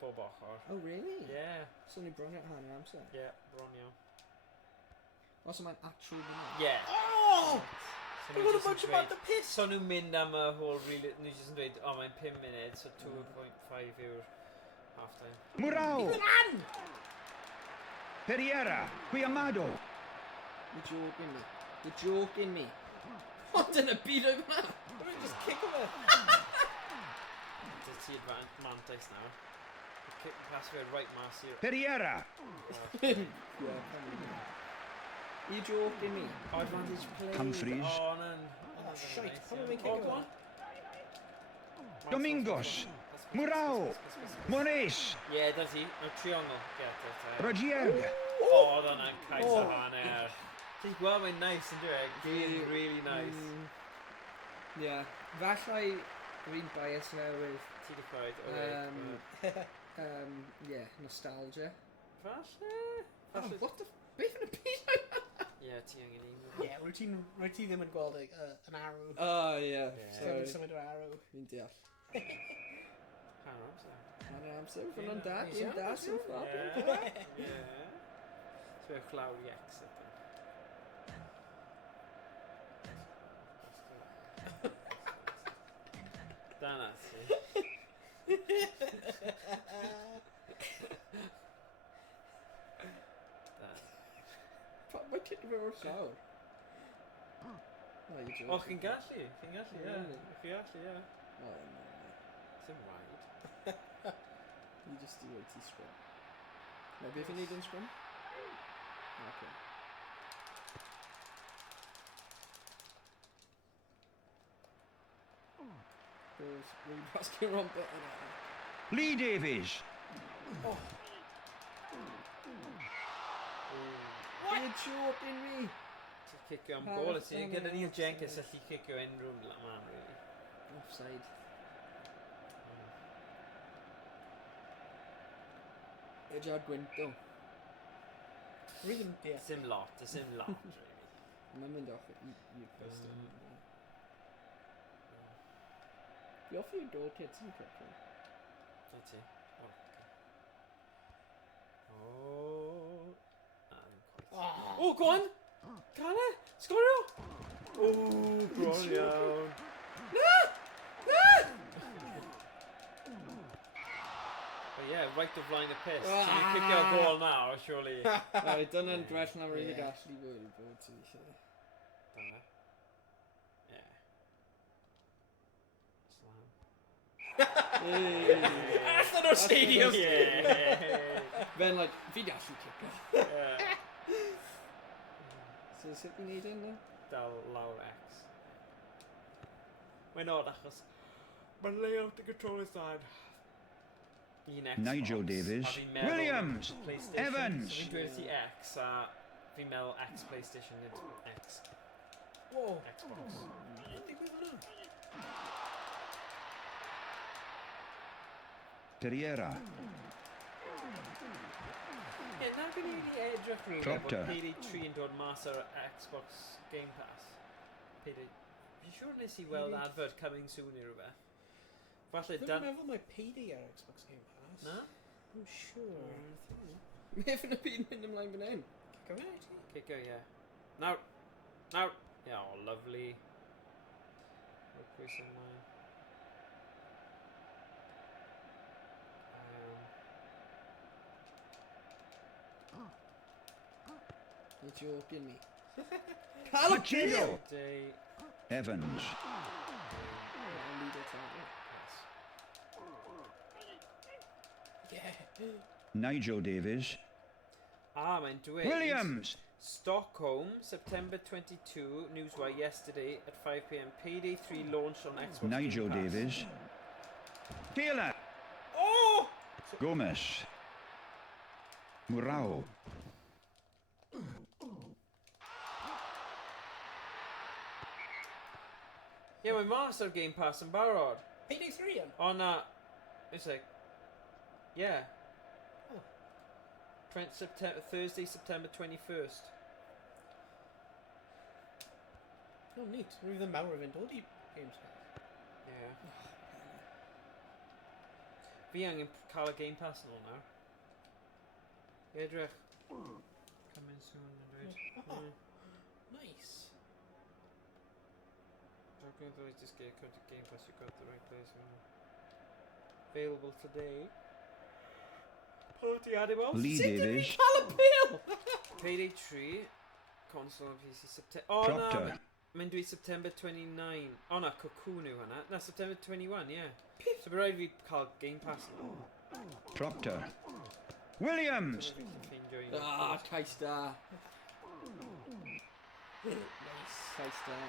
bob ochr. Oh, really? Ie, So ni bron at hanner amser. ie, bron iawn. O, so mae'n actual munud? Ie. Oh! So What nhw a jyst bunch yn about dweud- the piss! So nhw'n mynd am y whole reel, nhw jyst yn dweud, o mae'n 5 munud, so 2.5 yw'r half time. Murao. Pereira. Guiamado. You're joking me. You're joking me. O, dyna byd oedd hwnna! Roedd just kick o fe. Dy ti mantais nawr. Kick pass fe right mas i'r... Pereira. Yeah, probably. You're joking me. Oh, advantage play. Humphreys. Oh, na'n... Oh, shite. Pam Oh, mae'n kick go o on. fe? Domingos. Murao. Moraes. Ie, da ti. Mae triongl. Ie, Rogierg. O, oedd hwnna'n cais o hanner. Ti'n gweld mae'n nice yn dweud? Really, really nice. Yeah. Fallai fi'n bias now with Ti di clywed? yeah, nostalgia. Falle? Oh, what the beth yn y byd oedd hwnna? Ie, ti angen un. Yeah, rwyt ti ddim yn gweld an arrow. Oh, yeah. Yeah. Sorry. Symud o'r arrow. Fi'n deall. Hanner amser. Hanner amser, fan o'n da, Ie, dwi'n da ie, sy'n ffab. Ie. So yw'ch lawr i exit. Dyna ti. Da. Mae kid fe o'r llawr. Oh, you're joking. O, chi'n gallu, ie. Chi'n gallu, ie. Oh, no. Sy'n rhaid. You just do it to scrum. No, beth yn neud yn scrum? Okay. There's really basket on better now. Lee Davies. You're joking me! Ti'n cicio am gol, ys i. Gyda Neil Jenkins allu cicio unrhyw man, really. Offside. Edward Gwynto. Rhythm, yeah. Sim lot, really. Mae'n mynd off i'r post. Fi off i'r dod kid, sy'n cwrt. Na ti. Oh. Oh, go on! Can I? Sgorio! Oh, bron iawn. But yeah, right of line of piss. So you kick your goal now, surely. Dyna'n gwell na rydyn gallu bod ti eisiau. Dyna. Yeah. Slam. Allan o'r stadium! Yeah. Fe'n like, fi gallu kicker. Yeah. So sut ni'n neud hyn na? Dal lawr X. Mae'n odd achos mae'n layout the controller side. Un Xbox. Nigel Davies. A fi'n meddwl Williams. PlayStation. Evans. So fi'n dweud ti X a fi'n meddwl X PlayStation nid X Whoa. Xbox. Terriera. Ie, na fi'n wedi edrych rhywbeth Proctor. bod PD3 yn dod mas ar Xbox Game Pass. Fi'n siŵr nes i weld advert coming soon i rhywbeth. Falle Dwi'n meddwl mae PD ar Xbox Game Pass. Na? I'm sure. Mef yn y byd mynd ymlaen fan hyn. Go ahead. Kicker, yeah. Now. Yeah, oh, lovely. Look, we some You're joking me. Machado. Day. Evans. Yeah. Nigel Davies. Mae'n dweud... Williams. Stockholm, September 22, Newswire yesterday at 5 p.m. PD3 launched on Xbox Nigel Game Pass. Davies. Taylor. Oh! Gomez. Murao. Yeah, my master Game Pass yn barod. PD3 yn? Oh, na. It's like... Yeah. Oh. Thursday, September 21st. Oh, neat. Rwy'n ddim mawr o fynd oed i Games Pass. Yeah. Fi angen cael y Game Pass yn ôl nawr. Edrych. Coming soon, yn dweud. Oh, nice. Joking, though, just get a code to Game Pass, you got the right place. Available today. Party animals. Lee Davies. Payday 3. Console and PC September. Oh, Proctor. no. Mae'n dweud September 29. Oh, no, Cocoon yw hwnna. Na, September 21, yeah. So bydd rhaid fi cael Game Pass yn ôl. Proctor. Williams. Ah, cais da. Nice. Cais da.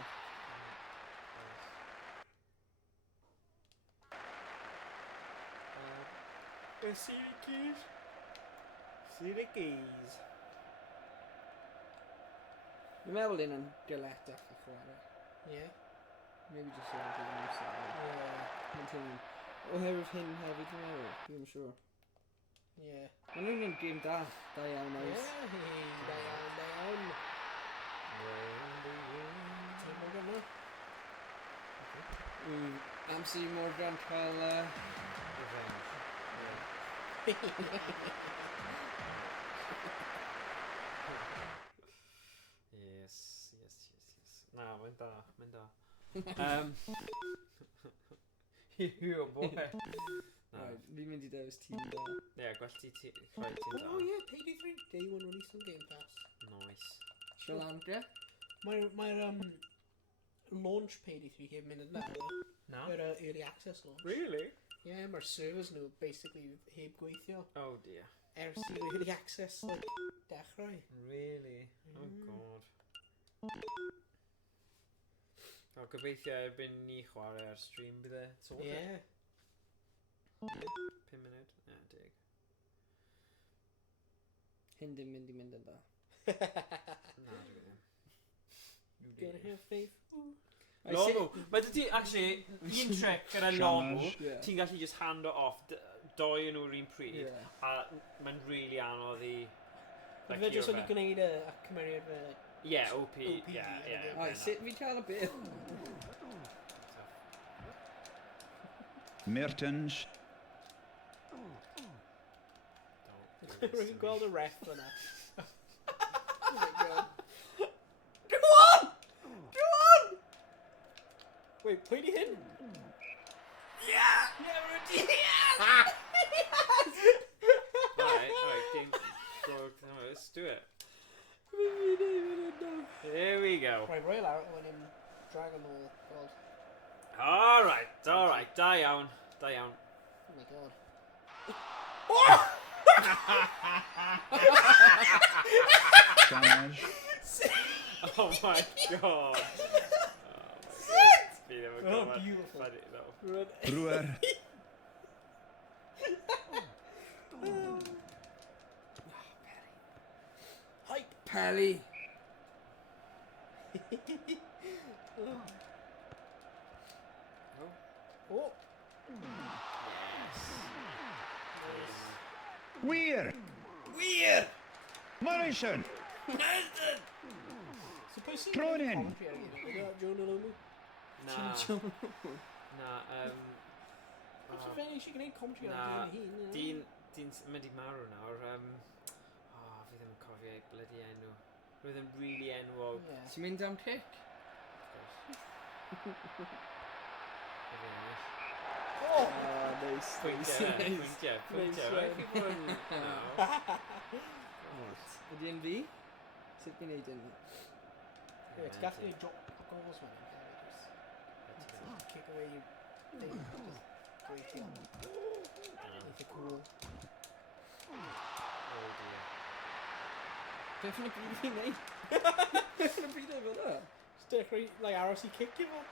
Syracuse. Syracuse. Dwi'n meddwl un yn gyletach i chwarae. Yeah. Maybe just yn dwi'n amser. Oherwydd hyn hefyd dwi'n meddwl. Dwi'n siŵr. Yeah. Mae nhw'n yn gêm da. Da iawn oes. Yeah. Da iawn. Ti'n mynd yma? Amser i Morgan cael... Yes. Na, mae'n da. You're a boy. Right, fi'n mynd i dewis tîm da. Yeah, gwell ti rhoi ti'n da. Oh yeah, PD3 Day 1 release on Game Pass. Nice. Sri Lanka? Mae'r launch paid i 3 heb mynd yna. No. Yr early access launch. Really? Yeah, mae'r servers nhw basically heb gweithio. Oh dear. Ers i early access like, dechrau. Really? Oh god. O, gobeithio erbyn ni chwarae ar stream bydd e. Yeah. 5 munud? Yeah, dig. Hyn dim mynd i mynd yn da. Na, dwi ddim. Gotta have faith. Lomu. Mae dy ti, actually, un trick gyda Lomu, Yeah. ti'n gallu just hand it off doi yn o'r un pryd, Yeah. a mae'n really anodd i... Fe jyst wedi gwneud y cymeriad fe. Yeah, OP. OPD, Yeah, yeah. Oi, sut fi cael y bil? Mertens. Rwy'n gweld y ref fyna. Oh my god. Go on! Go on! Wait, pwy di hyn? Yeah! Yeah, Rudy! Yes! Alright, let's do it. Here we go. Right, Royal Arrow when him Dragon Ball called. Alright, da iawn. Oh my god. Chamas. Oh my god. Oh, beautiful. Brewer. Hype. Pelly. Oh. Weir. Morrison. Suppose he Thrown in. commentary again. Is that Jonah Lomu? Nah, What's the thing? She can eat commentary Nah, on Dina Dean mynd I marw nawr. Fi ddim yn cofio ei bloody enw. Roedd yn really enwog. Yeah. Ti'n mynd am kick? Oh! Nice. Pwyntiau. Rhaid chi fod yn... Ydy yn fi? Sut fi'n neud yn? Yeah, it's got to be drop goals when just kick away your thing. Just great deal. Make it cool. Oh dear. Beth yn y byd fi'n neud? Beth yn y byd efo da? Stick right, like RC kick you on.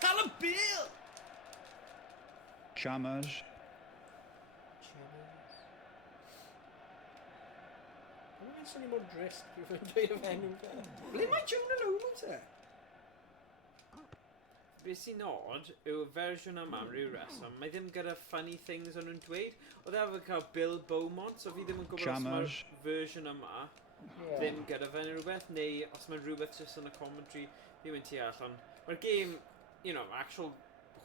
Callum Beale! Chamas. I'm going to send you more dressed if I'm doing a venue. Ble mae Jonah Lomu te? Be sy'n odd yw'r fersiwn yma am ryw reswm, mae ddim gyda funny things o'n nhw'n dweud. Oedd efo cael Bill Beaumont, so fi ddim yn gwybod os mae'r fersiwn yma ddim gyda fe neu rhywbeth, neu os mae rhywbeth jyst yn y commentary, ddim yn deall, ond mae'r game, you know, actual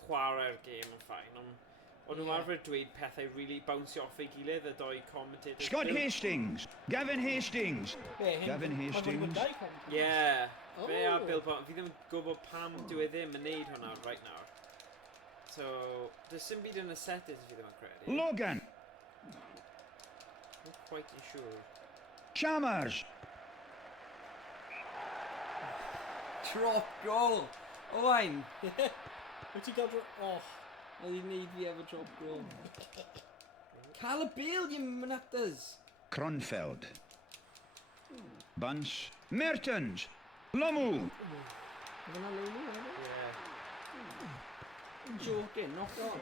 chwarae'r game yn ffain, ond o'n nhw arfer dweud pethau really bouncy off ei gilydd, y doi commentators. Scott Hastings. Gavin Hastings. Gavin Hastings. Yeah. Fe a Bill Beaumont, fi ddim yn gwybod pam dwi e ddim yn neud hwnna right now. So, does sim byd yn y settings fi ddim yn credu. Logan. Not quite sure. Chalmers. Drop goal! Owain! Wyt ti gael drop... Oh. Oedd i'n neud fi efo drop goal. Callum Beale, you mnutters! Cronfeld. Bunce. Mertens. Lomu. Oedd yna Lomu, hefyd? Yeah. Joking, knock on.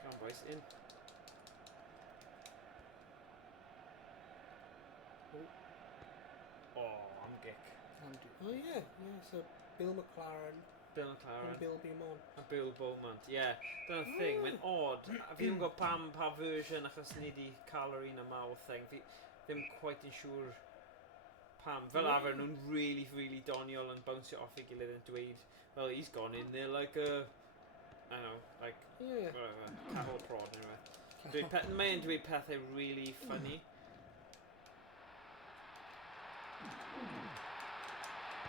Come on boys, in. Oh, I'm gick. Oh yeah, so Bill McLaren Bill and McLaren. Bill Beaumont. A Bill Beaumont, yeah. Dyna'r thing, mae'n odd. A fi ddim yn gwybod pa version achos ni di cael yr un yma o thing. Fi ddim quite yn siŵr pam. Fel arfer nhw'n really, really doniol yn bouncio off ei gilydd yn dweud, well, he's gone in there like a, I don't know, like, Yeah. whatever, cattle prod anyway. Mae'n dweud pethau really funny.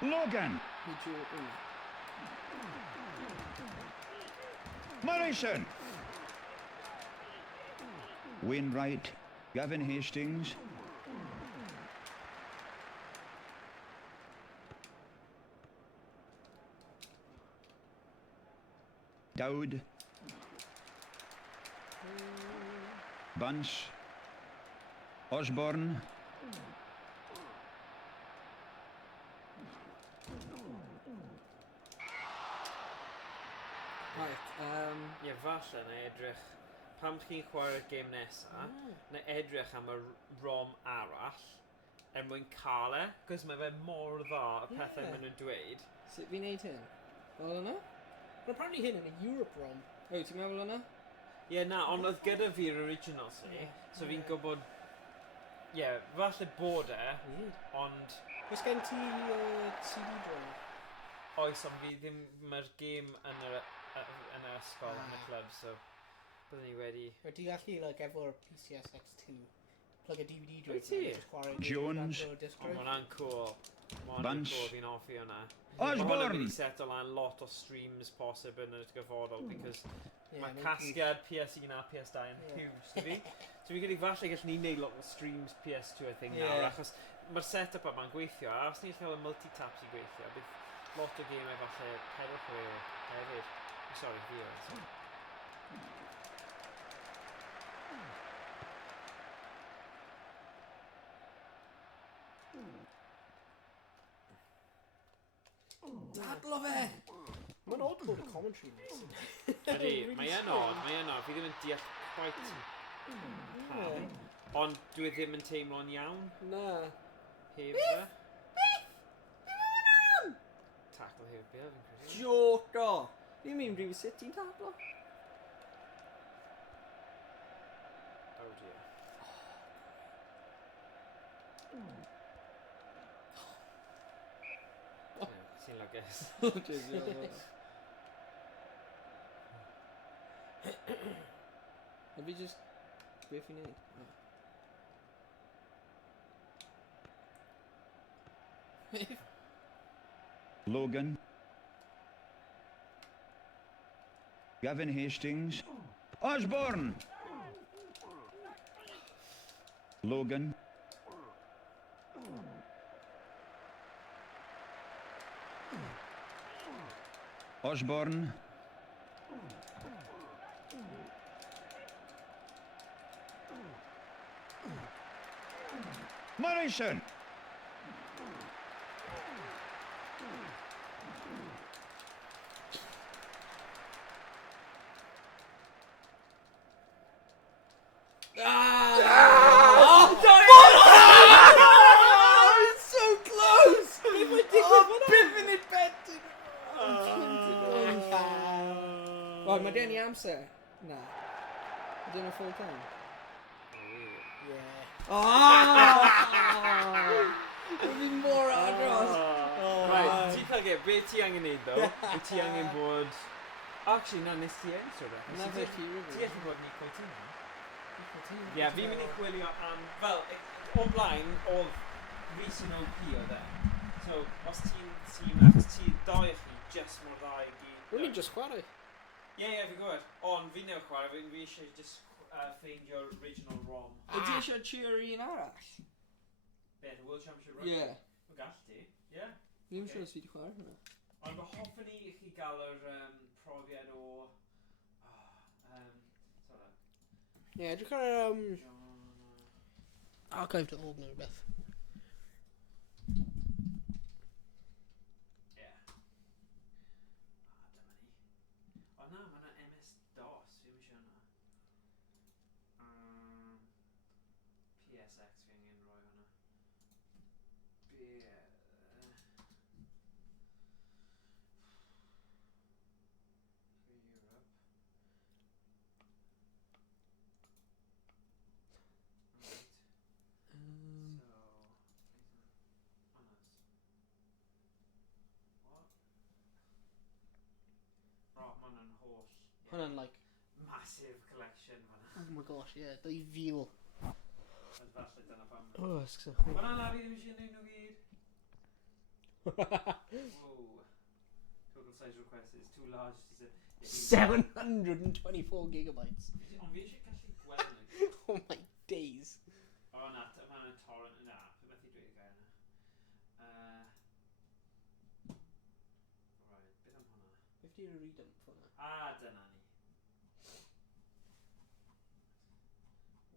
Logan. You're joking. Morrison. Wainwright. Gavin Hastings. Dowd. Bunce. Osborne. Right, Ie, falle na edrych pam chi'n chwarae'r gêm nesa, na edrych am y rom arall er mwyn cael e, cos mae fe mor dda y pethau Ie. maen nhw'n dweud. sut fi'n neud hyn? Fel yna? But apparently hyn yn y Europe ROM. O, ti'n meddwl yna? Ie, na, ond oedd gyda fi'r original si, so fi'n gwybod, ie, falle bod e, Weird. ond Oes gen ti CD drive? oes, ond fi ddim, mae'r gêm yn y ysgol, yn y clwb, so byddwn ni wedi... Or do you actually like efo'r PCSX2 plug a DVD drive? Wyt ti? and just chwarae Jones. drwy'r disc O, drive? mae hwnna'n cool. Mae hwnna'n Bunch. cool, fi'n offi hwnna. Mae hwnna'n Osborne. mynd i settle lan lot o streams posib yn y gyfodol, because Yeah, mae no, casgiad PS1 a PS2 yn Yeah. huge, to fi. So fi'n credu falle gallwn ni neud lot o streams PS2, I think, Yeah. nawr, achos mae'r set-up yma'n gweithio, a os ni'n cael y multi-taps i gweithio, bydd lot o gemau falle pedal chwil hefyd. Sorry, fi oedd. Dadlo fe! Mae'n odd bod y commentary yn nes. Ydy, mae yn odd, fi ddim yn deall quite pam. Ond dwi ddim yn teimlo'n iawn Na. heb fe. Tackle heb be, fi'n credu. Joco! Fi'n mynd brif sut ti'n dadlo? Oh dear. Ti'n lygus. A fi just... Be fi'n neud? Logan. Gavin Hastings. Osborne. Logan. Osborne. Morrison. It's so close! Biffin it bent! Wel, mae gen i amser. Na. Ydyn nhw full time? Yeah. Fi'n mor agros. Right, ti'n cael ge, be ti angen neud ddo? Wyt ti angen bod... Actually, na, nes ti ennill o beth. Na fe ti Ti rydw. allu bod yn equal team. Ie, fi'n mynd i chwilio am... Fel, o blaen, oedd Rhys yn OP o dde. So, os ti'n tîm, achos ti dau o chi, just mor dda i gyd. Rwy'n ni'n just chwarae. Ie, fi'n gwybod. Ond fi neu chwarae, fi eisiau just ffeindio'r original ROM. Ydy eisiau cheer un arall? Beth, World Championship Rugby? Ie. Mae'n gall ti, ie. Fi'n siŵr os fi wedi chwarae hwnna. Ond mae hoffwn i chi gael yr profiad o... Ie, edrych ar archive.org neu rhywbeth. Ie. Dyma ni. O na, mae yna MS-DOS, fi ddim eisiau hwnna. PSX fi angen rhoi hwnna. For Europe. Hwnna'n like... Massive collection fan'na. Oh my gosh, yeah, 2,000. Ond falle dyna pam. Oh, ysgol. Fan'na la fi ddim eisiau neud nhw gyd. Whoa. Total size request is too large to say. 724 gigabytes. Ond fi eisiau gallu gweld nhw. Oh my days. O na, mae'n y torrent yna. Pe beth i dweud y gair yna? Right, beth am hwnna? 50 redump hwnna. Dyna ni.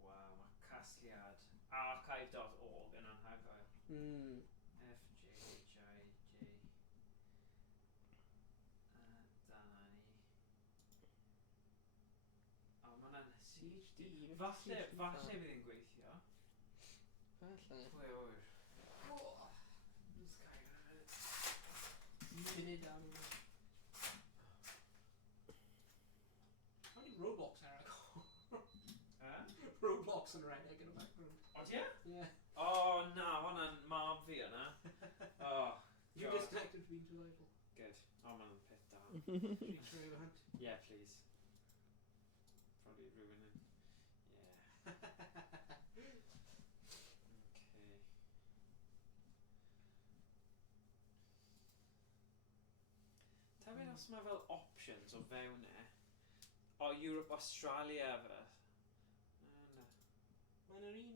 Waw, mae casgliad archive.org yn anhygoel. FJJJ. Dyna ni. O, mae hwnna'n CHD. Falle bydd hi'n gweithio. Falle. Pwy a wyr. Munud am... How many Roblox Eric? Roblox yn redeg yn y background. O, ti e? Yeah. O, na, hwnna'n mab fi yna. Oh, You God. disconnected from being reliable. Good. O, mae'n peth da. Should we try your hand? Yeah, please. Probably ruining. Yeah. Okay. Ta beth os mae fel options o fewn e? O, Europe, Australia fe? Na. Mae'n yr un...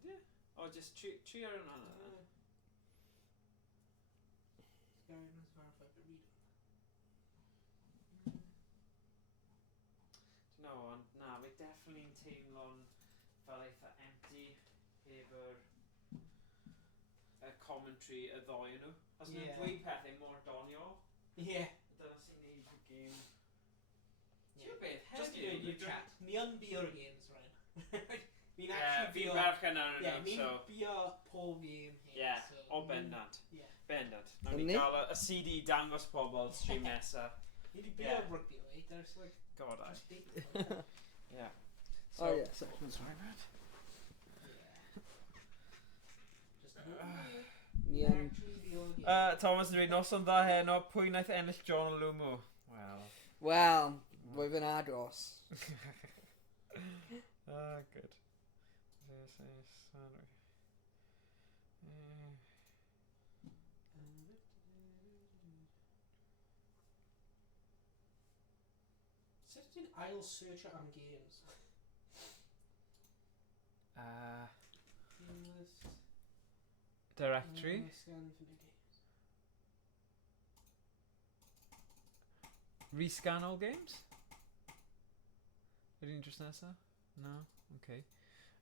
Ydy e? O, just tri ar yna then. Gary has verified the reading. No, ond na, fe definitely'n teimlo'n fel eitha empty heb y commentary y ddoi nhw. Os nhw'n dweud pethau mor doniol, Yeah. dyna sy'n neud y gêm. Ti'n beth? Just to do it in your chat. Ni yn bio'r games, Ryan. Ni'n Fi'n actually ferch yna yn Yeah, nhw, ni'n so... bio pob game hyn. Yeah, so o bendant. Yeah. Bendant. Nawn Yndi? ni gael y CD dangos pobl stream nesa. Ni di bio Yeah. rugby, right? There's like... God, I. just eight. Yeah. Oh yeah, so. That's right, Matt. Just Ni yn... actually bio'r game. Thomas yn dweud, noson dda heno, pwy wnaeth ennill John Lumo? Well. Wel, rwy fy'n agos. Good. Sut ti'n ail searcher am games? Game list. Directory. Scan for the games. Rescan all games? Ydy'n just nesa? No? Okay.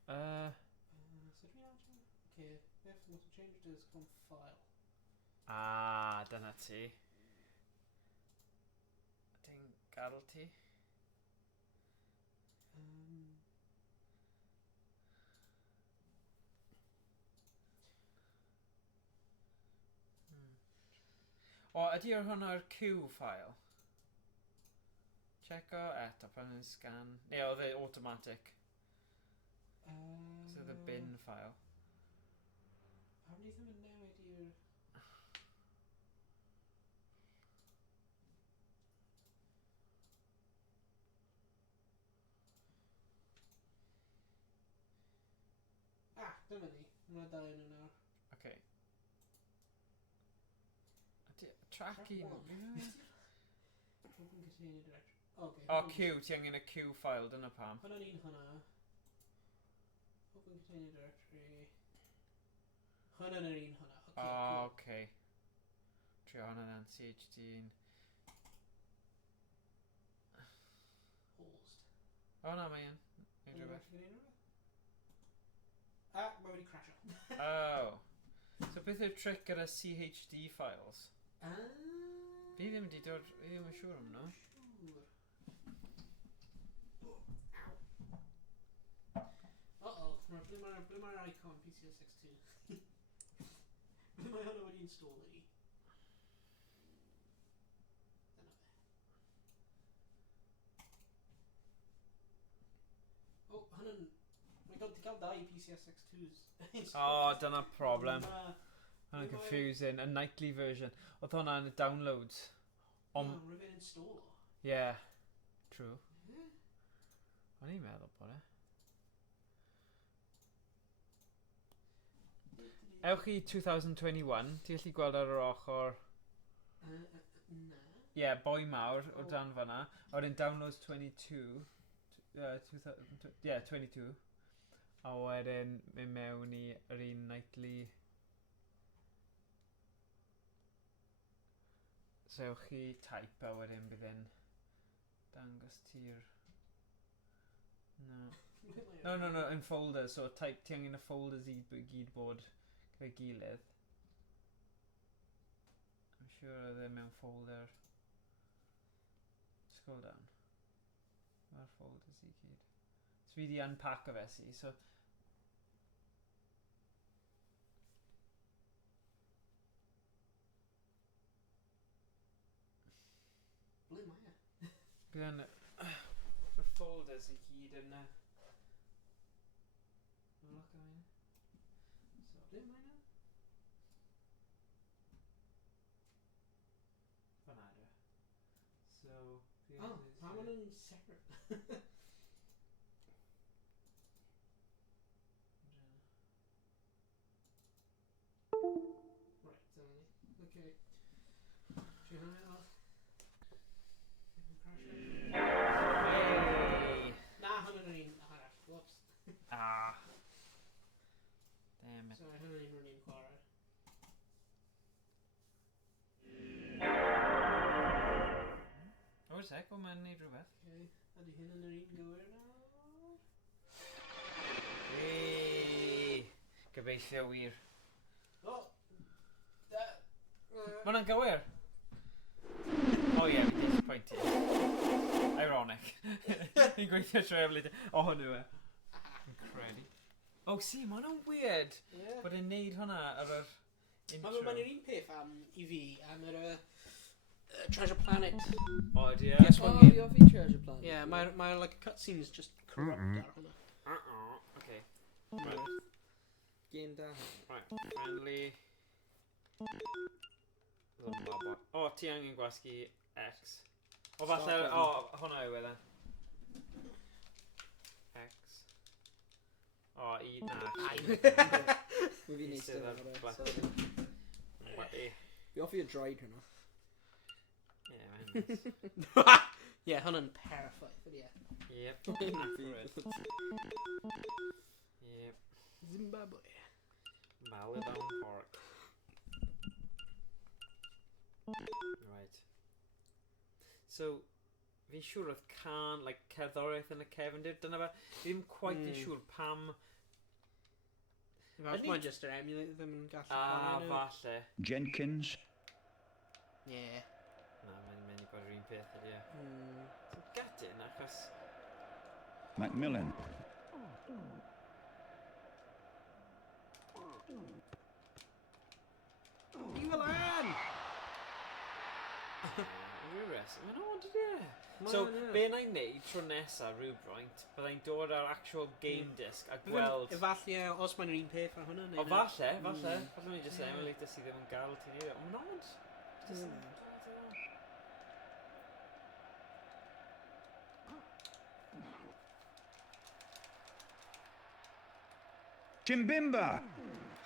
Sut dwi'n adre? Okay, if what to change it is come file. Dyna ti. Ydyn gadael ti? O, ydy ar hwnna'r Q file? Check o eto pan yn scan. Neu oedd e automatic? So the bin file. Pam ni ddim yn newid i'r... Dyma ni. Hwna dau yn yna. Okay. Ydy, track un... Open container directory. Okay. O, Q, ti angen y Q file, dyna pam. Hwna'n un hwnna. Open container directory. Hwna'n yr un hwnna. Okay, cool. Okay. Trio hwnna then, CHD. Paused. O na, mae un. Neud rhywbeth. Mae wedi crasho. Oh. So beth yw'r trick gyda CHD files? Fi ddim wedi dod... Fi ddim yn siŵr am nhw. Uh-oh. Ble mae'r icon PCS62? Ble mae hwnna wedi install i? Dyna fe. Oh, hwnna'n... Mae gael dau PCS62s. Oh, dyna problem. Hwnna'n confusing. A nightly version. Oedd hwnna yn y downloads. Rwy'n fe'n install o. Yeah. True. O'n i'n meddwl bod e. Ewch i 2021. Ti'n gallu gweld ar yr ochr... Na. boi mawr o dan fanna. A wedyn downloads 22. 22. A wedyn mynd mewn i yr un nightly. So ewch chi type a wedyn bydd e'n dangos ti'r... No, in folders. So type ti angen y folders i gyd bod gyda'i gilydd. I'm sure oedd e mewn folder. Scroll down. Mae'r folders i gyd. So fi di unpack o fe si, so... Ble mae e? Bydd yn... y folders i gyd yn... Look am un. So, Ble mae e? fanna dwi. So... Oh, pam maen nhw'n separate? Right, dyna ni. Okay. Ti'n hynny o? Na, hwnna'n yr un arall. Whoops. Ah. Damn it. Sorry, hwnna'n un rwy'n un chwarae. O, sec, o mae'n neud rhywbeth. Okay. Ydy hyn yn yr un gywir nawr? Gobeithio wir. O! Da... Ma' hwnna'n gywir. O ie, fi'n disappointed. Ironic. Fi'n gweithio trwy efo o hwnnw e. Fi'n credu. O, si, ma' hwnna'n weird. Yeah. Bod e'n neud hwnna ar yr intro. Mae'n un peth i fi am yr Treasure Planet. O, di e? Yes, one game. Fi offi Treasure Planet. Yeah, mae'r like cutscenes just corrupt ar hwnna. Okay. Right. Game da. Right. Friendly. O, ti angen gwasgu X. O, falle... O, hwnna yw e. X. O, i... Na. Fi fi'n neud Sydd ar stuff black. ar Fi offi y droid hwnna. Ie, mae'n Yeah, hwnna'n perffaith, ydy e. Yep. Accurate. Yep. Zimbabwe. Malibon Park. Right. So, fi'n siŵr oedd can, like, cerddoriaeth yn y cefndir. Dyna fe, fi ddim quite yn siŵr pam... Falle mae'n just yr emulator ddim yn gallu chwarae nhw. Falle. Jenkins. Yeah. Na, mae'n mynd i bod yr un peth ydy e. So, gutting, achos... Macmillan. Ni fel an! Mae'n odd ydy e. So, be na i'n neud tro nesa rhywbraint, byddai'n dod ar actual game disc a gweld... Efallai, os mae'n yr un peth ar hwnna. O, falle. Falle ni just emulator sydd ddim yn gael ti'n neud. Ond mae'n odd. Chimbimba.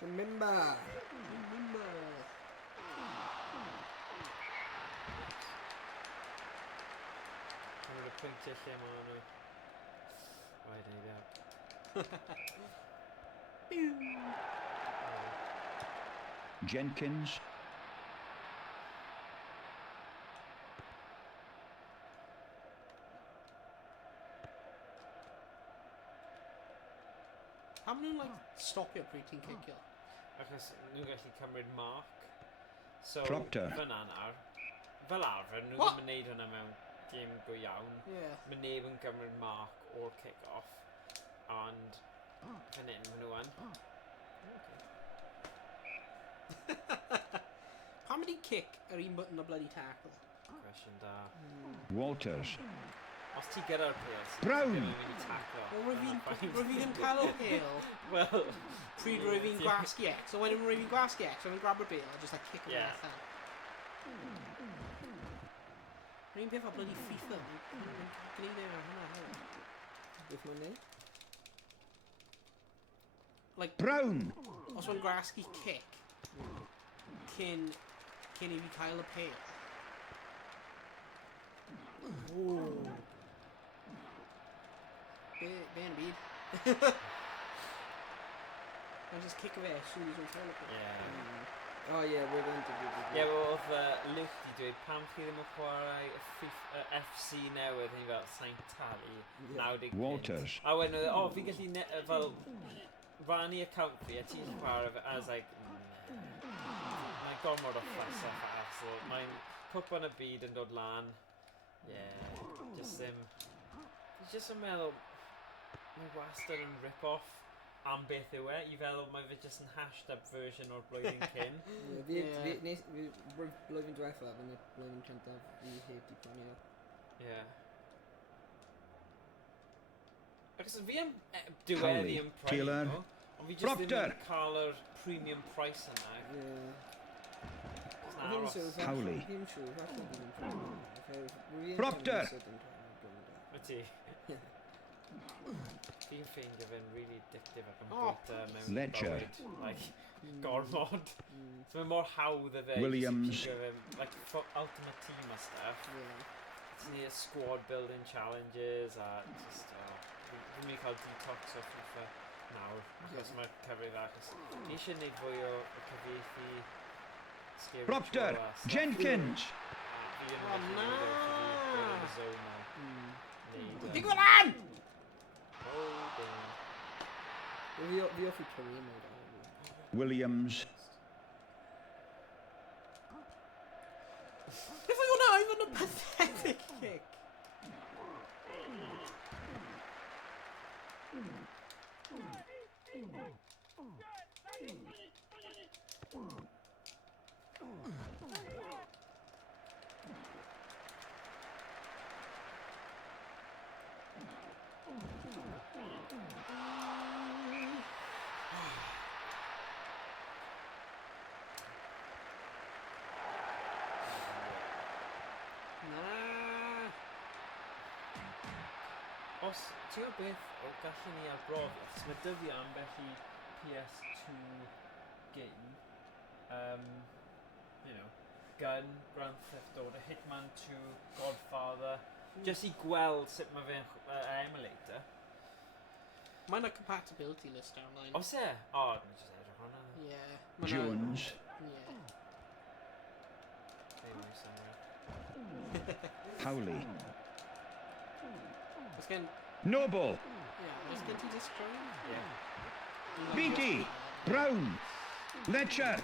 Remember. Mae'n rhaid pwyntiau lle maen nhw. Right, there you go. Jenkins. Pam nhw'n like stopio pryd ti'n cicio? Achos nhw'n gallu cymryd mark. So, Proctor. fyna nawr. Fel arfer, nhw ddim yn neud hwnna mewn game go iawn. Yeah. Mae neb yn cymryd mark o'r kick-off. Ond, fan hyn, maen nhw yn. Pam ydi kick yr un button o bloody tackle? Cwestiwn da. Walters. Os ti gyda'r pils, Brown. ddim yn mynd i taclo. Wel, rwy fi ddim cael o pale Wel, pryd rwy fi'n gwasgu X. So wedyn rwy fi'n gwasgu X, rwy fi'n grab y bale a just like kick it Yeah. allan. Yr un peth o bloody FIFA. Gwneud efo hwnna hefyd. Beth mae'n neud? Like, Brown. os mae'n gwasgu kick, cyn i fi cael y pale, Oh. Ben Bead. I'll just kick away as soon as we'n ffôn. Yeah. Oh yeah, we're going to do this. Ie, wel, oedd Luke di dweud, pam chi ddim yn chwarae FC newydd, ni fel Saint Tali, 90 Walters. A wedyn oedd, fi gallu, fel, rannu account fi, a ti'n chwarae fe, as like, mae'n gormod o fuss a hassle, mae'n cwpan y byd yn dod lan, just ddim, just yn meddwl, mae wastad yn rip-off am beth yw e, I feddwl mae fe just yn hashed up version o'r blwyddyn cyn. Blwyddyn diwetha, fy'n blwyddyn cyntaf, fi heb di prynu o. Ie. Ac os fi am diweddu yn Taylor. prime, ond fi just ddim yn cael yr premium price yna. Howley. Ddim siŵr, falle ddim yn prynu. Proctor. Wyt ti? Fi'n ffeindio fe'n really addictive ac yn bwyta mewn Ledger. bywyd, like, gormod. So mae'n mor hawdd y fe, Williams. like, Ultimate Team a stuff. Ti'n neud squad building challenges a just, fi'n mynd i cael detox o FIFA nawr, achos mae'r cyfrif achos ni eisiau gwneud fwy o cyfieithu Scary Proctor. Joe a stuff. Jenkins. Fi yn mynd i fod yn y zone now. Di gwalan! Fi offi prynu yma i gael. Williams. Beth yw hwnna? Even a pathetic kick. Os, ti'n gwybod beth o gallwn ni arbrofi, achos mae dy fi ambell i PS2 game, you know, Gun, Grand Theft Auto, Hitman 2, Godfather, just I gweld sut mae fe'n emulator. Mae'n a compatibility list online. Os e? O, dwi'n just edrych hwnna. Yeah. Jones. Yeah. Howley. Oes gen... Noble. Yeah, oes gen ti discount? Yeah. Beaky. Brown. Ledger.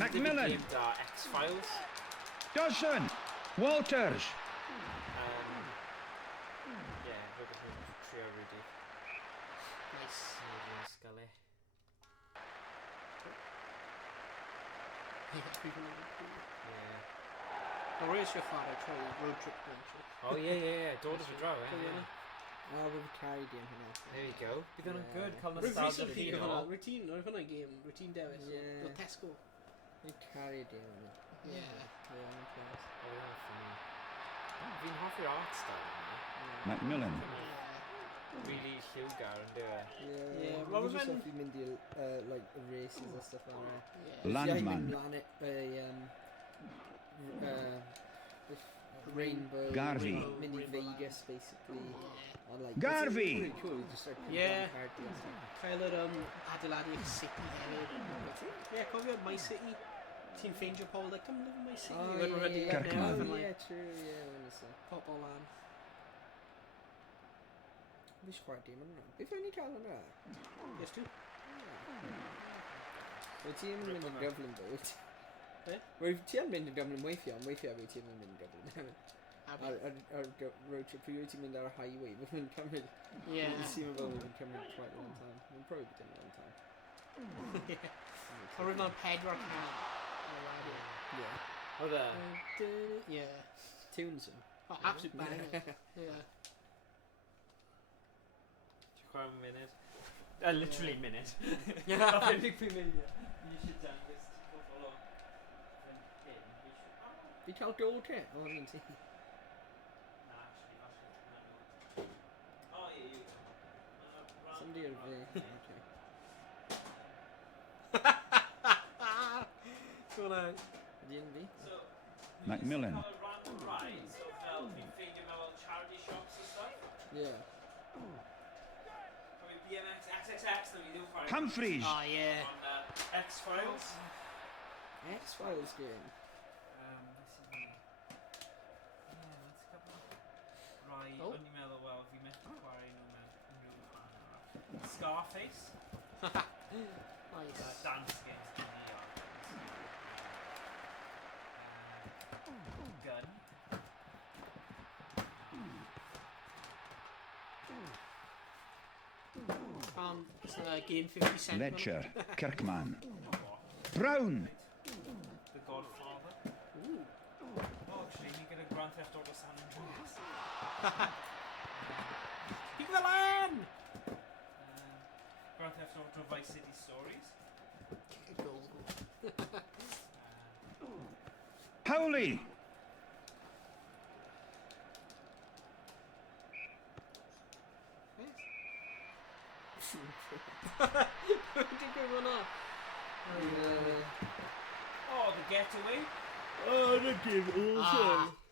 Macmillan. Dim da X-Files. Dawson. Walters. Yeah, rhywbeth yn trio Rudy. Nice. Adrian Scully. Yeah. O rei eisiau chwarae trwy road trip adventure. Oh yeah, dod o fi draw, eh? Oh, we've carried him hwnna. There you go. Bydd hwnna'n Yeah. good, cael Rwy'n nostalgia fi fi hwnna, nôl. routine, oedd hwnna'n game, routine dewis. Yeah. O Tesco. We've carried him hwnna. Yeah. Yeah, yn class. Oh, yeah, funny. Fi'n hoffi'r art style yna. Macmillan. Really lliwgar yn dweud. Yeah, well, we just when- have to mynd i'r, like, races and stuff like that. Yeah. Landman. Rainbow. Garvey. Mynd i Vegas, basically. And, like, Garvey. It's really cool, you just start putting Yeah. down party and stuff. Cael yr adeiladu eich City hefyd. Ie, cofio My City. Ti'n ffeindio pobl, like, come live in My City. Oh, When we're ready yeah, right now, Kirkman. and, Oh, like, yeah, true, yeah, when it's pobl lan. fi eisiau chwarae dim hwnna. Beth yw'n i cael hwnna? Yes, tu. Wyt ti'n mynd yn gyflym bwyd? Be? Wyt ti'n mynd yn gyflym weithiau, ond weithiau wyt ti'n mynd yn gyflym hefyd. Ar road trip, pryd wyt ti'n mynd ar y highway, mae'n cymryd... Yeah. Mae'n sy'n fel mae'n cymryd quite a long time. Mae'n probably been a long time. Or yna 4 can. Yeah. Oedd e? Yeah. Tunes yn. Oh, absolute banger. Yeah. Ti'n chwarae am munud? Literally munud. Yeah. Oedd e'n big fi'n mynd. Ni eisiau dangos pobl o fan hyn. Fi cael dod te? O, fi'n ti. Na, actually, falle. Oh, yeah, you. Somebody ar fi. Go on. Ydy yn fi? So, Macmillan. Cael y ran Right, so fel fi'n ffeindio mewn fel charity shops and stuff. Yeah. Probably BMX, XXX, na fi ddim chwarae. Humphreys. Oh, yeah. On X-Files. X-Files game. Right, Oh. o'n i'n meddwl, wel, fi methu chwarae nhw mewn unrhyw hanner. Scarface. Nice. Dance games gen i Gun. It's game 50 Cent. Ledger. Kirkman. Brown. The Godfather. Oh, actually, you get a Grand Theft Auto San Andreas. Pick the land! Grand Theft Auto Vice City Stories. Howley. Oh, The Getaway. Oh, the game.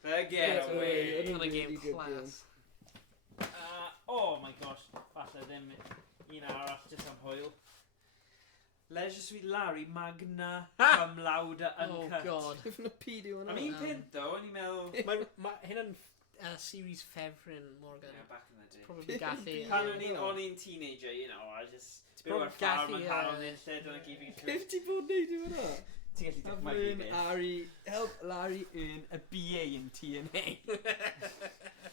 The Getaway. Another game class. Oh my gosh. Falle ddim un arall jyst am hwyl. Leisure Suite Larry, Magna, Cum Laude, Uncut. Oh god. Even a pedo I mean, pint though, o'n i'n meddwl... Hyn yn series ffefryn, Morgan. Yeah, back in the day. Probably gallu. Pan o'n i'n teenager, you know, I just... Byw ar ffarm yn hanol nilled, o'n gyd fi'n Peth ti bod neud yw hwnna? Ti'n gallu dychmygu beth. Help Larry earn a BA in TNA.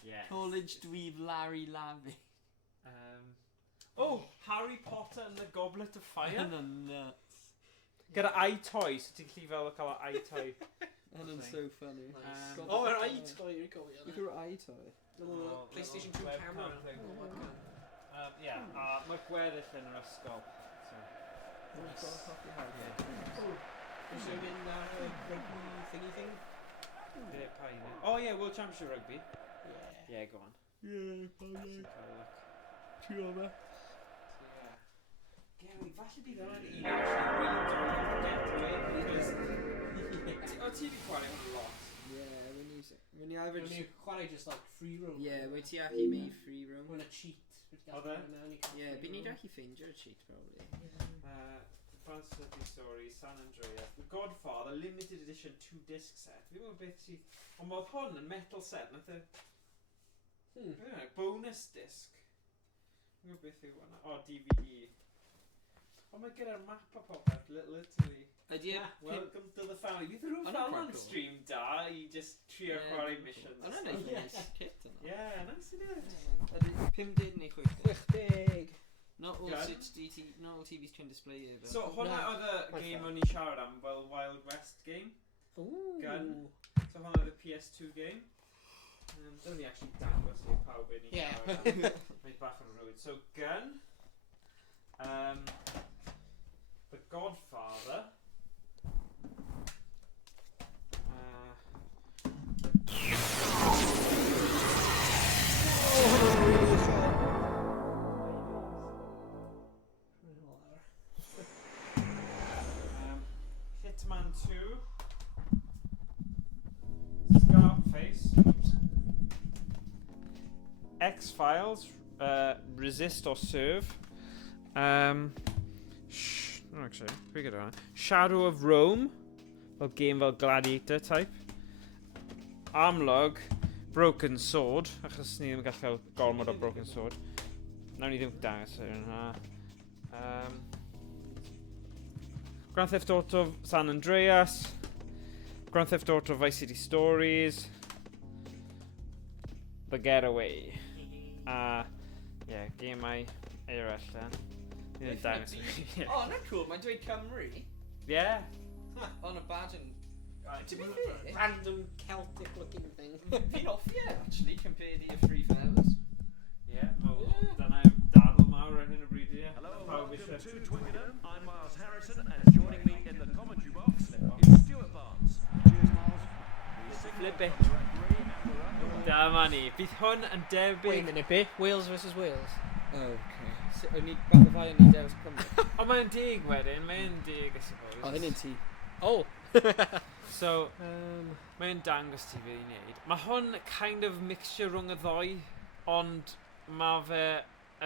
Yes. College dweeb Larry Lavy. Oh, Harry Potter and the Goblet of Fire. Hynna'n nuts. Gyda iToy, so ti'n gallu fel cael iToy. Hynna'n so funny. Um, Oh, yr iToy, you're cofio. Look at iToy. Oh, PlayStation 2 webcam camera. thing. Oh, webcam. Yeah, mae'r gweddill yn yr ysgol. So. Who's in rugby thingy thing? Yeah, pa un? Oh yeah, World Championship Rugby. Yeah. Yeah, go on. Yeah, Actually, have a look. Tioma. Yeah, falle bydd hwnna'n un actually really don't get away because o ti di chwarae hwn a lot. Yeah, when you either When you chwarae just like free roam. yeah, when you actually made free roam. When a cheat. Oedd e? Yeah, but you'd actually ffeindio a cheat probably. France City Story, San Andreas, The Godfather, limited edition 2-disc set. Fi'n meddwl beth sydd... Ond mae hwn yn metal set, nath e... bonus disc. Fi'n meddwl beth yw hwnna. O, DVD. Ond mae gyda'r map a popeth, literally. Welcome to the family. Bydd rhywun fel yn stream da i just trio chwarae missions. Ond yna nice kit yna. Yeah, nice idea. Ydy 50 neu 60? Not all Gun? 60, not all TVs can display it. So hwnna oedd y game o'n i siarad am, fel Wild West game. Ooh. Gun. So hwnna oedd y PS2 game. Don't ni actually dangos i pawb yn i siarad am. Mae'n bach yn rwyd. So Gun. The Godfather. Hitman 2. Scarface. X-Files. Resist or Serve. Actually, pretty good on. Shadow of Rome. Fel game fel Gladiator type. Armlog. Broken Sword. Achos ni ddim yn gallu cael gormod o Broken Sword. Nawn ni ddim dangos hynna. Grand Theft Auto San Andreas. Grand Theft Auto Vice City Stories. The Getaway. Yeah, gemau eraill then. Ni ddim dangos hynna. Oh, not cool. Mae'n dweud Cymru. Yeah. On a badge and... To be fair, Random Celtic looking thing. Fi'n off, yeah, actually, compared to your Free Flowers. Yeah, dyna dadl mawr ar hyn o bryd, ie. Hello, Pawb welcome eisiau- to Twickenham. I'm Miles Harrison, and joining me in the commentary box is Stuart Barnes. Cheers, Miles. Flip it. Dyma ni. Bydd hwn yn Wait a debyg... minute, be? Wales versus Wales. Okay. So, I need back of I need Dewis Cymru. O, mae'n dig wedyn, mae'n dig, I suppose. Oh, hyn yn ti. Oh! So, mae'n dangos ti fe i wneud. Mae hwn kind of mixture rhwng y ddoi, ond mae fe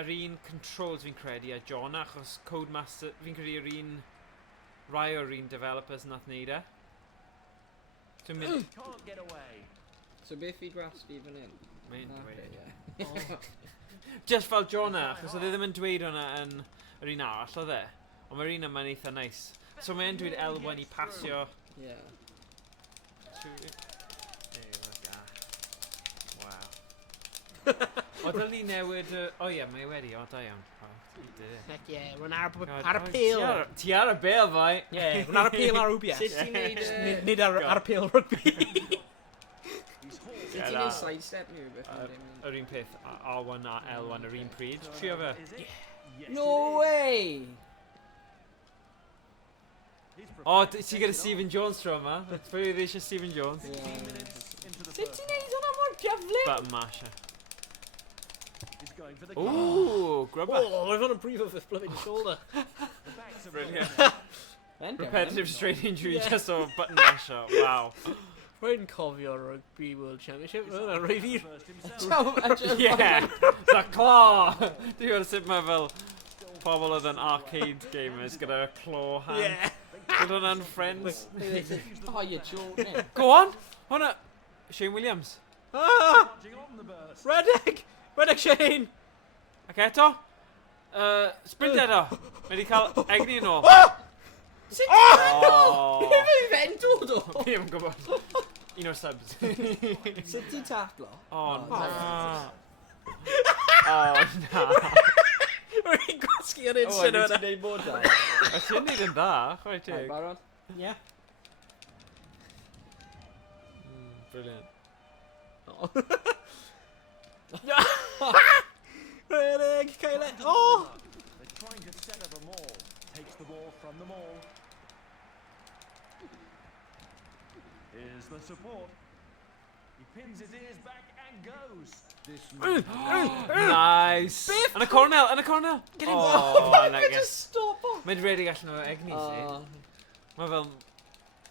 yr un controls fi'n credu a John, achos Codemaster, fi'n credu yr un rai o'r un developers nath neud e. Dwi'n mynd... Can't get away. So beth i grasp i fan hyn? Mae'n dweud. Yeah. Just fel John achos oedd e ddim yn dweud hwnna yn yr un arall oedd e. Ond mae'r un yma'n eitha nice. So mae'n dweud L1 i pasio... Yeah. Wow. O, dyl ni newid... O ie, mae wedi, o da iawn. Heck yeah, we're ar y pêl. Ti ar y bêl, fai. Yeah, we're ar y pêl ar OBS. Sut ti'n neud... Nid ar y pêl rygbi. Sut ti'n neud sidestep ni rhywbeth? Yr un peth, R1 a L1 yr un pryd. Trio fe. No way! O, ti gyda Stephen Jones tro yma. Pwy oedd eisiau Stephen Jones? Sut ti'n neud hwnna mor gyflym? Button masher. Going for the Ooh, grubber. Oh, we've got a brief of his bloody shoulder. Brilliant. Then Repetitive strain injury just over button masher. Wow. Rwy'n cofio Rugby World Championship. Yna, rhaid fi... Yeah, it's a claw. Dwi'n gwybod sut mae fel pobl oedd yn arcade gamers gyda claw hand. Yeah. Gyda hwnna'n friends. Oh, you're joking. Go on. Hwnna. Shane Williams. Ah! on the burst. Reddick! Reddick Shane! Ac eto. Sprint eto. Mae wedi cael egni yn ôl. Sut ti'n meddwl? Oh. Beth yw'n fe'n dod o? Fi ddim yn gwybod. Un o'r subs. Sut ti'n taclo? Oh, na. Oh, na. Rwy'n gwasgu ar un O, sy'n wyt yna. ti'n neud bod da? A ti'n neud yn dda, chwarae Right, teg. Baron? Yeah. Brilliant. Reddick, Kyle. Oh! They're trying to set up a maul. Takes the ball from the maul. Here's the support. He pins his ears back and goes. Nice. Yn y cornel, yn y cornel. Get him. Oh, I like it. Just stop off. Mae'n redig allan o'r egni, si. Mae fel...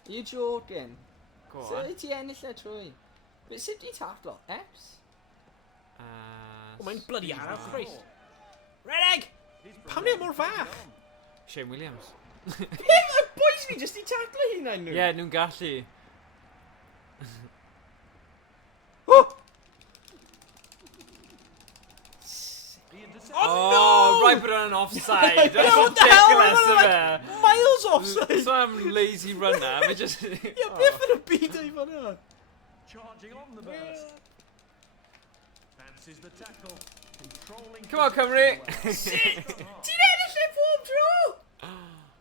Are you joking? Go So, on. ti ennill e trwy? But sut ti'n taclo? Eps? Oh, mae'n bloody arrow, Christ. Reddick! Pam neu mor fach? Shane Williams. Peth, y boys ni jyst i taclo hynna'n nhw. Ie, nhw'n gallu. Oh! Oh, right, but on an offside. That's Yeah, what the hell? ridiculous We're of like it. miles offside! Some lazy runner. Mae just... Ie, beth yn y byd ei fan yna? Charging on the burst. Fancies the tackle. Controlling. Come on, Cymru. Ti'n ennill e pob tro?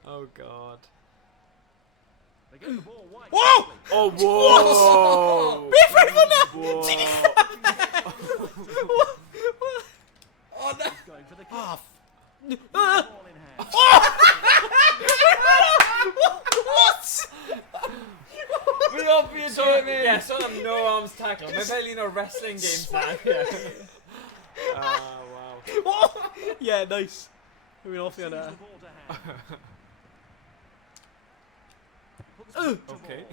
Oh, God. They get the ball wide. Whoa! Oh, whoa. Beth yn hwnna? Whoa. Ti'n i Oh, no. He's going for the kick. Oh, Ball in hand. what? We're obvious. Yeah, sort of no arms tackle. Mae fel un o'r wrestling games na. Ah, wow. What? Yeah, nice. Rwy'n off i hwnna. Sees the ball to hand. Puts the to Okay.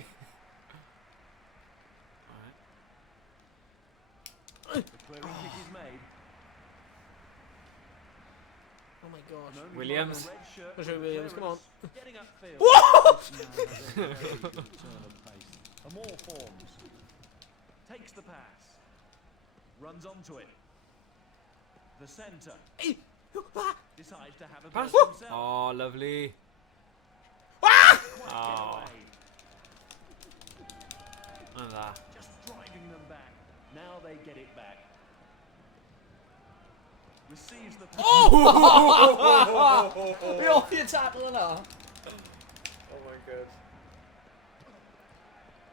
ball. The clearing kick is made. Oh my gosh. And only Williams. one red shirt Let's show with Williams, come on. clearance. Getting upfield. What? A more forms. Takes the pass. Runs onto it. The centre. Decides to have a Pass. go himself. Oh, lovely. Quite get Oh. away. And that. Just driving them back. Now they get it back. Receives the pass. Rwy'n off i'r tackle yna. Oh my god.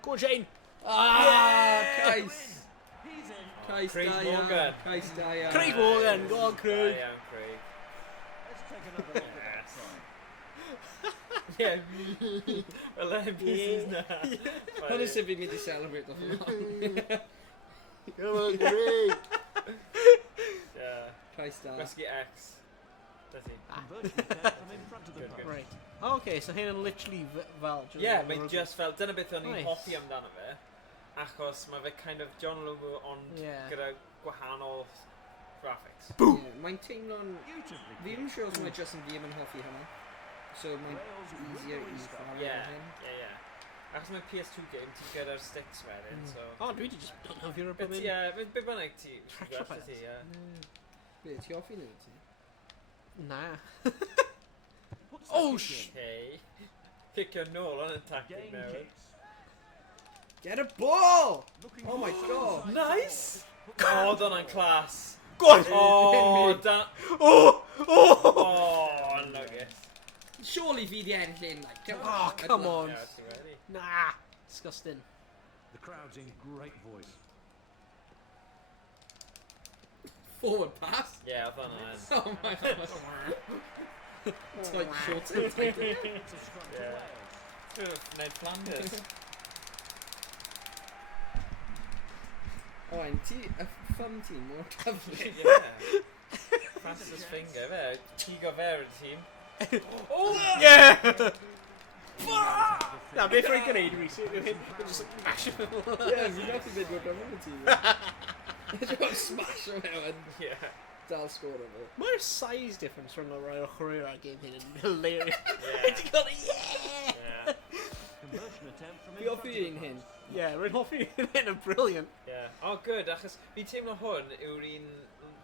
Go on, Shane. Ah, Cais. He's in. Cais Craig da iawn. Morgan. Cais da iawn. Craig Morgan, go on, Craig. Yeah, Craig. Let's take another look at that try. Yeah. Well, let him pieces now. Hwnnw sy'n fi'n mynd i celebrate off yma. Come on, Craig. Yeah. Cais da. Rescue X. Does he? Conversion attempt from in front of the Good, post. good. Right. Okay, so hyn yn literally fel... Yeah, mae just fel, dyna beth o'n i'n Nice. hoffi amdano fe, achos mae fe kind of John Lumu ond Yeah. gyda gwahanol graphics. Yeah, mae'n teimlo'n... Beautifully Fi ddim yn siŵr os mae just yn fi yn hoffi hynny. So mae'n Wales with easier the i restart. chwarae Yeah, efo hyn. yeah, yeah. Achos mae PS2 game, ti'n gyda'r sticks wedyn, so... O, dwi wedi just anghofio'r But bymyn. yeah, be bynnag ti, Traction gwerth ti, yeah. Be, ti hoffi nhw ti? Na. Puts Oh, the kick in. Okay. Cicio nôl yn y tactic Again newydd. kicks. Get a ball! Looking Oh my for God. some Nice! Puts Oh, it do'n class. Gwaith! Oh, da... Oh! Oh! Oh, nugget. Surely fi di ennill un, like, come Oh, on. come on. Yeah, ti wedi. Nah. Disgusting. The crowd's in great voice. Forward pass. Yeah, oedd hwnna yn. Oh my God. Tight shorts and tight. It's a strike to Yeah. Wales. Bit of Ned Flanders. O, ein ti, y ffyn ti mor cyfle. Yeah. Fastest finger, fe. Tigo fe ar y tîm. Oh! Yeah! Na, beth rwy'n gwneud i fi? Dwi'n just like mash it. Yeah, fi'n hoffi beth bod am y tîm. Dwi'n smash o mewn. Yeah. Dal sgôr o fo. Mae'r size difference rhwng y rai o chwarae'r ar game hyn yn hilarious. Yeah. Ti'n gweld, yeah! Yeah. Conversion attempt from in Fi front hoffi of the un hyn. post. Yeah, rwy'n hoffi hyn yn brilliant. Yeah. Oh, good, achos fi teimlo hwn yw'r un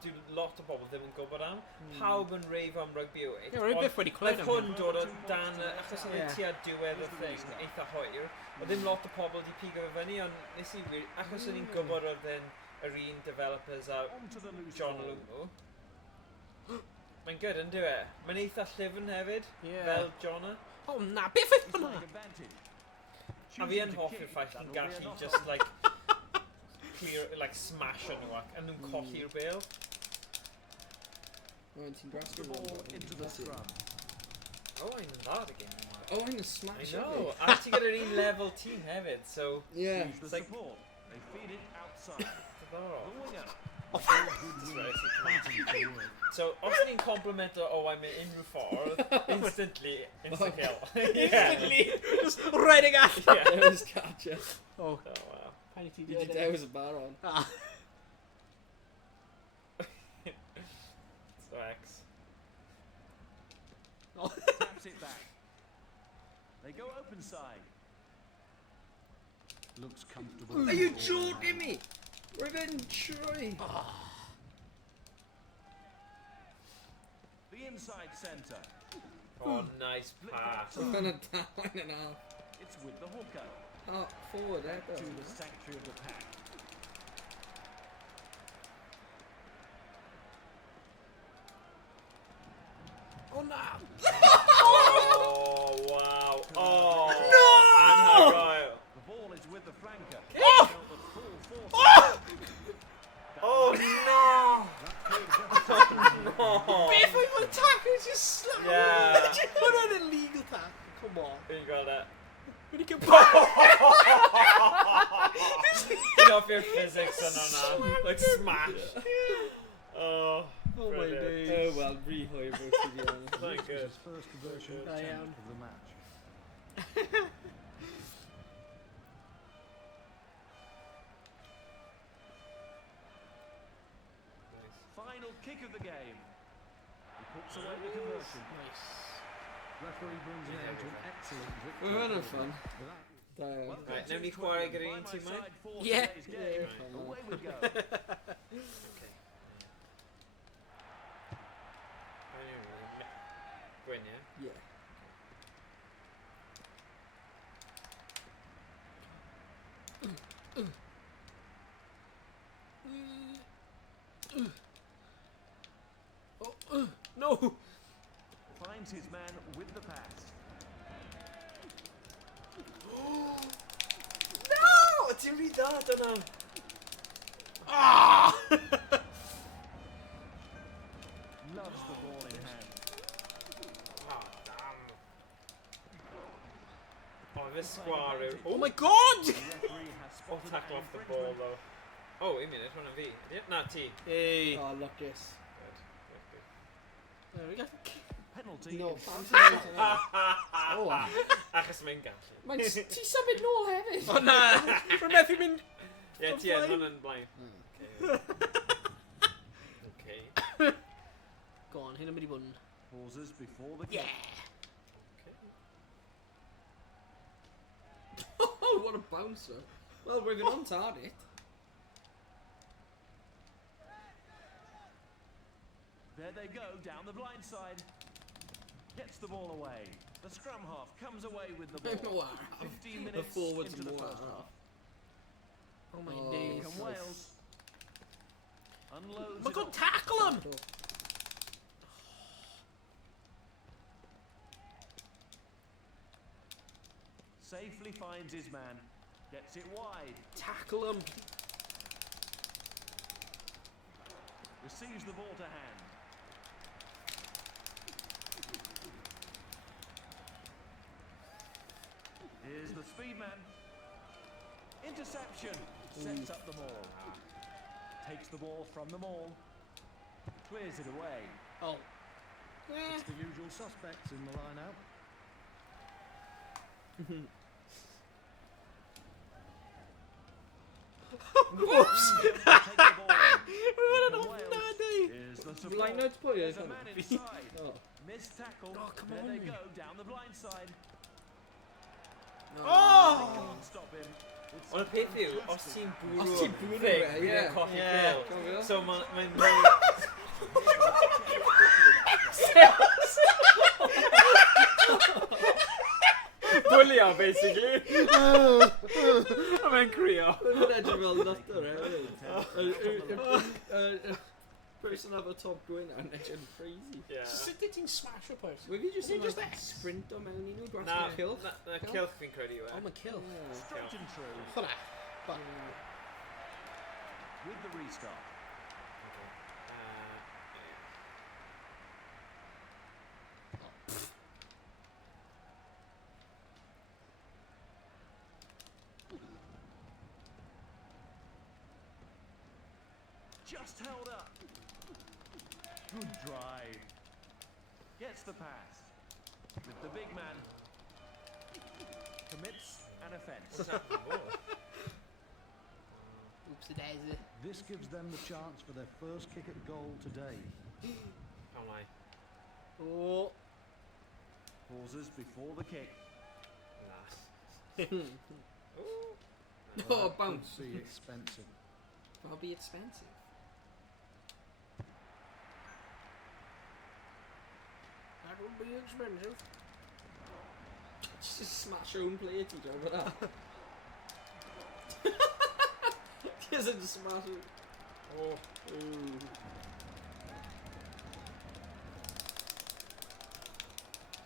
dwi lot o bobl ddim yn gwybod am. Pawb yn reif am rugby wyt. Ie, rwy'n byth wedi clywed Oedd am hwn dod o dan, achos oedd Ie. yeah. tua diwedd y thing, eitha hwyr. Oedd ddim lot o pobl di pigo fe fyny, ond nes i wir, achos o'n i'n gwybod oedd yr un developers a Onto the loose John ball. Lumu. Mae'n good, yn dyw e? Mae'n eitha llyfn hefyd, Yeah. fel Jonna. Oh na, beth oedd He's hwnna? got advantage. A fi yn Choosing to hoffi'r kick, ffaith that'll chi'n be gallu an just offside. like clear, like smash o'n nhw ac yn nhw'n colli'r bêl. O, ein ti'n Puts grasio the ball into the scrum. Oh, I'm that again. Oh, ein I smash know. A ti gyda'r un level team hefyd, so Yeah. Use the It's like- support. They feed it outside. diddorol. The winger. That's very sick. So, os ni'n complimento Owain mewn unrhyw ffordd, instantly, insta-kill. Instantly! Just redeg allan. Yeah. There was catcher. Oh, Oh, wow. pa'n i ti Did you dewis y baron? Ah. So, X. Taps it back. They go open side. Looks comfortable. Are you joking me? Revenge Troy. The inside centre. Oh, nice pass. We're gonna down and half. It's with the hooker. Oh, forward, eh? To the sanctuary of the pack. Oh na! Oh, wow. Oh, and Argyle. The ball is with the flanker. Oh! Felt the full force. Oh! Oh, no. No. Beth oedd mae'n tackle just slam? Yeah. Hwna'n illegal tackle, come on. Dwi'n gweld e. Wedi cael Dwi'n offi'r physics yn hwnna. Like, smash. Oh, Oh my brilliant. days. Oh, well, re-hwyr bwyd i fi on. Very good. His first conversion Da iawn. attempt of the match. Final kick of the game. He puts away the conversion. Nice. Referee brings an end to an excellent victory. We're having fun. Without Da iawn. Right, newn ni chwarae gyda un tîm mai? Yeah. Game. Yeah. Away we go. Okay. Gwyn, ie? Yeah. Oh, no! Finds his man with the pass. No! Ti'n rhi da dyna? Ah! Loves the ball in hand. Oh, damn. Oh, this square. Oh my god! The referee has Oh, spotted tackle an off the infringement. ball, though. Oh, wait a minute, hwnna fi. Yeah, na, ti. Hey. Oh, Lucas. Good, good, good. There we go. Penalty. No, in front fancy of moves goal. on it. Achos mae'n gallu. Mae'n ti symud nôl hefyd. O na! Rwy'n methu mynd... Ie, ti yn hwn yn blaen. Okay. Go on, hyn yn mynd i bod yn... Pauses before the kick. Oh, what a bouncer. Well, we're on target. There they go, down the blind side. Gets the ball away. The scrum half comes away with the ball. 15 minutes forwards into the more first half. Oh my Oh, days. Come Wales. Unloads My it God, off. tackle him! Safely finds his man. Gets it wide. Tackle him! Receives the ball to hand. Here's the speed man. Interception. Sets up the maul. Takes the ball from the maul. Clears it away. Oh. It's the usual suspects in the line out. Whoops! Take the ball in. What an From off Wales. Nadi! Here's the You support. like no players? There's a man inside. Oh. Missed tackle. Oh, come there on. they go, down the blind side. They Oh! can't stop him. It's Ond y peth yw, os ti'n bwrw Os ti'n bwrw thing, fe, bydd ie. e'n colli Ie. bil. Cofio? So mae'n... Bwlio, basically. A mae'n crio. Mae'n edrych fel nutter hefyd. Person have a top gwyn and edrych crazy. Yeah. Sut did ti'n smash o person? Wyf fi just Is it yn just like X? sprint o mewn i nhw dros Na, y cilch. na cilch fi'n credu yw e. Oh, mae'n kill. straight and true Hwna. But... with the restart. Just held up. Good drive. Gets the pass. With the big man. Commits an offence. Oopsie daisy. This gives them the chance for their first kick at goal today. Pam lai. Oh. Pauses before the kick. Nas. Oh, bounce. See expensive. That'll be expensive. That would be expensive. Just smash your own plate, you know, but that. Doesn't smash it. Oh. Ooh.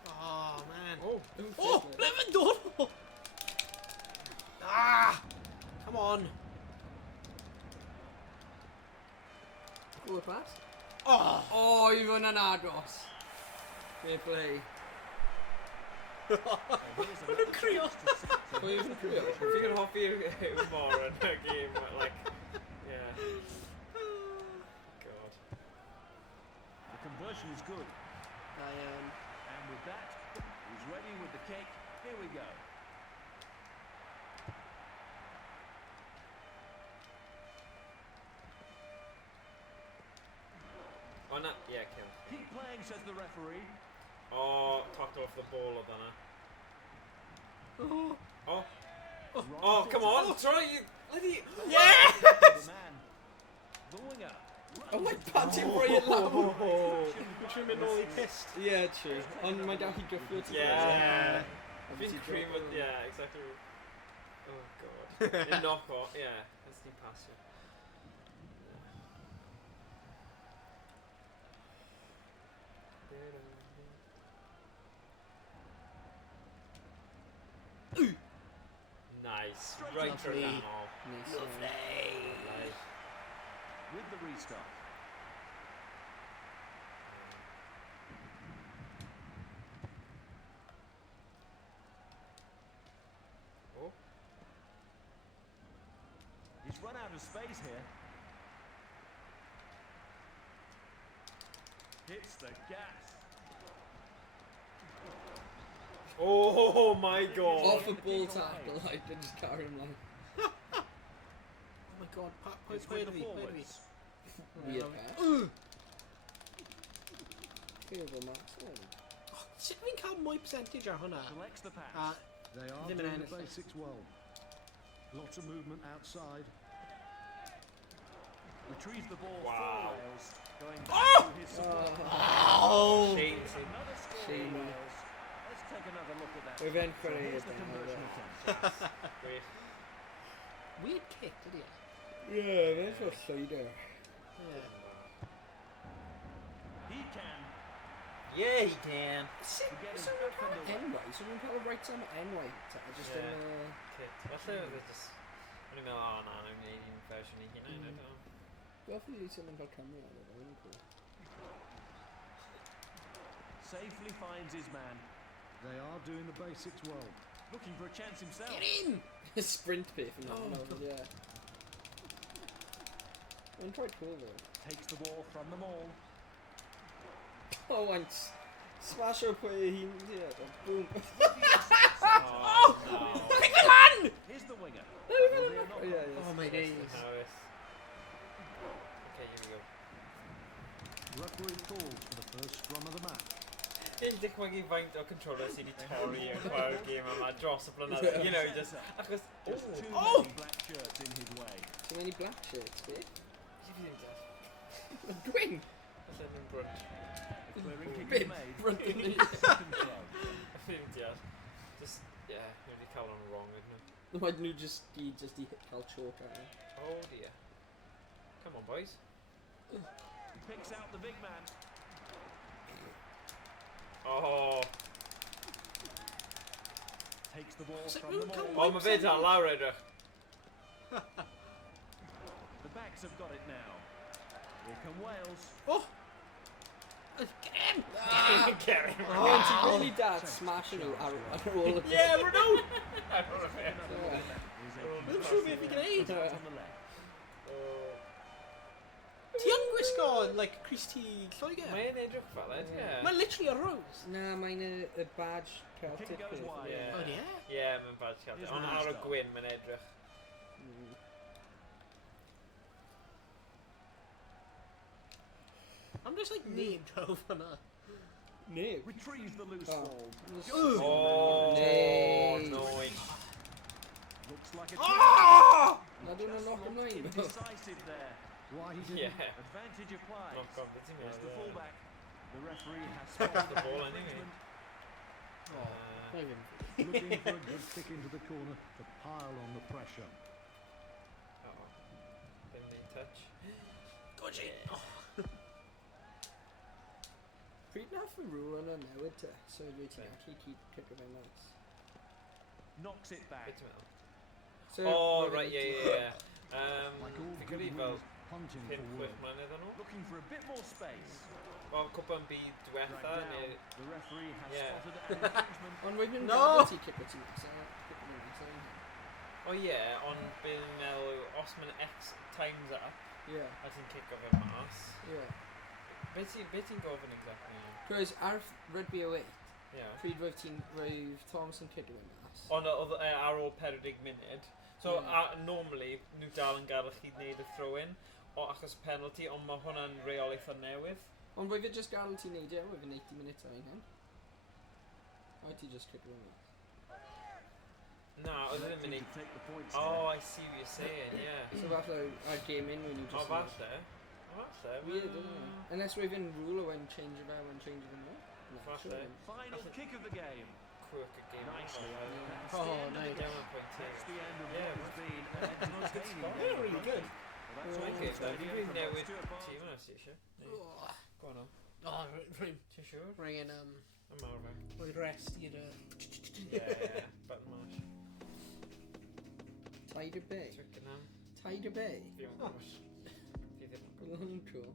Oh, man. Oh. Oh, Lewandowski! Ah! Come on. Cool pass. Oh! Oh, even an Argos. Fair play. What a creo! Oh, even a Creo. Fi yn hoffi yw mor yn y game, like, yeah. God. The conversion is good. And with that, he's ready with the kick. Here we go. O na, ie, kill. Keep playing, says the referee. O, tocked off the ball o dana. Oh! Oh, Right oh, into come on, try you, bloody... Yeah! the man. The winger. Oh, my panting right low. Dwi'n mynd nôl I pissed. Yeah, true. Ond mae daw hi gyffio ti. Yeah. Fi'n Obviously cream drop with, on. yeah, exactly. Oh, God. In knock off, yeah, that's the pass you. Nice. Right Lovely. turn down all. Nice. Nice. With the restart. Oh. He's run out of space here. hits the gas. Oh my god. Off a ball tackle, like, and just carry him like. Oh my god, It's with the forwards. Weird pass. Terrible Max. Sut fi'n cael mwy percentage ar hwnna? Selects the pass. A They are Ddim yn doing ennill. the basics well. Lots of movement outside. Retrieves the ball Wow. for Wales. Going back to his support. Shame. Another score for Shame. Wales. Let's take another look at that. We've been So pretty here's the good conversion now, attempt. Great. weird kick, did he? Yeah, that's a slider. Yeah. He can. Yeah, he can. So To get his we back put underway. N way, so we put a right time at N way. Just Yeah. in Kit. Falle oedd e just... O'n i'n meddwl, o na, na'n gwneud un fersiwn i hunain, I don't know. Well, if we do something called Cymru out of it, that would be cool. Safely finds his man. They are doing the basics well. Looking for a chance himself. in! Sprint bit from that one over, yeah. I'm quite cool though. Takes the ball from them all. Oh, and smash up where he yeah, boom. Oh, no. Here's the winger. Oh, yeah, yes. Oh my days. Harris. Okay, here we go. Referee calls for the first scrum of the match. I'n dychmygu faint o controller sydd wedi torri yn chwarae'r gêm yma dros y blynyddoedd. You know, just... Achos... Just too Oh! many black shirts in his way. So many black shirts, eh? Ti fi ddim deall. Gwyn! Falle ddim brunch. The clearing kick Bit is made. front in the Second throw. I fi ddim deall. Just, yeah, ni wedi cael o'n wrong, ydyn nhw. Why didn't you just hit Cal chalk at me? Oh dear. Come on, boys. He picks out the big man. Oh, Takes the ball So from who them can all. oh, mae fe dal lawr edrych. The backs have got it now. Here come Wales. Oh! Get in! Get him. Oh, and she really dad smashing you at all of it. Yeah, we're no. I don't know. Yeah. Dwi'n siŵr beth fi gwneud. Out on the left. Ti yn gwisgo, like, Christy Lloegr? Mae'n edrych fel ed, ie. Mae'n literally a rose. Nah, mae'n a badge Celtic Kick goes peth, wide. yeah. Oh, yeah? Ie, mae'n bad Celtic. Here's Ond Ryan ar y Stark. gwyn mae'n edrych. Mm. I'm just like name drove hwnna. Nib. Retrieves the loose Oh. ball. Oh, Nice. nois. Looks like a Oh! I don't know knock him looked nine. indecisive there. Why he didn't. Yeah. Advantage applied. Knock on, beth ti'n Here's the meddwl? fullback. The referee has Spotted spotted the ball anyway. Looking for a good kick into the corner to pile on the pressure. Oh, didn't need touch. Good shit. Oh. Pryd na fy rŵl yna newid te, so dwi ti'n Be? gallu kick o fe'n mas. Knocks it back. Beth ti'n meddwl? So, Oh, we're right, gonna- yeah. Like all Fi'n good credu fel rules, punting 5 forward. mlynedd yn ôl. Looking for a bit more space. Wel, cwpan byd Dragged diwetha, down. neu... The referee has Yeah. spotted an infringement. Ond wedyn No! gravity kick o ti'n mas, kick o mas, O ie, ond bydd yn meddwl, os mae'n X times up, yeah, a ti'n cico fe mas, yeah. be ti'n gofyn exactly? Cos ar rugby o 8, Ie. pryd roedd Thompson kick o fe'n mas. Ond oedd ar ôl 40 munud, so normally, nhw dal yn gadael chi wneud y throw-in, o achos penalty, ond mae hwnna'n reol eitha newydd. Ond roedd fe just gadael ti neud e, roedd fe'n 80 minutes o ein hyn. Roedd ti just kick o fe'n mas. Na, oedd e ddim yn Electing neud... to take the points Oh, there. I see what you're saying, yeah. So falle ar game in when you O, just... falle. O, falle. Weird, isn't it? Unless roedd fe'n rule o when change of when change of no? No, Falle. sure then. Final kick of the game. Quirk y game. Nicely. Yeah. That's Oh, the end of nice. the Down game. a point That's the end of Yeah, what has been an entertaining spot. game. Yeah, really good. Well, that's all Like the it, though. studio Dwi'n from newid Stuart Barnes. tîm yna, si eisiau. Oh, Go on, o. rwy'n Ti'n siŵr? rwy'n Am arfer. rwy'n rest i'r... Yeah, button mash. Tiger Bay. Twickenham. Tiger Bay. Fi o'n gwrs. Fi ddim yn gwrs. Long cool.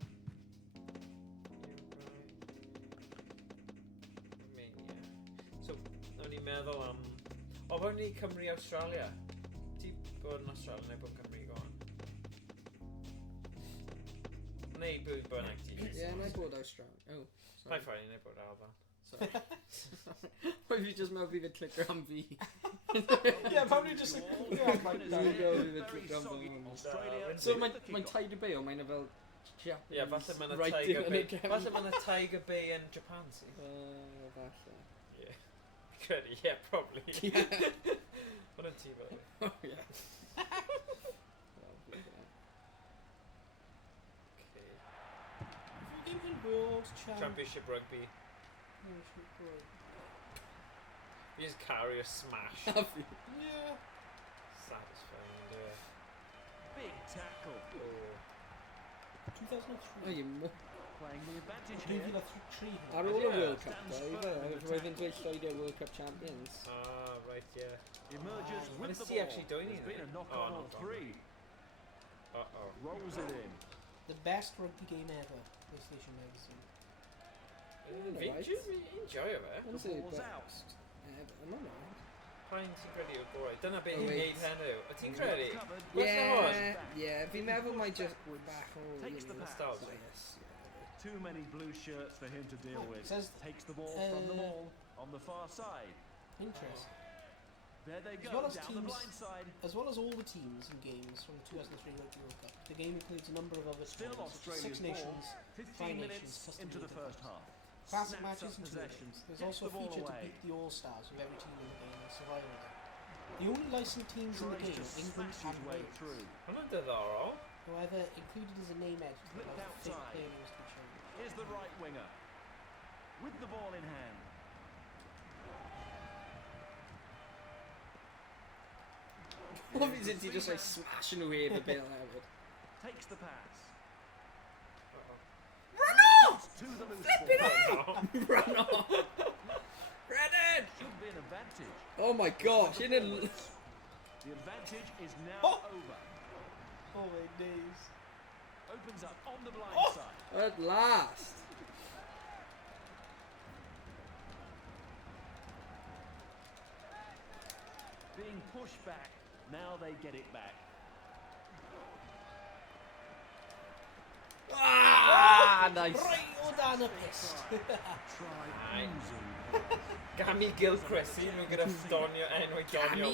So, o'n i'n meddwl am... O, bod ni Cymru-Australia. Ti bod yn Australia neu bod yn Cymru go on? neu bwyd bod yn actif. Yeah, and I bought those strong. Oh, Mae'n sorry. ffain, neu bod Alban. Sorry. Why have you just meddwl fi fydd clicker am fi? Yeah, probably just like Dwi'n meddwl fi fydd clicker am fi. So mae'n Tiger Bay o mae'n fel Japanese Ie, falle mae'n writing Tiger on Bay. a gem. Falle mae'n Tiger Bay yn Japan, si. Falle. Ie. Credu, ie, probably. Yeah. Hwna'n ti fel. Oh, yeah. Okay. World Championship Rugby. You just carry a smash. Yeah. Satisfying, Big tackle. Oh. 2003. Oh, you mo... Playing the advantage Dwy here. fil a tri. Ar ôl y Yeah. World Cup, though, roedd yn dweud Lloydio World Cup champions. Ah, right, yeah. Emerges Well, with is the he ball. actually doing There's it? been a knock Oh, on no all problem. three. Uh-oh. Rolls it in. The best rugby game ever. PlayStation magazine. Fi'n enjoy fe. Ond The ball's but- out. Am I right? Pa'n ti'n credu o gorau? Dyna beth Oh, ni'n wait. neud henw. O ti'n credu? Covered. Yeah, fi'n meddwl mai just bach o... Takes the pass. Nostalgia. Bias, yeah. Too many blue shirts for him to deal Oh, with. it says, Takes the ball from the maul on the far side. Interesting. There they As go, well as down the teams- blind side. As well as all the teams and games from the 2003 Rugby World Cup, the game includes a number of other Still tournaments, such as Australia's Six Nations, ball. 15 Five minutes Nations, Custom into the League first and half. classic Snaps matches up and possession. tournaments. There's Gets also the a ball feature to away. beat the All-Stars with every team in the game and survival game. The only licensed teams in the Tries game to are England smash his and way Wales. through. Hwna'n diddorol. However, included as a name edit, Flipped the fake outside. player names can change. Here's the right winger. With the ball in hand. Obviously, ti just like smashing away the ball hefyd. Takes the pass. Uh-oh. To the loose ball. Run off! Brennan! Should be an advantage. Oh my gosh, you didn't... The advantage is now Oh! over. Oh my days. Opens up on the blind Oh! side. At last! Being pushed back. Now they get it back. Ah, nice! Right o dan y pist. Ai. Gami Gilchrist, sy'n nhw gyda donio, enw donio. Gami?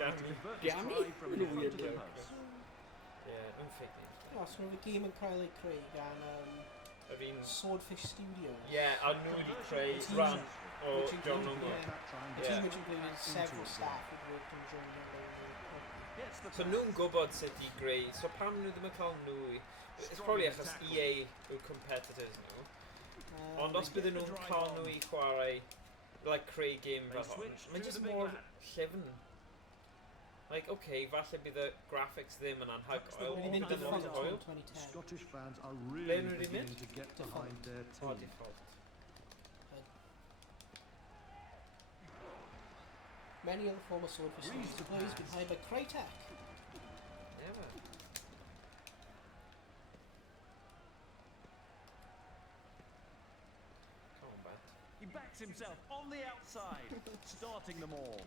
Gami. Gammy? From Really in weird front of the name. post. Yeah, yn fake names. Oh, so the game yn cael ei creu gan Yr un... Swordfish Studios. Yeah, a nhw wedi creu ran o Which John included, Lungo. a Yeah. team which included several staff who'd worked on during the Gets the So pass. nhw'n gwybod sut i greu, so pam nhw ddim yn cael nhw... It's probably achos EA yw competitors nhw. Ond os bydden nhw'n cael nhw i chwarae, like creu game fel hon, mae'n just mor llyfn. Like, okay, falle bydd y graphics ddim yn anhygoel, Wedi mynd ond yn lot defunct o hwyl. in 2010. Scottish fans are Ble really nhw wedi beginning mynd? to get Defunct. behind their Oh, team. default. Many other former Swordfish Studios Reads the employees pass. been hired by Crytek. Yeah, man. Come on, Bat. He backs himself on the outside, starting them all.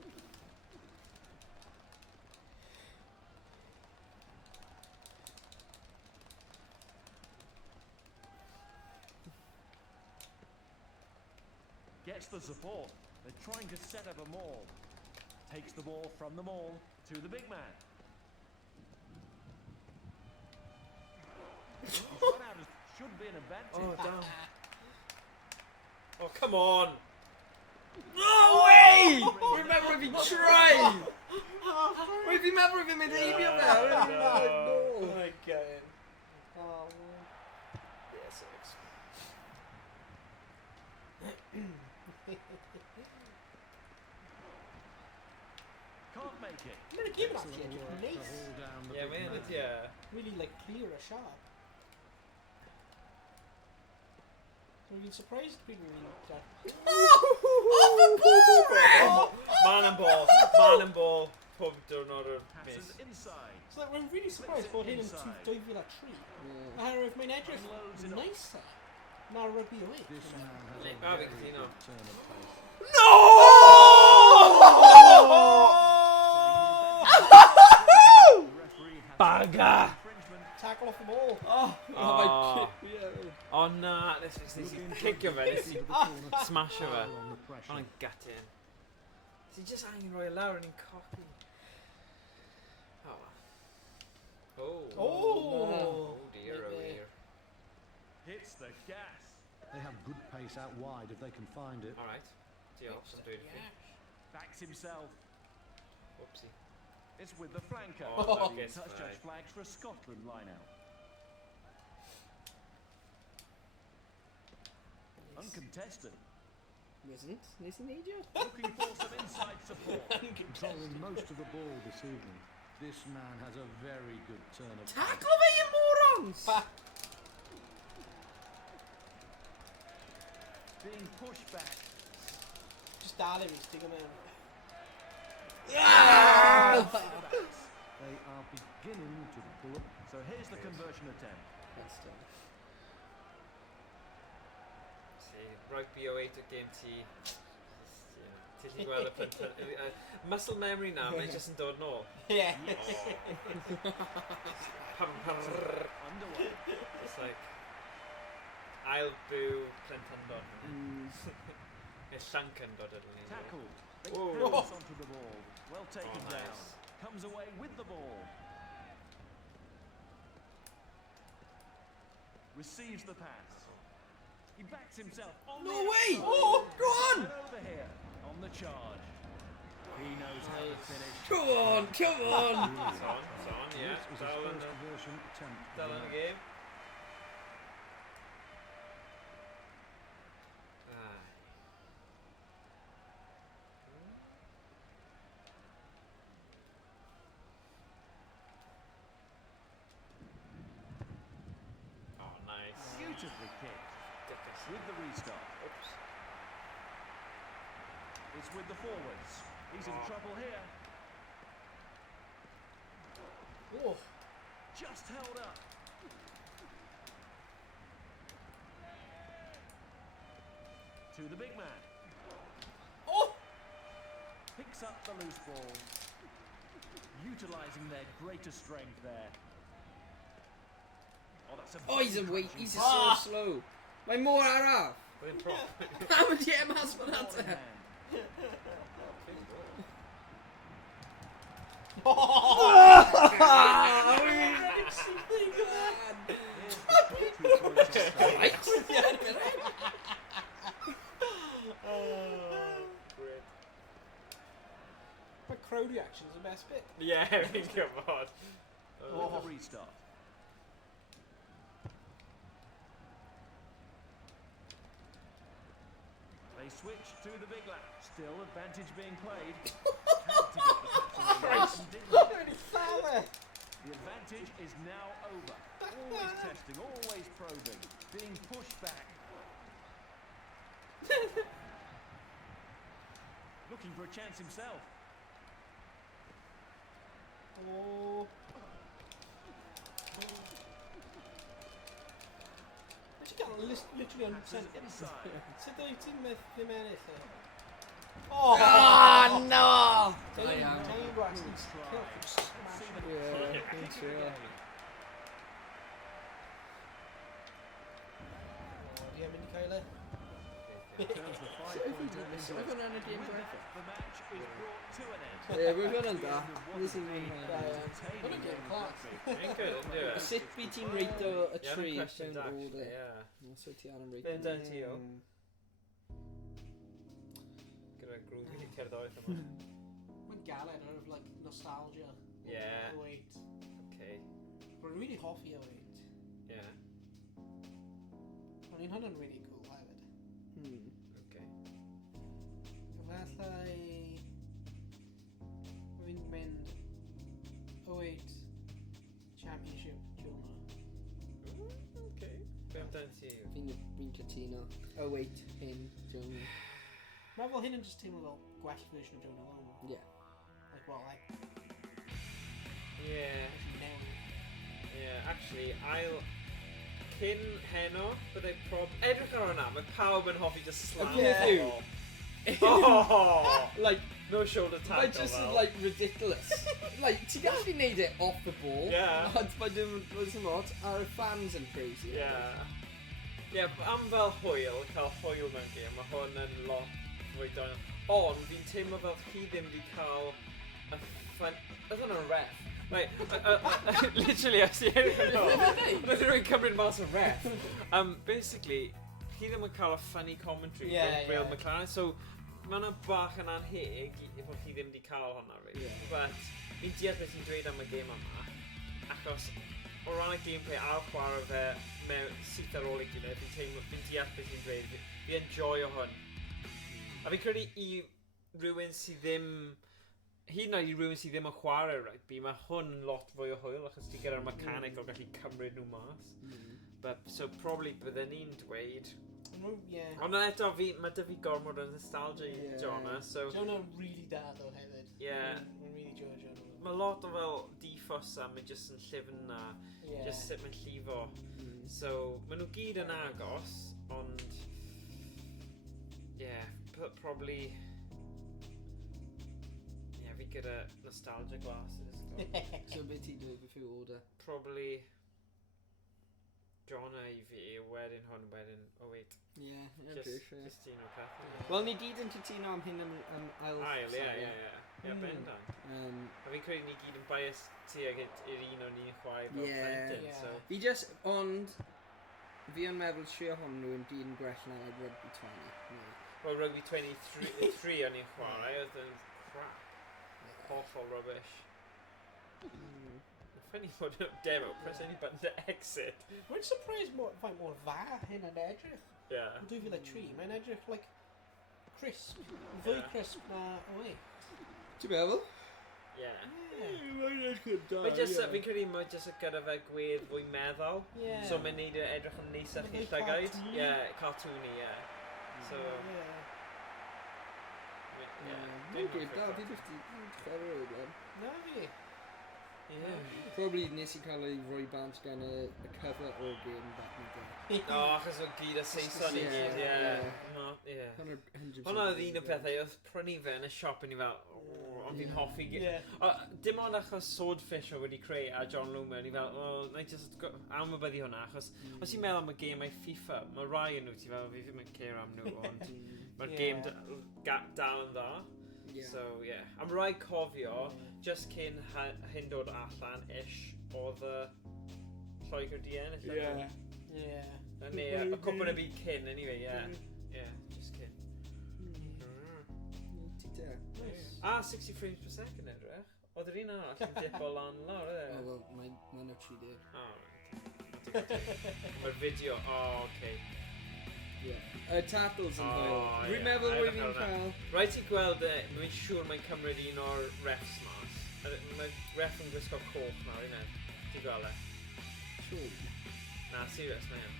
Gets the support. They're trying to set up a maul. Takes the ball from the maul to the big man. He's run out of should be an advantage. Oh, damn. Oh, come on! No way! Remember if he tried! If you remember if he made a No. no! I get it. Oh, Yes, Can't make it. I mean, the game actually ended nice. Hold down the yeah, big man, man. yeah. Really, like, clear or sharp. We've been surprised people really that. Oh, man and ball. Pub diwrnod o'r mis. Passes inside. So that we're really surprised bod hyn yn Inside. 2003. Yeah. Oherwydd mae'n edrych Unloads it off. nicer na'r rugby away. This man has a Ah, very fi'n cytuno. good turn of pace. The referee has Bugger! infringement tackle off the ball. Oh, oh nah, this is kick of it. This is smash of it. On the pressure. On gut in. Is he just hanging right loud and cocky? Oh. Oh. Oh. Oh dear, oh dear. Hits the gas. They have good pace out wide if they can find it. Alright. Diolch am dweud i chi. Backs himself. Whoopsie. It's with the flanker. Oh, The yes, touch right. judge flags for a Scotland line-out. Uncontested. Isn't? Isn't he, Joe? Looking for some inside support. Controlling most of the ball this evening. This man has a very good turn of Tackle me, you morons! Being pushed back. Just dal him, stick him in. They are beginning to pull up. So here's the conversion attempt. That's done. See, rugby 08 at game T. Ti'n ti'n gweld y plentyn... muscle memory na, mae'n just yn dod nôl. Yeah. Underway. It's like... I'll boo plentyndod. Neu llanc yn dod ydyn ni. Tackled. Big Whoa. bounce onto the ball. Well taken Oh, down. nice. Comes away with the ball. Receives the pass. He backs himself on No the way! outside. Oh, go on! And over here on the charge. He knows how to finish. Come on, come on! It's on, yeah. This was his Dal yn first conversion attempt. of Dal the yn y match. game. Aye. Oh, nice. Beautifully kicked. With the restart. Oops. It's with the forwards. He's in trouble here. Oh. Just held up. To the big man. Oh. Picks up the loose ball. Utilising their greater strength there. Oh, that's a Oh, he's a big wait. crunching He's tackle. so slow. Mae'n mor araf. Mae'n prof. Pam ydi e mas fan Ball in ata? hand. My crowd reaction's the best bit. Yeah, fi'n gwybod. With the restart. They switch to the big lad. Still advantage being played. Had to get the catch away and didn't. Really foul there. The advantage is now over. Always testing, always probing, being pushed back. Looking for a chance himself. Oh. Actually got literally 100% Inside. Sut dwi ti'n ddim ennill e? Oh! Ah, no! Dyn I am. ni'n gwas, ni'n smash it. Yeah, dwi'n trio. O, di am mynd i cael e? Turns the 5-pointer into I've a got an idea. The match is brought to an end. Yeah, we've got an da. This is What a game class. Fi'n good, yn dwi? Sut fi ti'n reito y Yeah, tri questions mewn actually, order? yeah. So ti ar yn reito. Be'n dan ti o? Gyda grwyd i cerddoriaeth yma. Mae'n galed out of like nostalgia. Yeah. Oh wait. Okay, Rwy'n really hoffi o wait. yeah, Ond un hwnna'n really cool hefyd. okay. Efallai... Fi'n mynd... 08 Championship diwrnod. Okay. Be'n dan ti? Fi'n cytuno. Oh wait, hyn, Johnny. Mae fel hyn yn just teimlo fel gwell version o diwrnod. Yeah. Like, well, like... Yeah, Newn. yeah, actually, I'll... Cyn heno, byddai edrych ar hwnna, mae pawb yn hoffi just slam Agree with you. ball. Oh! Like, No shoulder tackle. Like just fel. like ridiculous. Like ti'n gallu neud it off the ball. Yeah. Ond mae dim yn lot ar y fans yn crazy. Yeah. Yeah, am fel hwyl, cael hwyl mewn gêm, mae hwn yn lot fwy doen. Ond fi'n teimlo fel chi ddim wedi cael y ffyn... Oedd hwnna'n ref. Right, literally, I see anything else. Roedd rhywun cymryd mas o ref. Basically, chi ddim yn cael y funny commentary from Real McLaren, so mae hwnna bach yn anheg bod chi ddim wedi cael hwnna, really. Yeah. But fi'n deall beth sy'n dweud am y gêm yma, achos o ran y gameplay a'r chwarae fe mewn syth ar ôl i gilydd, fi'n deall beth sy'n dweud, fi enjoy o hwn. A fi'n credu i rhywun sydd ddim, hyd yn oed i rhywun sydd ddim yn chwarae rugby, mae hwn yn lot fwy o hwyl, achos ti gyda'r mechanic o gallu cymryd nhw mas. But, so probably bydden ni'n dweud. Ond eto mae dy fi gormod o nostalgia i Jonna, so... Jonna really da though hefyd. Yeah. Mae'n really joio Jonna. Mae lot o fel defos a mae jyst yn llyfn na, just sut mae'n llifo. So, maen nhw gyd yn agos, ond... Yeah, probably... Yeah, fi gyda nostalgia glasses. So beth ti'n dweud beth yw order? Probably... Jonna i fi, wedyn hwn, wedyn... Oh wait. Yeah, Just un o pethau. Wel, ni gyd yn cytuno am hyn am ail... Ail, ie, bendant. A fi'n credu ni gyd yn bias tuag i'r un o'n ni'n chwae fel plentyn, so... Fi just, ond... Fi yn meddwl trio hon nhw'n dyn gwell na like Rugby 20. Well, Rugby 23 o'n i'n chwarae, oedd yn crap. Awful rubbish. Funny bod demo, press any button to exit. Mae'n surprised faint mor dda hyn yn edrych. Yeah. Yn 2003, mae'n edrych like crisp. Fwy crisp na oe. Ti'n meddwl? Yeah. Mae'n edrych da. Fi'n credu mae jyst gyda fe gwedd fwy meddwl. So mae'n neud edrych yn neisach i llygaid. Yeah, cartoony, yeah. So... Mae'n gwyd da, fi byth di chwarae oed fan. Na fi. Probably nes i cael ei roi bant gan y cover o'r game back in the day. O, achos o gyd a Saeson i gyd, ie. 100%. Hwna oedd un o pethau, oedd prynu fe yn y siop yn i fel, ond fi'n hoffi dim ond achos Swordfish o wedi creu a John Loomer, ni fel, na i just anwybyddu hwnna, achos os i'n meddwl am y game ai FIFA, mae rai yn nhw ti fel, fi ddim yn care am nhw, ond mae'r game dal yn dda. So, yeah. Am rai cofio, just cyn hyn dod allan, oedd y Lloegr DN, Yeah. Ne, y cwpl y byd cyn, anyway, yeah, just cyn. Ah, 60 frames per second edrych. Oedd yr un arall yn dipo lan lawr, Oh, well, mae'n actually did. Mae'r fideo, okay. Tackles yn hwyl. Rwy'n meddwl rwy'n fi'n cael... Rhaid ti gweld, mae'n siŵr mae'n cymryd un o'r refs mas. Mae ref yn gwisgo coch nawr, un ed. Ti'n gweld e? Siŵr. Na, serious, mae hyn.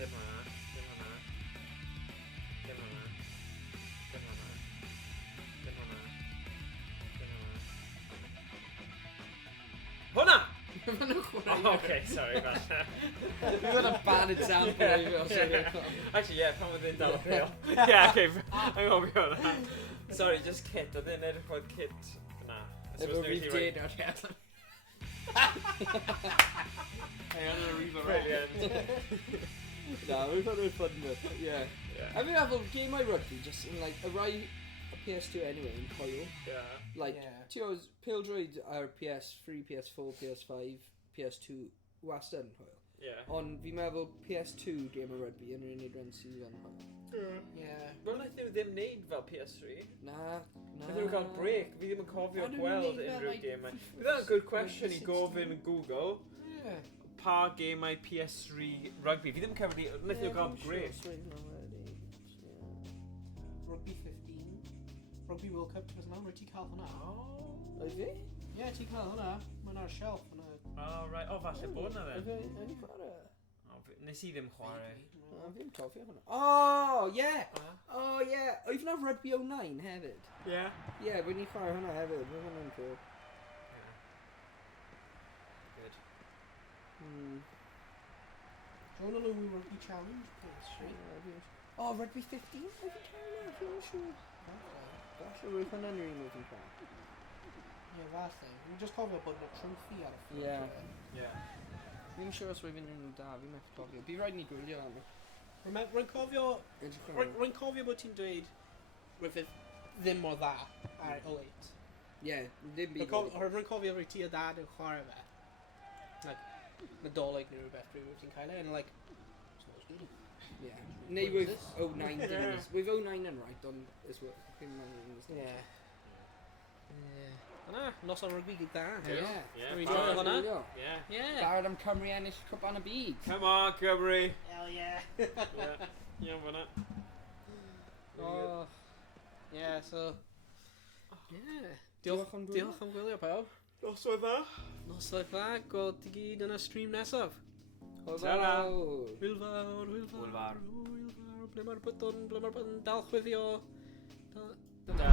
Dim hwnna. Hwnna! Oh, okay, sorry about that. We've got a bad example of it. Actually, yeah, pan oedd yn dal y real. Yeah, okay, I'm gofio hwnna. Sorry, just Kit, oedd yn edrych oedd Kit. Na. Efo fi dyn ar allan. Hey, I'm gonna read Brilliant. No, we've had a fun with it, yeah. I mean, I've a game I rugby just in like a right PS2 anyway in Hoyle. Yeah. Like, Tio's Pildroid are PS3, PS4, PS5, PS2 wastad yn Hoyle. Yeah. Ond fi'n meddwl PS2 game of rugby yn rhan i'r sydd yn Hoyle. Wel, naeth nhw ddim neud fel PS3. Na. Naeth nhw cael break. Fi ddim yn cofio gweld unrhyw game. That's a good question i gofyn yn Google. Pa game PS3 rugby? Fi ddim yn cofio, naeth nhw cael break. Rugby 15. Rugby World Cup 2009, rwy ti cael hwnna? Oedd fi? Ie, ti cael hwnna. Mae'n ar shelf hwnna. Oh, right. O, falle bod na fe. Yn chwarae. Nes i ddim chwarae. Fi'n cofio hwnna. Oh, yeah! Oh, yeah! Oedd na Rugby 09 hefyd? Yeah. Yeah, wy'n ni chwarae hwnna hefyd. Mae hwnna'n cool. Good. John Louis Rugby Challenge, PS3. Oh, rugby 15? Moving car, I'm sure. Gosh, we're going under moving car. Ie, falle. Fi'n just cofio bod yna trwmfi ar y ffilm. Ie. Ie. Fi'n siŵr os rwy'n nhw'n da, fi'n methu cofio. Bi rhaid ni gwylio am. Rwy'n cofio... Rwy'n cofio bod ti'n dweud... Rwy'n ddim mor dda ar 08. Ie, ddim byd. Rwy'n cofio rwy ti a dad yn chwarae fe. Like, Nadolig neu rhywbeth pryd wyt ti'n cael e, and like... It's not as good. Ie. Neu wyth 09 dim. Wyth 09 yn right, ond... Ie. Yna, noson rygbi gyda da. Ie. Rwy'n joio hwnna. Ie. Ie. Barod am Cymru ennill cwpan y byd. Come on, Cymru. Hell yeah. Ie. Iawn fyna. Oh. Yeah, so... Yeah. Diolch am gwylio. Diolch am gwylio, pawb. Noswaith dda. Noswaith dda, gweld ti gyd yn y stream nesaf. Ta-ra. Hwyl fawr. Hwyl fawr. Ble mae'r bydon dal chwifio? Da.